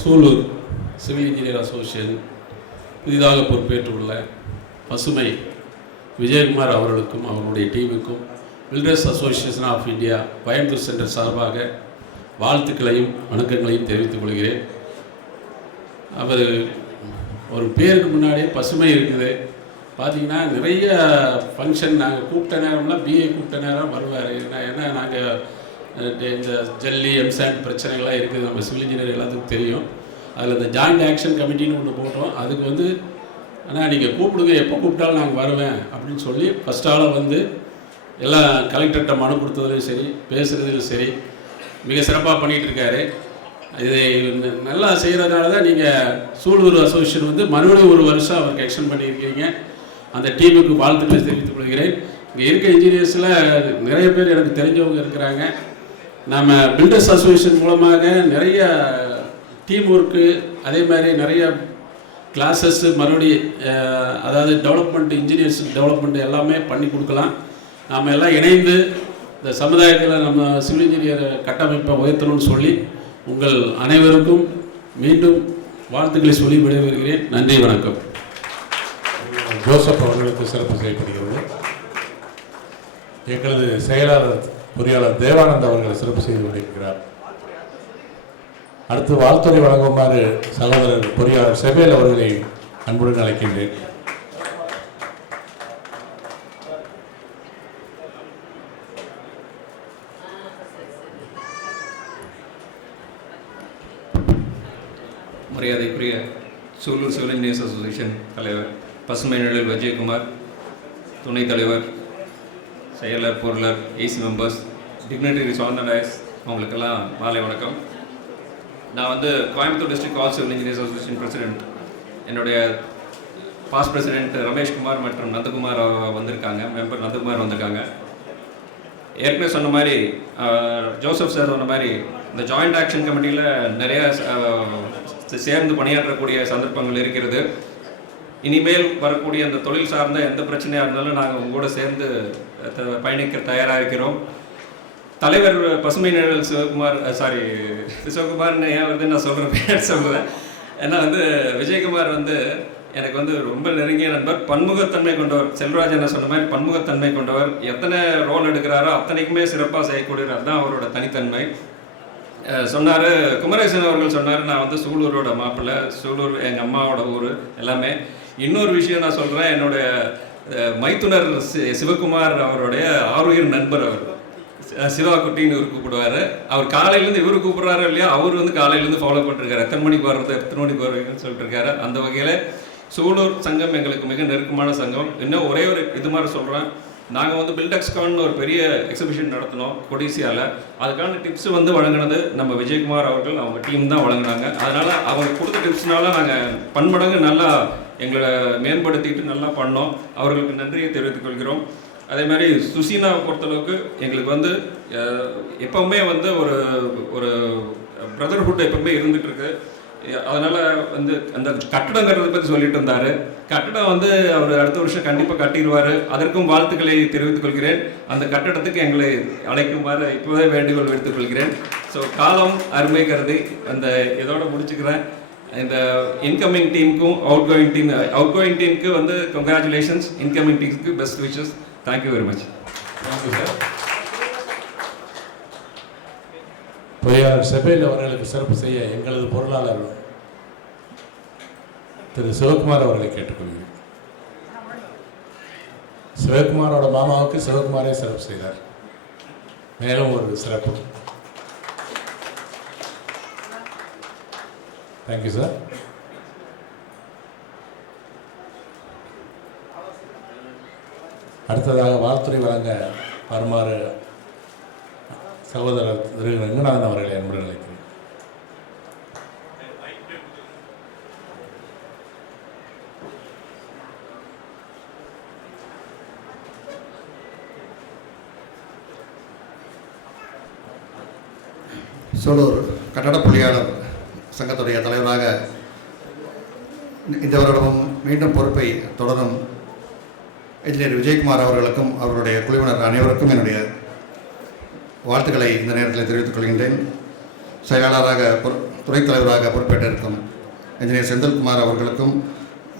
சூலூர் சிவில் இன்ஜினியர் அசோசியேஷன் புதிதாக பொறுப்பேற்றுள்ள பசுமை விஜயகுமார் அவர்களுக்கும் அவருடைய டீமுக்கும் builders association of India Coimbatore centre சார்பாக வாழ்த்துக்களையும் வணக்கங்களையும் தெரிவித்துக் கொள்கிறேன். அவர் ஒரு பேருக்கு முன்னாடியே பசுமை இருக்குது. பார்த்திங்கன்னா நிறைய ஃபங்க்ஷன் நாங்கள் கூப்பிட்ட நேரம்லாம் பிஏ கூப்பிட்ட நேரம் வருவார். ஏன்னா நாங்கள் இந்த ஜல்லி எம்சாண்ட் பிரச்சனைகள்லாம் இருக்குது, நம்ம சிவில் இன்ஜினியர் எல்லாத்துக்கும் தெரியும். அதில் இந்த ஜாயிண்ட் ஆக்ஷன் கமிட்டின்னு ஒன்று போட்டோம். அதுக்கு ஆனால் நீங்கள் கூப்பிடுங்க, எப்போ கூப்பிட்டாலும் நாங்கள் வருவேன் அப்படின்னு சொல்லி ஃபஸ்ட் ஆளாக எல்லாம் கலெக்டர்கிட்ட மனு கொடுத்ததுலையும் சரி, பேசுகிறதுலையும் சரி மிக சிறப்பாக பண்ணிகிட்டு இருக்காரு. இதை நல்லா செய்கிறதுனால தான் நீங்கள் சூலூர் அசோசியேஷன் மறுபடியும் ஒரு வருஷம் அவருக்கு எக்ஸ்டெண்ட் பண்ணியிருக்கீங்க. அந்த டீமுக்கு வாழ்த்துக்களை தெரிவித்துக் கொள்கிறேன். இங்கே இருக்க இன்ஜினியர்ஸில் நிறைய பேர் எனக்கு தெரிஞ்சவங்க இருக்கிறாங்க. நம்ம பில்டர்ஸ் அசோசியேஷன் மூலமாக நிறைய டீம் ஒர்க்கு, அதே மாதிரி நிறைய கிளாஸஸ்ஸு அதாவது டெவலப்மெண்ட், இன்ஜினியர்ஸ் டெவலப்மெண்ட் எல்லாமே பண்ணி கொடுக்கலாம். நாம் எல்லாம் இணைந்து இந்த சமுதாயத்தில் நம்ம சிவில் இன்ஜினியர் கட்டமைப்பை உயர்த்தணும்னு சொல்லி உங்கள் அனைவருக்கும் மீண்டும் வாழ்த்துக்களை சொல்லி விடைபெறுகிறேன். நன்றி, வணக்கம். ஜோசப் அவர்களுக்கு சிறப்பு செய்யப்படுகிறது. எங்களது செயலாளர் பொறியாளர் தேவானந்த் அவர்கள் சிறப்பு செய்து கொண்டிருக்கிறார். அடுத்து வாழ்த்துறை வழங்குமாறு சகோதரர் பொறியாளர் செவேல் அவர்களை அன்புடன் அழைக்கின்றேன். மரியாதைக்குரிய சூலூர் சிவில் இன்ஜினியர்ஸ் அசோசியேஷன் தலைவர் பசுமை நிழல் விஜயகுமார், துணைத் தலைவர், செயலர், பொருளர், AC members, dignitaries on the dais, அவங்களுக்கெல்லாம் மாலை வணக்கம். நான் Coimbatore district all civil engineers association president. என்னுடைய பாஸ்ட் பிரசிடென்ட் ரமேஷ்குமார் மற்றும் நந்தகுமார் வந்திருக்காங்க, மெம்பர் நந்தகுமார் வந்திருக்காங்க. ஏற்கனவே சொன்ன மாதிரி ஜோசப் சார் சொன்ன மாதிரி இந்த ஜாயிண்ட் ஆக்ஷன் கமிட்டியில் நிறைய சேர்ந்து பணியாற்றக்கூடிய சந்தர்ப்பங்கள் இருக்கிறது. இனிமேல் வரக்கூடிய அந்த தொழில் சார்ந்த எந்த பிரச்சனையாக இருந்தாலும் நாங்கள் உங்களோட சேர்ந்து பயணிக்க தயாராக இருக்கிறோம். தலைவர் பசுமை நிழல் சிவகுமார்னு ஏன் நான் சொல்கிறேன் பேர் சொல்கிறேன். ஏன்னா வந்து விஜயகுமார் வந்து எனக்கு வந்து ரொம்ப நெருங்கிய நண்பர், பன்முகத்தன்மை கொண்டவர். செல்வராஜ் என்ன சொன்ன மாதிரி பன்முகத்தன்மை கொண்டவர். எத்தனை ரோல் எடுக்கிறாரோ அத்தனைக்குமே சிறப்பாக செய்யக்கூடியவர். அதுதான் அவரோட தனித்தன்மை. சொன்னார் குமரேசன் அவர்கள் சொன்னார், நான் வந்து சூலூரோட மாப்பிள்ளை, சூலூர் எங்கள் அம்மாவோட ஊர் எல்லாமே. இன்னொரு விஷயம் நான் சொல்கிறேன், என்னுடைய மைத்துனர் சிவகுமார் அவருடைய ஆருயிர் நண்பர். அவர் சிவா குட்டின்னு இவர் கூப்பிடுவார். அவர் காலையிலேருந்து இவர் கூப்பிட்றாரு இல்லையா, அவர் வந்து காலையிலேருந்து ஃபாலோ பண்ணிருக்காரு. எத்தனை மணிக்கு வர்றது எத்தனை மணிக்கு வருவீங்கன்னு சொல்லிட்டு இருக்காரு. அந்த வகையில் சூலூர் சங்கம் எங்களுக்கு மிக நெருக்கமான சங்கம். இன்னும் ஒரே ஒரு இது மாதிரி சொல்கிறேன், நாங்கள் வந்து பில்டெக்ஸ்கான் ஒரு பெரிய எக்ஸிபிஷன் நடத்தினோம் கொடிசியாவில். அதுக்கான டிப்ஸ் வந்து வழங்கினது நம்ம விஜயகுமார் அவர்கள், அவங்க டீம் தான் வழங்கினாங்க. அதனால் அவங்க கொடுத்த டிப்ஸ்னால நாங்கள் பன்மடங்கு நல்லா எங்களை மேம்படுத்திட்டு நல்லா பண்ணோம். அவர்களுக்கு நன்றியை தெரிவித்துக் கொள்கிறோம். அதே மாதிரி சுசீனாவை பொறுத்தளவுக்கு எங்களுக்கு வந்து எப்போவுமே வந்து ஒரு ஒரு பிரதர்ஹுட் எப்பவுமே இருந்துகிட்டு இருக்கு. அதனால் வந்து அந்த கட்டடம் கட்டுறதை பற்றி சொல்லிட்டு இருந்தார். கட்டடம் வந்து அவர் அடுத்த வருஷம் கண்டிப்பாக கட்டிடுவார். அதற்கும் வாழ்த்துக்களை தெரிவித்துக் கொள்கிறேன். அந்த கட்டடத்துக்கு எங்களை அழைக்குமாறு இப்போதே வேண்டுகோள் விடுத்துக் கொள்கிறேன். ஸோ காலம் அருமை கருதி அந்த இதோட முடிச்சுக்கிறேன். இந்த இன்கமிங் டீமுக்கும் அவுட்கோயிங் டீமுக்கு வந்து கங்க்ராச்சுலேஷன்ஸ், இன்கமிங் டீமுக்கு best wishes. Thank you very much. Thank you sir. பொறியாளர் செபேல் அவர்களுக்கு சிறப்பு செய்ய எங்களது பொருளாளர் திரு சிவகுமார் அவர்களை கேட்டுக்கொள்கிறேன். சிவகுமாரோட மாமாவுக்கு சிவகுமாரே சிறப்பு செய்தார். மேலும் ஒரு சிறப்பு. Thank you sir. அடுத்ததாக வாழ்த்துறை வழங்க வருமாறு சகோதரர் திரு ரங்கநாதன் அவர்களை அன்புடன் அழைக்கிறேன். சூலூர் கட்டட பொறியாளர் சங்கத்துடைய தலைவராக இந்த வருடமும் மீண்டும் பொறுப்பை தொடரும் இன்ஜினியர் விஜயகுமார் அவர்களுக்கும் அவருடைய குழுவினர் அனைவருக்கும் என்னுடைய வாழ்த்துக்களை இந்த நேரத்தில் தெரிவித்துக் கொள்கின்றேன். செயலாளராக துணைத் தலைவராக பொறுப்பேற்றிருக்கும் இன்ஜினியர் செந்தில்குமார் அவர்களுக்கும்,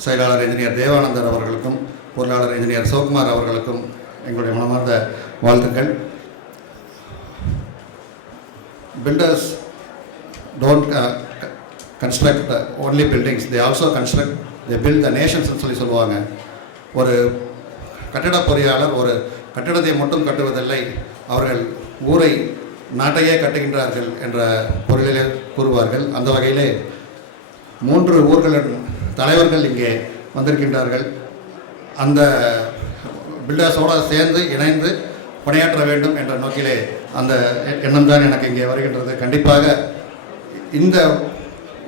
செயலாளர் இன்ஜினியர் தேவானந்தர் அவர்களுக்கும், பொருளாளர் இன்ஜினியர் சிவகுமார் அவர்களுக்கும் எங்களுடைய மனமார்ந்த வாழ்த்துக்கள். Builders don't construct only buildings, they also construct, they build the nations சொல்லி சொல்லுவாங்க. ஒரு கட்டட பொறியாளர் ஒரு கட்டடத்தை மட்டும் கட்டுவதில்லை, அவர்கள் ஊரை நாட்டையே கட்டுகின்றார்கள் என்ற பொருளிலே கூறுவார்கள். அந்த வகையிலே 3 ஊர்களின் தலைவர்கள் இங்கே வந்திருக்கின்றார்கள். அந்த பில்டர்ஸோடு சேர்ந்து இணைந்து பணியாற்ற வேண்டும் என்ற நோக்கிலே அந்த எண்ணம் தான் எனக்கு இங்கே வருகின்றது. கண்டிப்பாக இந்த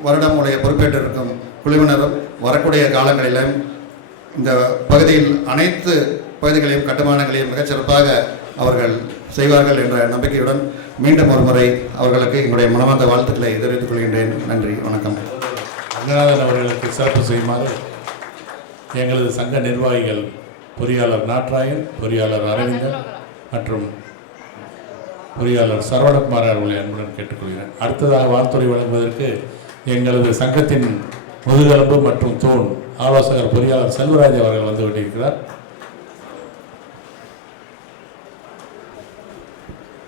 வருடம் உடைய பொறுப்பேற்றிருக்கும் குழுவினரும் வரக்கூடிய காலங்களிலும் இந்த பகுதியில் அனைத்து பகுதிகளையும் கட்டுமானங்களையும் மிகச்சிறப்பாக அவர்கள் செய்வார்கள் என்ற நம்பிக்கையுடன் மீண்டும் ஒரு முறை அவர்களுக்கு எங்களுடைய மனமார்ந்த வாழ்த்துக்களை தெரிவித்துக் கொள்கின்றேன். நன்றி, வணக்கம். ரங்கநாதன் அவர்களுக்கு சிறப்பு செய்யுமாறு எங்களது சங்க நிர்வாகிகள் பொறியாளர் நாட்ராயன், பொறியாளர் அரவிந்தன் மற்றும் பொறியாளர் சரவணகுமார் அவர்களை அன்புடன் கேட்டுக்கொள்கிறேன். அடுத்ததாக வாழ்த்துறை வழங்குவதற்கு எங்களது சங்கத்தின் முதுகெலும்பு மற்றும் தூண் ஆலோசகர் பொறியாளர் செல்வராஜ் அவர்கள் வந்து கொண்டிருக்கிறார்.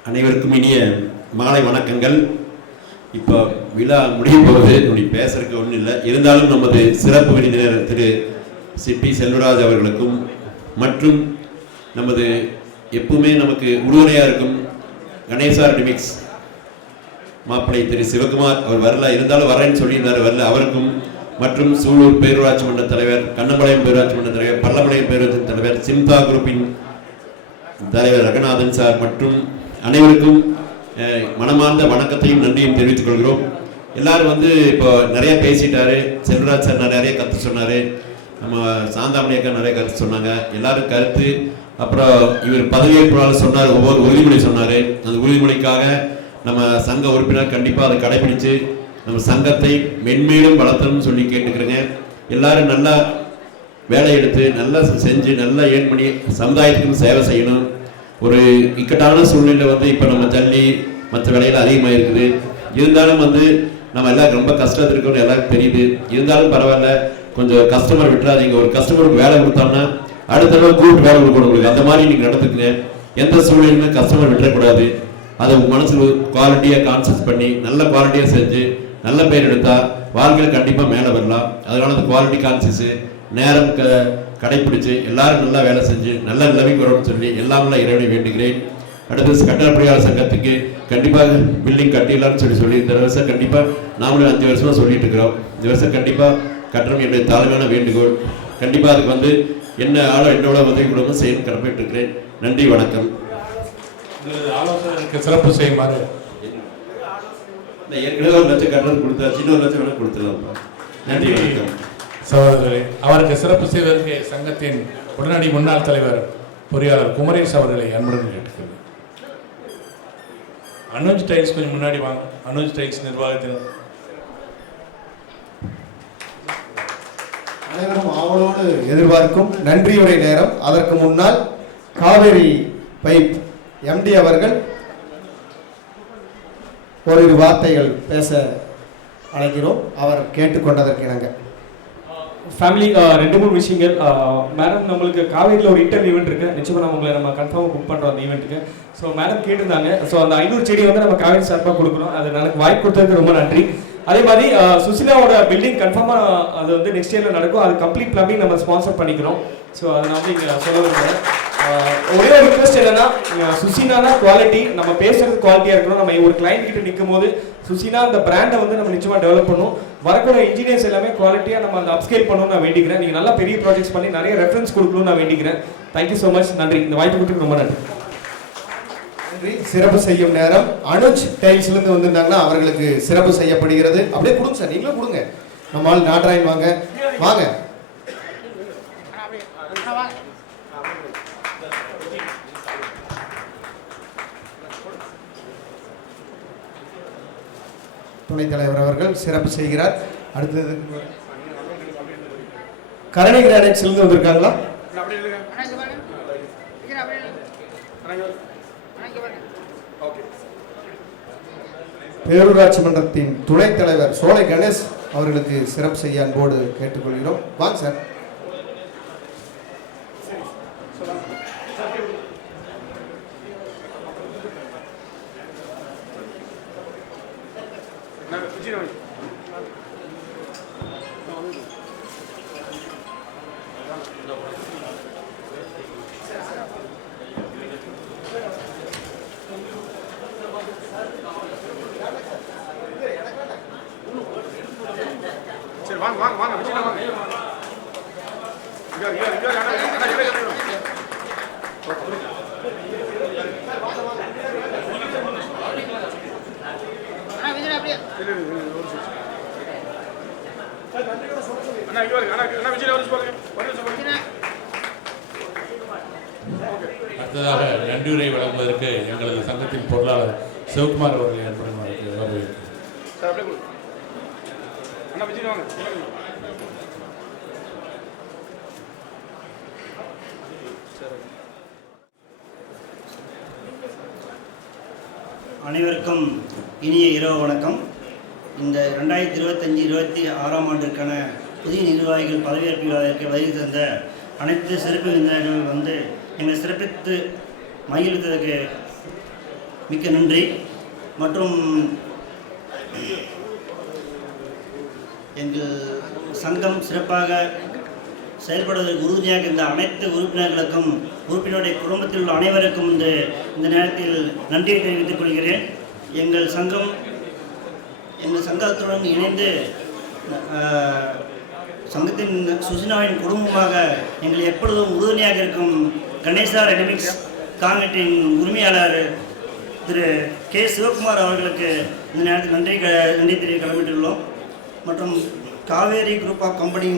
அனைவருக்கும் இனிய மாலை வணக்கங்கள். இப்போ விழா முடியும் போது இப்படி பேசுறதுக்கு ஒன்றும் இல்லை. இருந்தாலும் நமது சிறப்பு விருந்தினர் திரு சிபி செல்வராஜ் அவர்களுக்கும் மற்றும் நமது எப்பவுமே நமக்கு உறுதுணையாக இருக்கும் கணேசா ரெடிமிக்ஸ் மாப்பிள்ளை திரு சிவகுமார், அவர் வரல, இருந்தாலும் வரேன்னு சொல்லியிருந்தார், வரல, அவருக்கும் மற்றும் சூலூர் பேரூராட்சி மன்ற தலைவர், கண்ணம்பாளையம் பேரூராட்சி மன்ற தலைவர், பல்லம்பாளையம் பேரூராட்சி தலைவர், சிம்தா குரூப்பின் தலைவர் ரங்கநாதன் சார் மற்றும் அனைவருக்கும் மனமார்ந்த வணக்கத்தையும் நன்றியும் தெரிவித்துக் கொள்கிறோம். எல்லாரும் வந்து இப்போ நிறைய பேசிட்டாரு. செல்வராஜ் சார் நிறைய கருத்து சொன்னார், நம்ம சாந்தாமணி அக்கா நிறைய கருத்து சொன்னாங்க. எல்லாரும் கருத்து, அப்புறம் இவர் பதவியேற்பாளர் சொன்னார், ஒவ்வொரு உறுதிமொழி சொன்னார். அந்த உறுதிமொழிக்காக நம்ம சங்க உறுப்பினர் கண்டிப்பாக அதை கடைபிடித்து நம்ம சங்கத்தை மென்மேலும் வளர்த்தணும்னு சொல்லி கேட்டுக்கிறேங்க. எல்லாரும் நல்லா வேலை எடுத்து நல்லா செஞ்சு நல்லா ஏன் பண்ணி சமுதாயத்துக்கும் சேவை செய்யணும். ஒரு இக்கட்டான சூழ்நிலை வந்து இப்போ நம்ம ஜல்லி மற்ற வேலைகள் அதிகமாக இருக்குது. இருந்தாலும் வந்து நம்ம எல்லாம் ரொம்ப கஷ்டத்தில் இருக்கோம்னு எல்லாருக்கும் தெரியுது. இருந்தாலும் பரவாயில்ல, கொஞ்சம் கஸ்டமர் விட்டுறாதீங்க. ஒரு கஸ்டமருக்கு வேலை கொடுத்தோம்னா அடுத்த தடவை கூப்பிட்டு வேலை கொடுக்கணும் உங்களுக்கு. அந்த மாதிரி நீங்கள் நடந்துக்கிறேன். எந்த சூழ்நிலையுமே கஸ்டமர் விட்டுறக்கூடாது. அதை மனசில் குவாலிட்டியாக கான்செப்ட் பண்ணி நல்ல குவாலிட்டியாக செஞ்சு நல்ல பேர் எடுத்தால் வாழ்க்கையில் கண்டிப்பாக மேலே வரலாம். அதனால அந்த குவாலிட்டி கான்சியஸு நேரம் கடைப்பிடிச்சு எல்லாரும் நல்லா வேலை செஞ்சு நல்ல நிலைமைக்கு வரணும்னு சொல்லி எல்லாமே இறைவனை வேண்டுகிறேன். அடுத்து கட்டட பொறியாளர் சங்கத்துக்கு கண்டிப்பாக பில்டிங் கட்டிடலாம்னு சொல்லி இந்த வருஷம் கண்டிப்பாக நாமளும் 5 வருஷமாக சொல்லிட்டு இருக்கிறோம். இந்த வருஷம் கண்டிப்பாக கட்டணம் என்னுடைய தாழ்மையான வேண்டுகோள். கண்டிப்பாக அதுக்கு வந்து என்ன என்னோட உதவி கொடுங்க செய்யணும் கடமைட்டு இருக்கிறேன். நன்றி, வணக்கம். ஆலோசனைக்கு சிறப்பு செய்யுமாறு ஏற்கனவே 1 லட்சம் கட்டணம் கொடுத்தாச்சு, 1 லட்சம் வேணா கொடுத்துடலாம். நன்றி, வணக்கம். சகோதரர்களே, அவருக்கு சிறப்பு செய்வதற்கு சங்கத்தின் உடனடி முன்னாள் தலைவர் பொறியாளர் குமரேஷ் அவர்களை அன்புடன் கேட்டுக்கிறேன். அனுஜ் டைல்ஸ் கொஞ்சம் முன்னாடி வாங்க. அனுஜ் டைல்ஸ் நிர்வாகத்தினர் அனைவரும் ஆவலோடு எதிர்பார்க்கும் நன்றியுரை நேரம். அதற்கு முன்னால் காவேரி பைப் எம்டி அவர்கள் ஓரிரு வார்த்தைகள் பேச அழைக்கிறோம். அவர் கேட்டுக்கொண்டதற்கு இணங்க. ஃபேமிலி 2-3 விஷயங்கள். மேடம், நம்மளுக்கு காவேரியில் ஒரு இன்டர்வியூ ஈவெண்ட் இருக்குது. நிச்சயமாக நம்ம கன்ஃபார்மாக புக் பண்ணுறோம் அந்த ஈவெண்ட்டுக்கு. ஸோ மேடம் கேட்டிருந்தாங்க. ஸோ அந்த 500 செடி வந்து நம்ம காவேரி சார்பாக கொடுக்குறோம். அது எனக்கு வாய்ப்பு கொடுத்ததுக்கு ரொம்ப நன்றி. அதே மாதிரி சுசிலாவோட பில்டிங் கன்ஃபார்மாக அது வந்து நெக்ஸ்ட் இயரில் நடக்கும். அது கம்ப்ளீட் பிளம்பிங் நம்ம ஸ்பான்சர் பண்ணிக்கிறோம். ஸோ அதை நான் வந்து இங்கே சொல்ல விரும்புகிறேன். ஒரே ஒரு ரிக்வெஸ்ட் என்னன்னா, சுசினானா குவாலிட்டி, நம்ம பேசுறது குவாலிட்டியாக இருக்கணும். நம்ம ஒரு கிளைண்ட் கிட்ட நிற்கும் போது சுசினா அந்த பிராண்டை வந்து நம்ம நிச்சயமாக டெவலப் பண்ணணும். வரக்கூடிய இன்ஜினியர்ஸ் எல்லாமே குவாலிட்டியாக நம்ம அந்த அப்ஸ்கேல் பண்ணணும்னு நான் வேண்டிக்கிறேன். நீங்கள் நல்லா பெரிய ப்ராஜெக்ட்ஸ் பண்ணி நிறைய ரெஃபரன்ஸ் கொடுக்கணும்னு நான் வேண்டிக்கிறேன். Thank you so much. நன்றி. இந்த வாய்ப்பு கொடுத்துக்கு ரொம்ப நன்றி. சிறப்பு செய்யும் நேரம். அனுஜ் டைல்ஸ்ல இருந்து வந்திருந்தாங்கன்னா அவர்களுக்கு சிறப்பு செய்யப்படுகிறது. அப்படியே கொடுங்க சார், நீங்களும் கொடுங்க. நம்மால் நாட்ராயன் வாங்க வாங்க. துணைத் தலைவர் அவர்கள் சிறப்பு செய்கிறார். அடுத்தது கரணி கிரானைட்ஸ்ல இருந்து வந்திருக்காங்களா? பேரூராட்சி மன்றத்தின் துணைத் தலைவர் சோலை கணேஷ் அவர்களுக்கு சிறப்பு செய்ய அன்போடு கேட்டுக்கொள்கிறோம். வாங்க சார். அடுத்ததாக நன்றியுரை வழங்குவதற்கு எங்களது சங்கத்தின் பொருளாளர் சிவகுமார் அவர்களை அன்புடன் வரவேற்கிறேன். அனைவருக்கும் இனிய இரவு வணக்கம். இந்த 2025-26 ஆண்டிற்கான புதிய நிர்வாகிகள் பதவியேற்பு விழாவிற்கு வருகை தந்த அனைத்து சிறப்பு விருந்தினர்கள் வந்து எங்களை சிறப்பித்து மகிழ்ந்ததற்கு மிக்க நன்றி. மற்றும் எங்கள் சங்கம் சிறப்பாக செயல்படுவதற்கு உறுதியாக இருந்த அனைத்து உறுப்பினர்களுக்கும் உறுப்பினருடைய குடும்பத்தில் உள்ள அனைவருக்கும் இந்த நேரத்தில் நன்றியை தெரிவித்துக் கொள்கிறேன். எங்கள் சங்கத்துடன் இணைந்து சங்கத்தின் சுசினாவின் குடும்பமாக எங்கள் எப்பொழுதும் உறுதுணையாக இருக்கும் கணேசா ரெடிமிக்ஸ் காங்கிரீட்டின் உரிமையாளர் திரு கே சிவகுமார் அவர்களுக்கு இந்த நேரத்தில் நன்றி தெரிவிக்க கடமைப்பட்டுள்ளோம். மற்றும் Kaveri group of company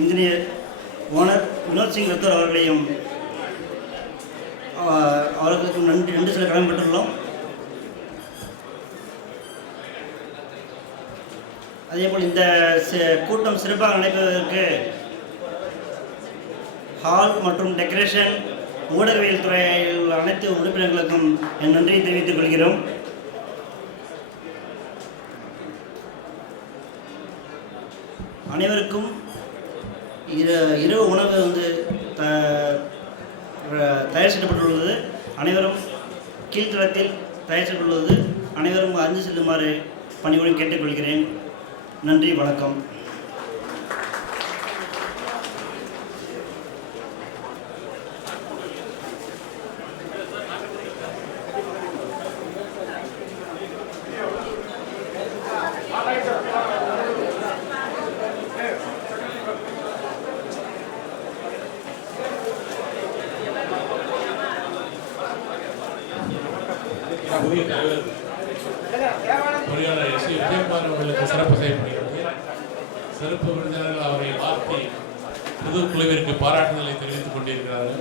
engineer owner Vinod Singh Rathore அவர்களையும் அவர்களுக்கும் நன்றி சொல்ல கடமைப்பட்டுள்ளோம். அதேபோல் இந்த கூட்டம் சிறப்பாக நடைபெறுவதற்கு ஹால் மற்றும் டெக்கரேஷன் ஊடகவியல் துறையில் அனைத்து உறுப்பினர்களுக்கும் என் நன்றியை தெரிவித்துக் கொள்கிறோம். அனைவருக்கும் இரவு உணவு வந்து தயார் செய்யப்பட்டுள்ளது. அனைவரும் கீழ்த்தளத்தில் தயார் செய்யப்பட்டுள்ளது. அனைவரும் அறிந்து செல்லுமாறு பணிவுடன் கேட்டுக்கொள்கிறேன். நன்றி, வணக்கம். பொறியாளர் எஸ். விஜயகுமார் அவர்களுக்கு சிறப்பு செய்யப்படுகிறது. சிறப்பு விருந்தினர்கள் அவரை வாழ்த்தி புது குழுவிற்கு பாராட்டுதலை தெரிவித்துக் கொண்டிருக்கிறார்கள்.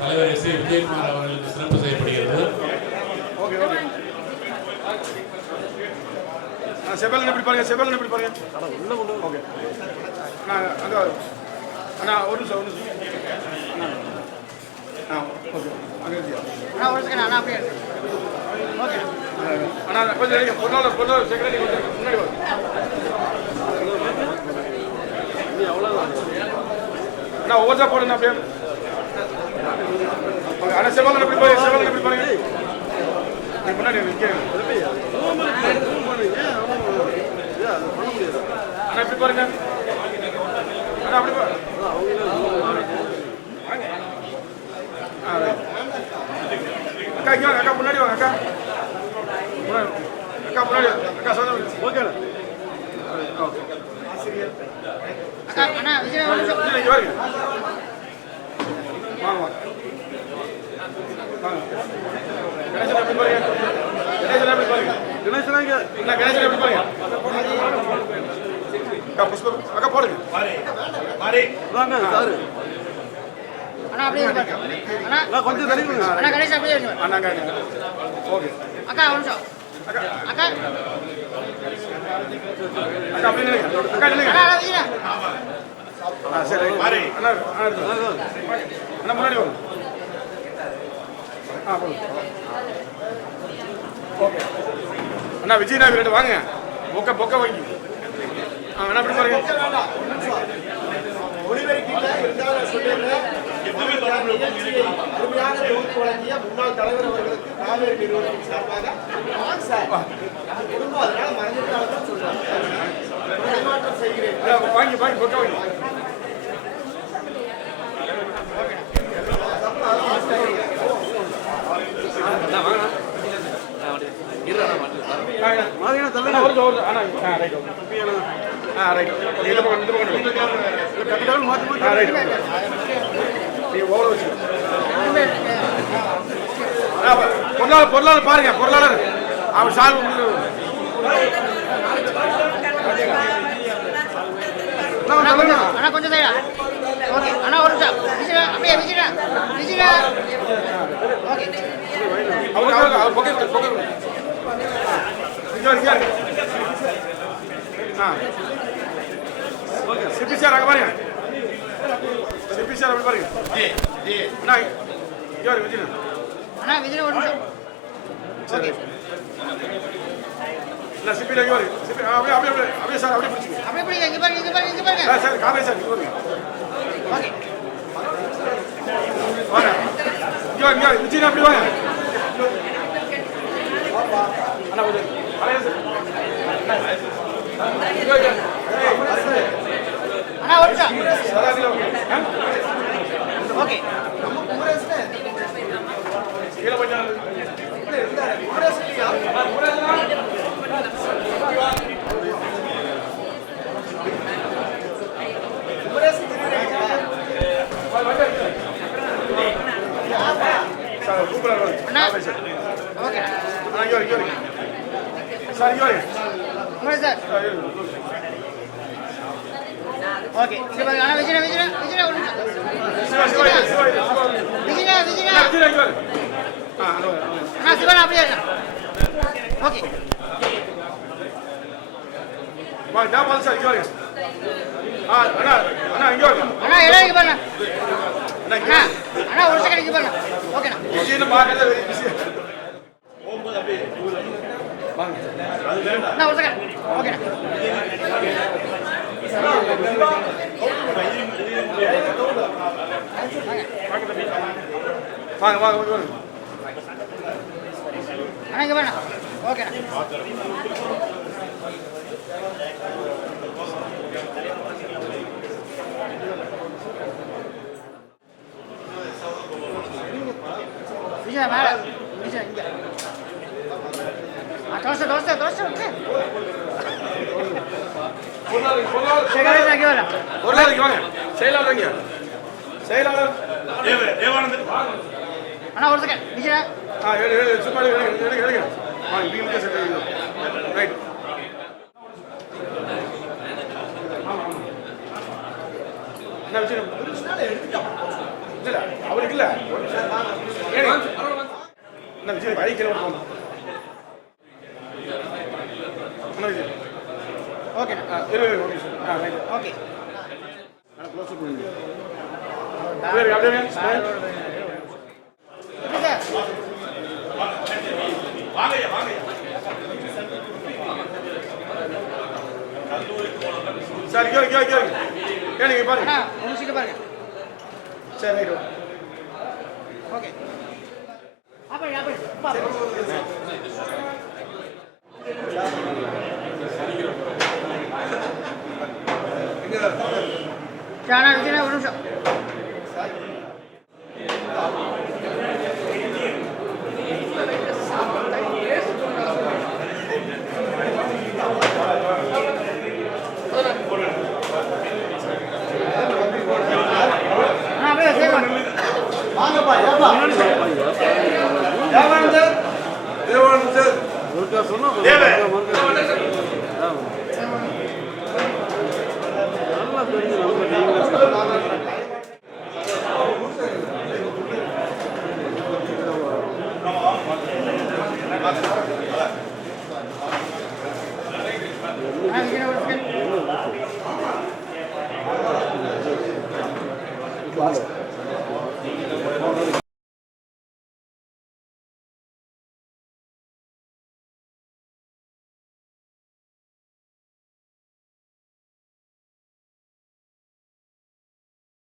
தலைவர் எஸ். விஜயகுமார் அவர்களுக்கு சிறப்பு செய்யப்படுகிறது. செவல் எப்படி பாருங்க, செவல் எப்படி பாருங்க. ஓகே அங்கே அண்ணா ஒரு நிமிஷம் ஓகே அங்கே அண்ணா ஒரு செகண்ட் அண்ணா அப்படியே ஓகே அண்ணா கொஞ்சம் பொருளாளர் செக்ரட்டரி கொஞ்சம் முன்னாடி வரும். நீ அவ்வளோதான் அண்ணா ஓஜா போடுங்க அப்படியே. அண்ணா செவல் எப்படி பாருங்க, செவல் எப்படி பாருங்க. முன்னாடி அண்ணா எப்படி பாருங்க. அண்ணா அப்படி பாருங்க. அக்கா இங்கே அக்கா முன்னாடி வாங்க. அக்கா அக்கா முன்னாடி அக்கா சொல்ல ஓகே ஆசிரியர் அண்ணா விஜய் வாங்க வாங்க. கணேசன் எப்படி பாருங்க, கணேசன் எப்படி பாருங்க. கணேசன் இங்கே என்ன கணேசன் எப்படி பாருங்க. அக்கா புஷ்பம் அக்கா போடுங்க மாறி வாங்க சார். அண்ணா அப்படியே பாருங்க. அண்ணா கொஞ்சம் தள்ளி கொடுங்க. அண்ணா கணேசன் அப்படியே இருங்க. அண்ணா ஓகே அக்கா ஒரு நிமிஷம். அக்கா அக்கா அக்கா அப்படியே நில்லுங்க. அக்கா நில்லுங்க. அண்ணா விஜய் சரி மாறி அண்ணா அண்ணா முன்னாடி வாங்க. ஓகே அண்ணா விஜய்னா ரெண்டு வாங்க. பொக்க பொக்க வாங்கி அண்ணா அப்படி பாருங்க. முன்னாள் தலைவர் அவர்களுக்கு காவேரி நிறுவனத்தின் சார்பாக குடும்பம் அதனால மறைஞ்சிருக்காங்க சொல்றாங்க. செய்கிறேன் வாங்கி வாங்கி பொக்க வாங்கி. பொருளாளர் பாருங்க, பொருளாளர் அவர் சால்வ் அண்ணா கொஞ்சம் தயா ஓகே அண்ணா ஒரு நிமிஷம் விஜயா அப்படியே விஜயா விஜயா ஓகே அவர் பொக்கே பொக்கே இங்க ஓகே சிபி சார் அங்க பாருங்க. சிபி சார் அப்படி பாருங்க. அண்ணா யார் விஜய் அண்ணா விஜய் ஒரு நிமிஷம் ஓகே நான் சிபி ல யார் சிபி அப்படியே அப்படியே அப்படியே சார் அப்படியே பிடிச்சிங்க. அப்படியே பிடிங்க. இங்க பாருங்க, இங்க பாருங்க, இங்க பாருங்க. சார் காமே சார் இங்க பாருங்க. ஓகே வாங்க இங்க விஜய் அப்படி வாங்க. அண்ணா ஒரு அண்ணா ஒரு நிமிஷம் ஓகே கீழே போய்ட்டா ஓகே சார் சார் ஓகே இங்க பாருங்க. அண்ணா விஜய் விஜய் விஜய் ஒரு நிமிஷம் விஜய் விஜய் அண்ணா சிவன் அப்படியே இருங்க. ஓகே வா டா பால் சார் இங்க வாங்க. அண்ணா அண்ணா இங்க வாங்க. அண்ணா எல்லாம் இங்க பாருங்க. அண்ணா அண்ணா ஒரு செகண்ட் இங்க பாருங்க. ஓகேண்ணா விஜய்னு பாக்கல வெரி பிஸி. ஓம்பது அப்படியே அண்ணா ஒரு செகண்ட் ஓகே வாங்க வாங்க வாங்க அண்ணா இங்க வேணாம் ஓகே விஜயா மேல விஜயா இங்க தோசை ஓகே பொருளாதாரம் வாங்க செயலாளர் இங்க செயலாளர் தேவானந்தன் அண்ணா ஒரு செகண்ட் விஜயா சும்மா எடுங்க வாங்க நீங்க செட் ரைட் என்ன விஷயம் இல்ல அவருக்கு இல்ல என்ன விஷயம் வழி கிளம்ப போகணும் ஓகே ஓகே க்ளோஸ் பண்ணுங்க அப்படியே வாங்கய்யா வாங்கய்யா சரி கேளுங்க பாருங்க ஒரு சீட்டு பாருங்க சரி ரைட் ஓகே அப்படி சானா விஜயனா ஒரு நிமிஷம் வாங்கப்பா ஏப்பா தேவானந்தர் ஒருக்கா சொன்னா தேவே நல்லா தெரிஞ்சு நம்ம